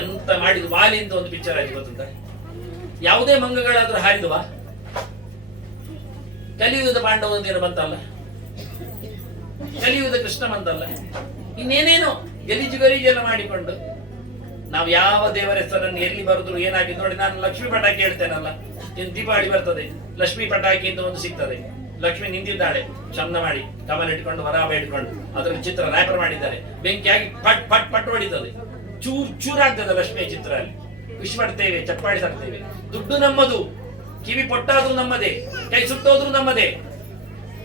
ಎಂತ ಮಾಡಿದ್ ವಾಲಿ ಅಂತ ಒಂದು ಪಿಕ್ಚರ್ ಆಯ್ತು ಗೊತ್ತಂತ. ಯಾವುದೇ ಮಂಗಗಳಾದ್ರೂ ಹಾರಿದವಾ? ಕಲಿಯುಗದ ಪಾಂಡವ ಅಂತ ಏನೋ ಬಂತಲ್ಲ, ಕಲಿಯುಗದ ಕೃಷ್ಣ ಬಂತಲ್ಲ, ಇನ್ನೇನೇನೋ ಗಲೀಜು ಎಲ್ಲ ಮಾಡಿಕೊಂಡು ನಾವು ಯಾವ ದೇವರ ಹೆಸರನ್ನು ಎಲ್ಲಿ ಬರುದ್ರು ಏನಾಗಿ ನೋಡಿ. ನಾನು ಲಕ್ಷ್ಮೀ ಪಟಾಕಿ ಹೇಳ್ತೇನಲ್ಲ, ಇನ್ನು ದೀಪಾವಳಿ ಬರ್ತದೆ, ಲಕ್ಷ್ಮೀ ಪಟಾಕಿ ಅಂತ ಒಂದು ಸಿಗ್ತದೆ. ಲಕ್ಷ್ಮಿ ನಿಂತಿದ್ದಾಳೆ ಚಂದ ಮಾಡಿ, ಕಮಲ ಇಟ್ಕೊಂಡು ವರಾಭ ಇಟ್ಕೊಂಡು, ಅದ್ರಲ್ಲಿ ಚಿತ್ರ ರ್ಯಾಪರ್ ಮಾಡಿದ್ದಾರೆ. ಬೆಂಕಿಯಾಗಿ ಪಟ್ ಪಟ್ ಪಟ್ ಹೊಡಿತದೆ, ಚೂರಾಗ್ತದೆ ಲಕ್ಷ್ಮಿಯ ಚಿತ್ರ. ಅಲ್ಲಿ ಖುಷಿ ಪಡ್ತೇವೆ, ಚಪ್ಪಾಳಿ ತರ್ತೇವೆ. ದುಡ್ಡು ನಮ್ಮದು, ಕಿವಿ ಪೊಟ್ಟಾದ್ರೂ ನಮ್ಮದೇ, ಕೈ ಸುಟ್ಟೋದ್ರು ನಮ್ಮದೇ.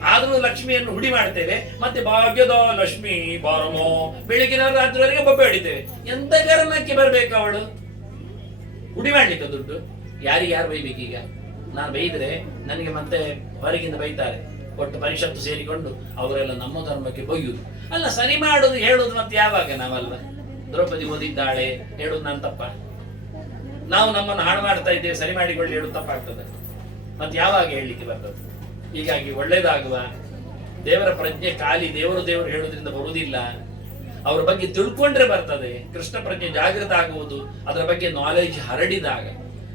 ಆದ್ರೂ ಲಕ್ಷ್ಮಿಯನ್ನು ಹುಡಿ ಮಾಡ್ತೇವೆ. ಮತ್ತೆ ಭಾಗ್ಯದ ಲಕ್ಷ್ಮಿ ಬಾರಮೋ, ಬೆಳಗಿನ ರಾತ್ರಿವರೆಗೆ ಬೊಬ್ಬೆ ಹೊಡಿತೇವೆ. ಎಂತ ಕಾರಣಕ್ಕೆ ಬರ್ಬೇಕು ಅವಳು ಹುಡಿ ಮಾಡ್ಲಿಕ್ಕೆ ದುಡ್ಡು? ಯಾರು ಬೈಬೇಕೀಗ? ನಾನು ಬೈದ್ರೆ ನನಗೆ ಮತ್ತೆ ಹೊರಗಿಂದ ಬೈತಾರೆ. ಒಟ್ಟು ಪರಿಷತ್ತು ಸೇರಿಕೊಂಡು ಅವರೆಲ್ಲ ನಮ್ಮ ಧರ್ಮಕ್ಕೆ ಬೈಯುದು ಅಲ್ಲ, ಸರಿ ಮಾಡುದು ಹೇಳುದು. ಮತ್ತೆ ಯಾವಾಗ ನಾವಲ್ಲ ದ್ರೌಪದಿ ಓದಿದ್ದಾಳೆ ಹೇಳುದು ನಾನು ತಪ್ಪ? ನಾವು ನಮ್ಮನ್ನು ಹಾಳು ಮಾಡ್ತಾ ಇದ್ದೇವೆ, ಸರಿ ಮಾಡಿಕೊಳ್ಳಿ ಹೇಳುದು ತಪ್ಪಾಗ್ತದೆ. ಮತ್ತೆ ಯಾವಾಗ ಹೇಳಲಿಕ್ಕೆ ಬರ್ತದೆ? ಹೀಗಾಗಿ ಒಳ್ಳೇದಾಗುವ ದೇವರ ಪ್ರಜ್ಞೆ ಖಾಲಿ ದೇವರು ಹೇಳುವುದರಿಂದ ಬರುವುದಿಲ್ಲ. ಅವ್ರ ಬಗ್ಗೆ ತಿಳ್ಕೊಂಡ್ರೆ ಬರ್ತದೆ. ಕೃಷ್ಣ ಪ್ರಜ್ಞೆ ಜಾಗೃತ ಆಗುವುದು ಅದರ ಬಗ್ಗೆ ನಾಲೆಜ್ ಹರಡಿದಾಗ,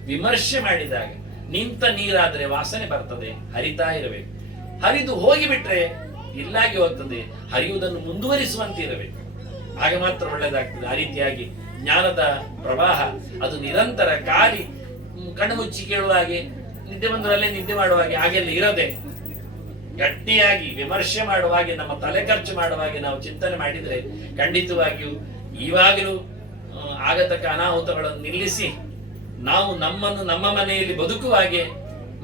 ವಿಮರ್ಶೆ ಮಾಡಿದಾಗ. ನಿಂತ ನೀರಾದ್ರೆ ವಾಸನೆ ಬರ್ತದೆ, ಹರಿತಾ ಇರಬೇಕು. ಹರಿದು ಹೋಗಿಬಿಟ್ರೆ ಇಲ್ಲಾಗಿ ಹೋಗ್ತದೆ. ಹರಿಯುವುದನ್ನು ಮುಂದುವರಿಸುವಂತೆ ಇರಬೇಕು, ಆಗ ಮಾತ್ರ ಒಳ್ಳೆದಾಗ್ತದೆ. ಆ ರೀತಿಯಾಗಿ ಜ್ಞಾನದ ಪ್ರವಾಹ ಅದು ನಿರಂತರ ಖಾಲಿ ಕಣ್ಣು ಮುಚ್ಚಿ ಕೇಳುವ ಹಾಗೆ, ನಿದ್ದೆ ಬಂದರಲ್ಲೇ ನಿದ್ದೆ ಮಾಡುವ ಹಾಗೆ ಹಾಗೆಲ್ಲ ಇರದೆ, ಗಟ್ಟಿಯಾಗಿ ವಿಮರ್ಶೆ ಮಾಡುವ ಹಾಗೆ, ನಮ್ಮ ತಲೆ ಖರ್ಚು ಮಾಡುವ ಹಾಗೆ ನಾವು ಚಿಂತನೆ ಮಾಡಿದ್ರೆ ಖಂಡಿತವಾಗಿಯೂ ಈವಾಗಲೂ ಆಗತಕ್ಕ ಅನಾಹುತಗಳನ್ನು ನಿಲ್ಲಿಸಿ ನಾವು ನಮ್ಮನ್ನು ನಮ್ಮ ಮನೆಯಲ್ಲಿ ಬದುಕುವ ಹಾಗೆ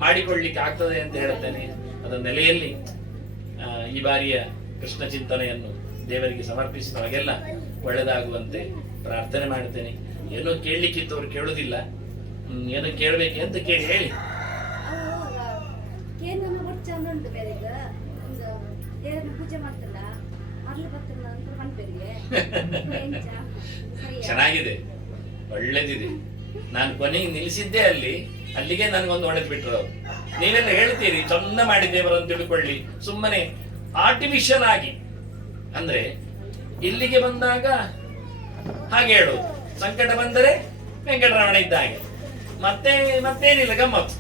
ಮಾಡಿಕೊಳ್ಳಿಕ್ಕೆ ಆಗ್ತದೆ ಅಂತ ಹೇಳ್ತೇನೆ. ಅದರ ನೆಲೆಯಲ್ಲಿ ಈ ಬಾರಿಯ ಕೃಷ್ಣ ಚಿಂತನೆಯನ್ನು ದೇವರಿಗೆ ಸಮರ್ಪಿಸಿದವಾಗೆಲ್ಲ ಒಳ್ಳೆದಾಗುವಂತೆ ಪ್ರಾರ್ಥನೆ ಮಾಡ್ತೇನೆ. ಏನೋ ಕೇಳಲಿಕ್ಕಿತ್ತವ್ರು ಕೇಳುದಿಲ್ಲ, ಏನೋ ಕೇಳಬೇಕು ಅಂತ ಕೇಳಿ ಹೇಳಿ. ಚೆನ್ನಾಗಿದೆ, ಒಳ್ಳೇದಿದೆ. ನಾನು ಕೊನೆಗೆ ನಿಲ್ಲಿಸಿದ್ದೆ ಅಲ್ಲಿಗೆ ನನಗೊಂದು ಒಳ್ಳೆದು ಬಿಟ್ರು. ನೀವೆಲ್ಲ ಹೇಳ್ತೀರಿ ಚಂದ ಮಾಡಿದ್ದೇವರನ್ನು ತಿಳ್ಕೊಳ್ಳಿ, ಸುಮ್ಮನೆ ಆರ್ಟಿಫಿಷಿಯಲ್ ಆಗಿ. ಅಂದ್ರೆ ಇಲ್ಲಿಗೆ ಬಂದಾಗ ಹಾಗೆ ಹೇಳೋದು, ಸಂಕಟ ಬಂದರೆ ವೆಂಕಟರಮಣ ಇದ್ದ ಹಾಗೆ, ಮತ್ತೇನಿಲ್ಲ ಗಮ್ಮತ್ತು,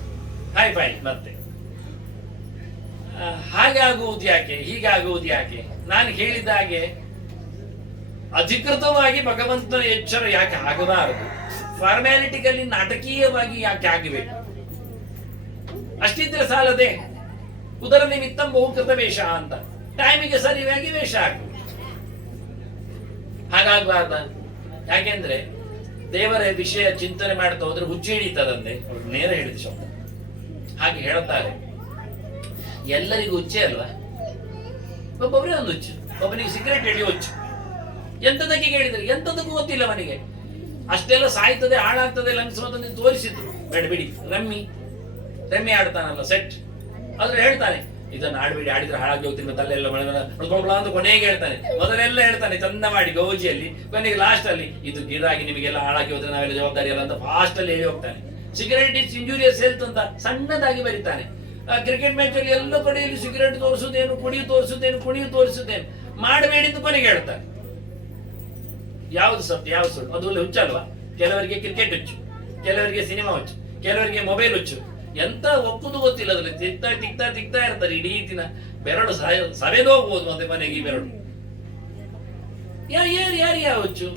ಹಾಯ್ ಬಾಯ್. ಮತ್ತೆ ಹಾಗಾಗುವುದು ಯಾಕೆ, ಹೀಗಾಗುವುದು ಯಾಕೆ? ನಾನು ಹೇಳಿದ ಹಾಗೆ ಅಧಿಕೃತವಾಗಿ ಭಗವಂತನ ಎಚ್ಚರ ಯಾಕೆ ಆಗಬಾರದು? ಫಾರ್ಮ್ಯಾಲಿಟಿಕಲ್ಲಿ ನಾಟಕೀಯವಾಗಿ ಯಾಕೆ ಆಗಬೇಕು? ಅಷ್ಟಿದ್ರೆ ಸಾಲದೆ. ಉದರ ನಿಮಿತ್ತಂ ಬಹುಕೃತ ವೇಷ ಅಂತ, ಟೈಮಿಗೆ ಸರಿಯಾಗಿ ವೇಷ ಹಾಕು. ಹಾಗಾಗಬಾರ್ದ? ಯಾಕೆಂದ್ರೆ ದೇವರ ವಿಷಯ ಚಿಂತನೆ ಮಾಡ್ತಾ ಹೋದ್ರೆ ಹುಚ್ಚು ಹಿಡಿತದಂತೆ, ಅವ್ರು ನೇರ ಹೇಳಿದ ಶಬ್ದ. ಹಾಗೆ ಹೇಳುತ್ತಾರೆ, ಎಲ್ಲರಿಗೂ ಹುಚ್ಚೆ ಅಲ್ವಾ? ಒಬ್ಬೊಬ್ಬರೇ ಒಂದು ಹುಚ್ಚು, ಒಬ್ಬನಿಗೆ ಸಿಗರೇಟ್ ಎಳಿ ಹುಚ್ಚು. ಎಂತದಕ್ಕೆ ಕೇಳಿದ್ರೆ ಎಂತದಕ್ಕೂ ಗೊತ್ತಿಲ್ಲ ಅವನಿಗೆ. ಅಷ್ಟೆಲ್ಲ ಸಾಯ್ತದೆ, ಹಾಳಾಗ್ತದೆ ಲಂಗ್ಸ್ ಅಂತ ತೋರಿಸಿದ್ರು. ಬೇಡ ಬಿಡಿ, ರಮ್ಮಿ ಆಡ್ತಾನಲ್ಲ ಸೆಟ್, ಆದ್ರೆ ಹೇಳ್ತಾನೆ ಇದನ್ನು ಆಡ್ಬಿಡಿ, ಆಡಿದ್ರೆ ಹಾಳಾಗಿ ಹೋಗ್ತೀನಿ, ತಲೆಲ್ಲ ಅಂತ ಕೊನೆಗೆ ಹೇಳ್ತಾನೆ. ಮೊದಲೆಲ್ಲ ಹೇಳ್ತಾನೆ ಚಂದ ಮಾಡಿ ಗೌಜಿಯಲ್ಲಿ, ಕೊನೆಗೆ ಲಾಸ್ಟ್ ಅಲ್ಲಿ ಇದು ಗಿರಾಗಿ ನಿಮಗೆಲ್ಲ ಹಾಳಾಗಿ ಹೋದ್ರೆ ನಾವೆಲ್ಲ ಜವಾಬ್ದಾರಿ ಅಲ್ಲ ಅಂತ ಫಾಸ್ಟ್ ಅಲ್ಲಿ ಹೇಳಿ ಹೋಗ್ತಾನೆ. ಸಿಗರೇಟ್ ಇಸ್ ಇಂಜೂರಿಯಸ್ ಹೆಲ್ತ್ ಅಂತ ಸಣ್ಣದಾಗಿ ಬರೀತಾನೆ. ಕ್ರಿಕೆಟ್ ಮ್ಯಾಚ್ ಅಲ್ಲಿ ಎಲ್ಲ ಕಡೆಯಲ್ಲಿ ಸಿಗರೇಟ್ ತೋರಿಸುದೇನು, ಕುಣಿಯು ತೋರಿಸುದೇನು ಮಾಡಬೇಡಿ ಅಂತ ಕೊನೆಗೆ ಹೇಳ್ತಾನೆ. ಯಾವ್ದು ಸತ್ಯ ಯಾವ್ದು ಸುಳ್ಳು? ಅದು ಒಳ್ಳೆ ಹುಚ್ಚಲ್ವಾ? ಕೆಲವರಿಗೆ ಕ್ರಿಕೆಟ್ ಹುಚ್ಚು, ಕೆಲವರಿಗೆ ಸಿನಿಮಾ ಹುಚ್ಚು, ಕೆಲವರಿಗೆ ಮೊಬೈಲ್ ಹುಚ್ಚು. ಎಂತ ಒಕ್ಕುದು ಗೊತ್ತಿಲ್ಲ, ಅದ್ರಲ್ಲಿ ತಿಕ್ತಾ ಇರ್ತಾರೆ ಇಡೀ ದಿನ. ಬೆರಳು ಸವೆದು ಹೋಗ್ಬೋದು ಮತ್ತೆ ಮನೆಗೆ ಈ ಬೆರಳು. ಯಾವ ಹುಚ್ಚು?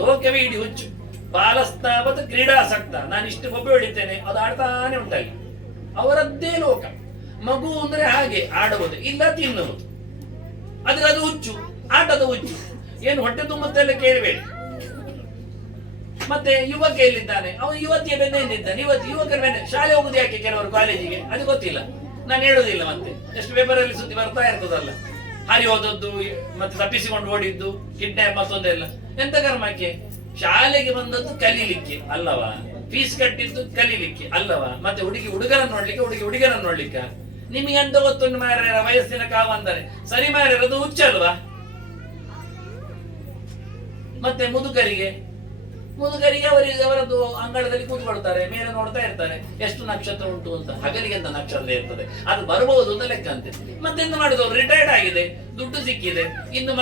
ಲೋಕವೇ ಇಡೀ ಹುಚ್ಚು. ಬಾಲಸ್ತಾವತ್ ಕ್ರೀಡಾಸಕ್ತ. ನಾನು ಇಷ್ಟು ಬೊಬ್ಬೆ ಹೊಡಿತೇನೆ, ಅದು ಆಡ್ತಾನೆ ಉಂಟಾಗಿ, ಅವರದ್ದೇ ಲೋಕ. ಮಗು ಅಂದ್ರೆ ಹಾಗೆ ಆಡುವುದು ಇಲ್ಲ ತಿನ್ನುವುದು, ಆದ್ರೆ ಅದು ಹುಚ್ಚು, ಆಟದ ಹುಚ್ಚು. ಏನು ಹೊಟ್ಟೆ ತುಂಬುತ್ತೆಲ್ಲ ಕೇಳಬೇಡಿ. ಮತ್ತೆ ಯುವಕ ಎಲ್ಲಿದ್ದಾನೆ? ಅವನು ಯುವತಿಯ ಬೆನ್ನೆಂದಿದ್ದಾನೆ. ಯುವಕರ ಬೆನ್ನೆ. ಶಾಲೆ ಹೋಗುದು ಯಾಕೆ ಕೆಲವರು ಕಾಲೇಜಿಗೆ? ಅದು ಗೊತ್ತಿಲ್ಲ, ನಾನು ಹೇಳುದಿಲ್ಲ. ಮತ್ತೆ ಎಷ್ಟು ಪೇಪರ್ ಅಲ್ಲಿ ಸುದ್ದಿ ಬರ್ತಾ ಇರ್ತದಲ್ಲ, ಹಾರಿ ಹೋದದ್ದು, ಮತ್ತೆ ತಪ್ಪಿಸಿಕೊಂಡು ಓಡಿದ್ದು, ಕಿಡ್ನಾಪ್, ಮತ್ತೊಂದೆಲ್ಲ. ಎಂತ ಕರ್ಮಕ್ಕೆ? ಶಾಲೆಗೆ ಬಂದದ್ದು ಕಲೀಲಿಕ್ಕೆ ಅಲ್ಲವಾ? ಫೀಸ್ ಕಟ್ಟಿದ್ದು ಕಲೀಲಿಕ್ಕೆ ಅಲ್ಲವಾ? ಮತ್ತೆ ಹುಡುಗರನ್ನು ನೋಡ್ಲಿಕ್ಕೆ, ಹುಡುಗರನ್ನು ನೋಡ್ಲಿಕ್ಕೆ. ನಿಮಗೆ ಎಂತ ಗೊತ್ತುಂಟು ಮಾರ್ಯಾರ? ವಯಸ್ಸಿನ ಕಾವು ಅಂದರೆ ಸರಿ ಮಾರ್ಯಾರ, ಅದು ಹುಚ್ಚಲ್ವಾ? ಮತ್ತೆ ಮುದುಕರಿಗೆ ಅವರದ್ದು ಅಂಗಳದಲ್ಲಿ ಕೂತ್ಕೊಳ್ತಾರೆ, ಮೇಲೆ ನೋಡ್ತಾ ಇರ್ತಾರೆ ಎಷ್ಟು ನಕ್ಷತ್ರ ಉಂಟು ಅಂತ. ಹಗಲಿಗೆ ಅಂತ ನಕ್ಷತ್ರ ಇರ್ತದೆ, ಅದು ಬರಬಹುದು ಅಂತ ಲೆಕ್ಕ ಅಂತೆ. ಮತ್ತೆಂತ ಮಾಡುದು? ಅವ್ರು ರಿಟೈರ್ಡ್ ಆಗಿದೆ, ದುಡ್ಡು ಸಿಕ್ಕಿದೆ, ಇನ್ನು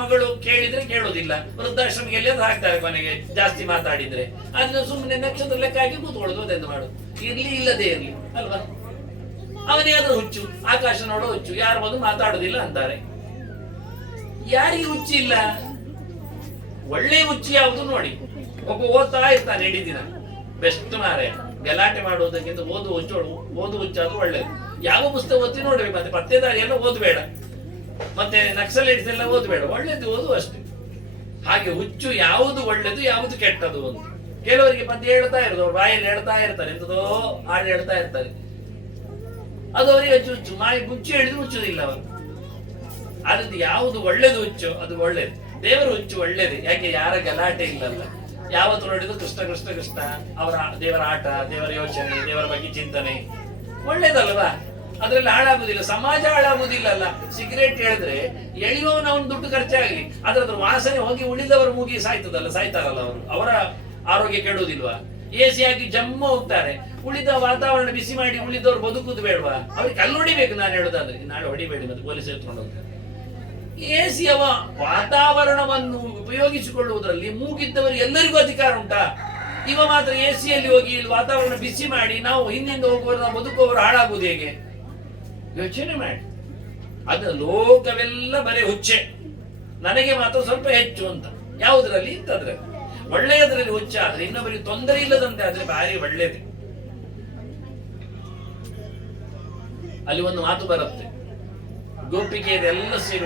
ಮಗಳು ಕೇಳಿದ್ರೆ ಕೇಳೋದಿಲ್ಲ, ವೃದ್ಧಾಶ್ರಮಿಗೆ ಎಲ್ಲಿ ಹಾಕ್ತಾರೆ ಕೊನೆಗೆ ಜಾಸ್ತಿ ಮಾತಾಡಿದ್ರೆ. ಅದನ್ನ ಸುಮ್ಮನೆ ನಕ್ಷತ್ರ ಲೆಕ್ಕ ಹಾಕಿ ಕೂತ್ಕೊಳ್ಳೋದು. ಅದೆಂತ ಮಾಡುದು? ಇಲ್ಲದೆ ಇರ್ಲಿ ಅಲ್ವಾ? ಅವನಿಗಾದ್ರೂ ಹುಚ್ಚು, ಆಕಾಶ ನೋಡೋ ಹುಚ್ಚು, ಯಾರು ಬಂದು ಮಾತಾಡುದಿಲ್ಲ ಅಂತಾರೆ. ಯಾರಿಗೆ ಹುಚ್ಚಿಲ್ಲ? ಒಳ್ಳೆ ಹುಚ್ಚು ಯಾವುದು ನೋಡಿ. ಒಬ್ಬ ಓದ್ತಾ ಇರ್ತಾನೆ ಇಡೀ ದಿನ, ಬೆಸ್ಟ್ ಮಾರೆ. ಗಲಾಟೆ ಮಾಡುವುದಕ್ಕಿಂತ ಓದು ಹುಚ್ಚಾದ್ರೂ ಒಳ್ಳೇದು. ಯಾವ ಪುಸ್ತಕ ಓದಿ ನೋಡ್ಬೇಕು, ಮತ್ತೆ ಪತ್ತೆದಾರಿ ಎಲ್ಲ ಓದ್ಬೇಡ, ಮತ್ತೆ ನಕ್ಸಲೈಟ್ಸ್ ಎಲ್ಲ ಓದ್ಬೇಡ, ಒಳ್ಳೇದು ಓದು ಅಷ್ಟೇ. ಹಾಗೆ ಹುಚ್ಚು ಯಾವುದು ಒಳ್ಳೇದು ಯಾವುದು ಕೆಟ್ಟದು ಅಂತ ಕೆಲವರಿಗೆ ಪದ್ಯ ಹೇಳ್ತಾ ಇರೋದು, ಅವ್ರು ಬಾಯಲ್ಲಿ ಹೇಳ್ತಾ ಇರ್ತಾರೆ, ಎಂತದೋ ಹಾಡು ಹೇಳ್ತಾ ಇರ್ತಾರೆ. ಅದು ಅವರಿಗೆ ಹುಚ್ಚು. ಮಾಯಿ ಹುಚ್ಚು ಹೇಳಿದ್ರು ಹುಚ್ಚುದಿಲ್ಲ ಅವರು. ಅದ್ರದ್ದು ಯಾವುದು ಒಳ್ಳೇದು ಹುಚ್ಚು ಅದು ಒಳ್ಳೇದು. ದೇವರ ಹುಚ್ಚು ಒಳ್ಳೇದು. ಯಾಕೆ? ಯಾರ ಗಲಾಟೆ ಇಲ್ಲಲ್ಲ, ಯಾವತ್ತು ನೋಡಿದ್ರು ಕೃಷ್ಣ ಅವರ ದೇವರ ಆಟ, ದೇವರ ಯೋಚನೆ, ದೇವರ ಬಗ್ಗೆ ಚಿಂತನೆ ಒಳ್ಳೇದಲ್ವಾ? ಅದ್ರಲ್ಲಿ ಹಾಳಾಗುದಿಲ್ಲ, ಸಮಾಜ ಹಾಳಾಗುದಿಲ್ಲ. ಅಲ್ಲ, ಸಿಗರೇಟ್ ಹೇಳಿದ್ರೆ ಎಳೆಯುವವನ ಅವನು ದುಡ್ಡು ಖರ್ಚಾಗಲಿ, ಅದ್ರ ವಾಸನೆ ಹೋಗಿ ಉಳಿದವರು ಮೂಗಿ ಸಾಯ್ತಾರಲ್ಲ ಅವರು, ಅವರ ಆರೋಗ್ಯ ಕೆಡುವುದಿಲ್ವಾ? AC ಹಾಕಿ ಜಮ್ಮ ಹೋಗ್ತಾರೆ, ಉಳಿದ ವಾತಾವರಣ ಬಿಸಿ ಮಾಡಿ ಉಳಿದವರು ಬದುಕುದು ಬೇಡವಾ? ಅವ್ರಿಗೆ ಕಲ್ಲು ಹೊಡಿಬೇಕು. ನಾನು ಹೇಳುದಾದ್ರೆ ನಾಳೆ ಹೊಡಿಬೇಡಿ, ಮತ್ತೆ ಪೊಲೀಸ್ ಎತ್ಕೊಂಡು ಹೋಗ್ತಾರೆ. ಎಸಿಯವ ವಾತಾವರಣವನ್ನು ಉಪಯೋಗಿಸಿಕೊಳ್ಳುವುದರಲ್ಲಿ ಮೂಗಿದ್ದವರು ಎಲ್ಲರಿಗೂ ಅಧಿಕಾರ ಉಂಟಾ? ಇವ ಮಾತ್ರ ಎಸಿಯಲ್ಲಿ ಹೋಗಿ ಇಲ್ಲಿ ವಾತಾವರಣ ಬಿಸಿ ಮಾಡಿ ನಾವು ಹಿಂದಿಂದ ಹೋಗುವವರು ನಾವು ಬದುಕುವವರು ಹಾಳಾಗುವುದು ಹೇಗೆ? ಯೋಚನೆ ಮಾಡಿ. ಅದು ಲೋಕವೆಲ್ಲ ಬರೀ ಹುಚ್ಚೆ, ನನಗೆ ಮಾತ್ರ ಸ್ವಲ್ಪ ಹೆಚ್ಚು ಅಂತ. ಯಾವುದರಲ್ಲಿ? ಇಂಥದ್ರಲ್ಲಿ. ಒಳ್ಳೆಯದರಲ್ಲಿ ಹುಚ್ಚ ಆದ್ರೆ ಇನ್ನೊಬ್ಬರಿಗೆ ತೊಂದರೆ ಇಲ್ಲದಂತೆ ಆದ್ರೆ ಭಾರಿ ಒಳ್ಳೆಯದು. ಅಲ್ಲಿ ಒಂದು ಮಾತು ಬರುತ್ತೆ, ಗೋಪಿಕೆಯರೆಲ್ಲ ಸೇರಿ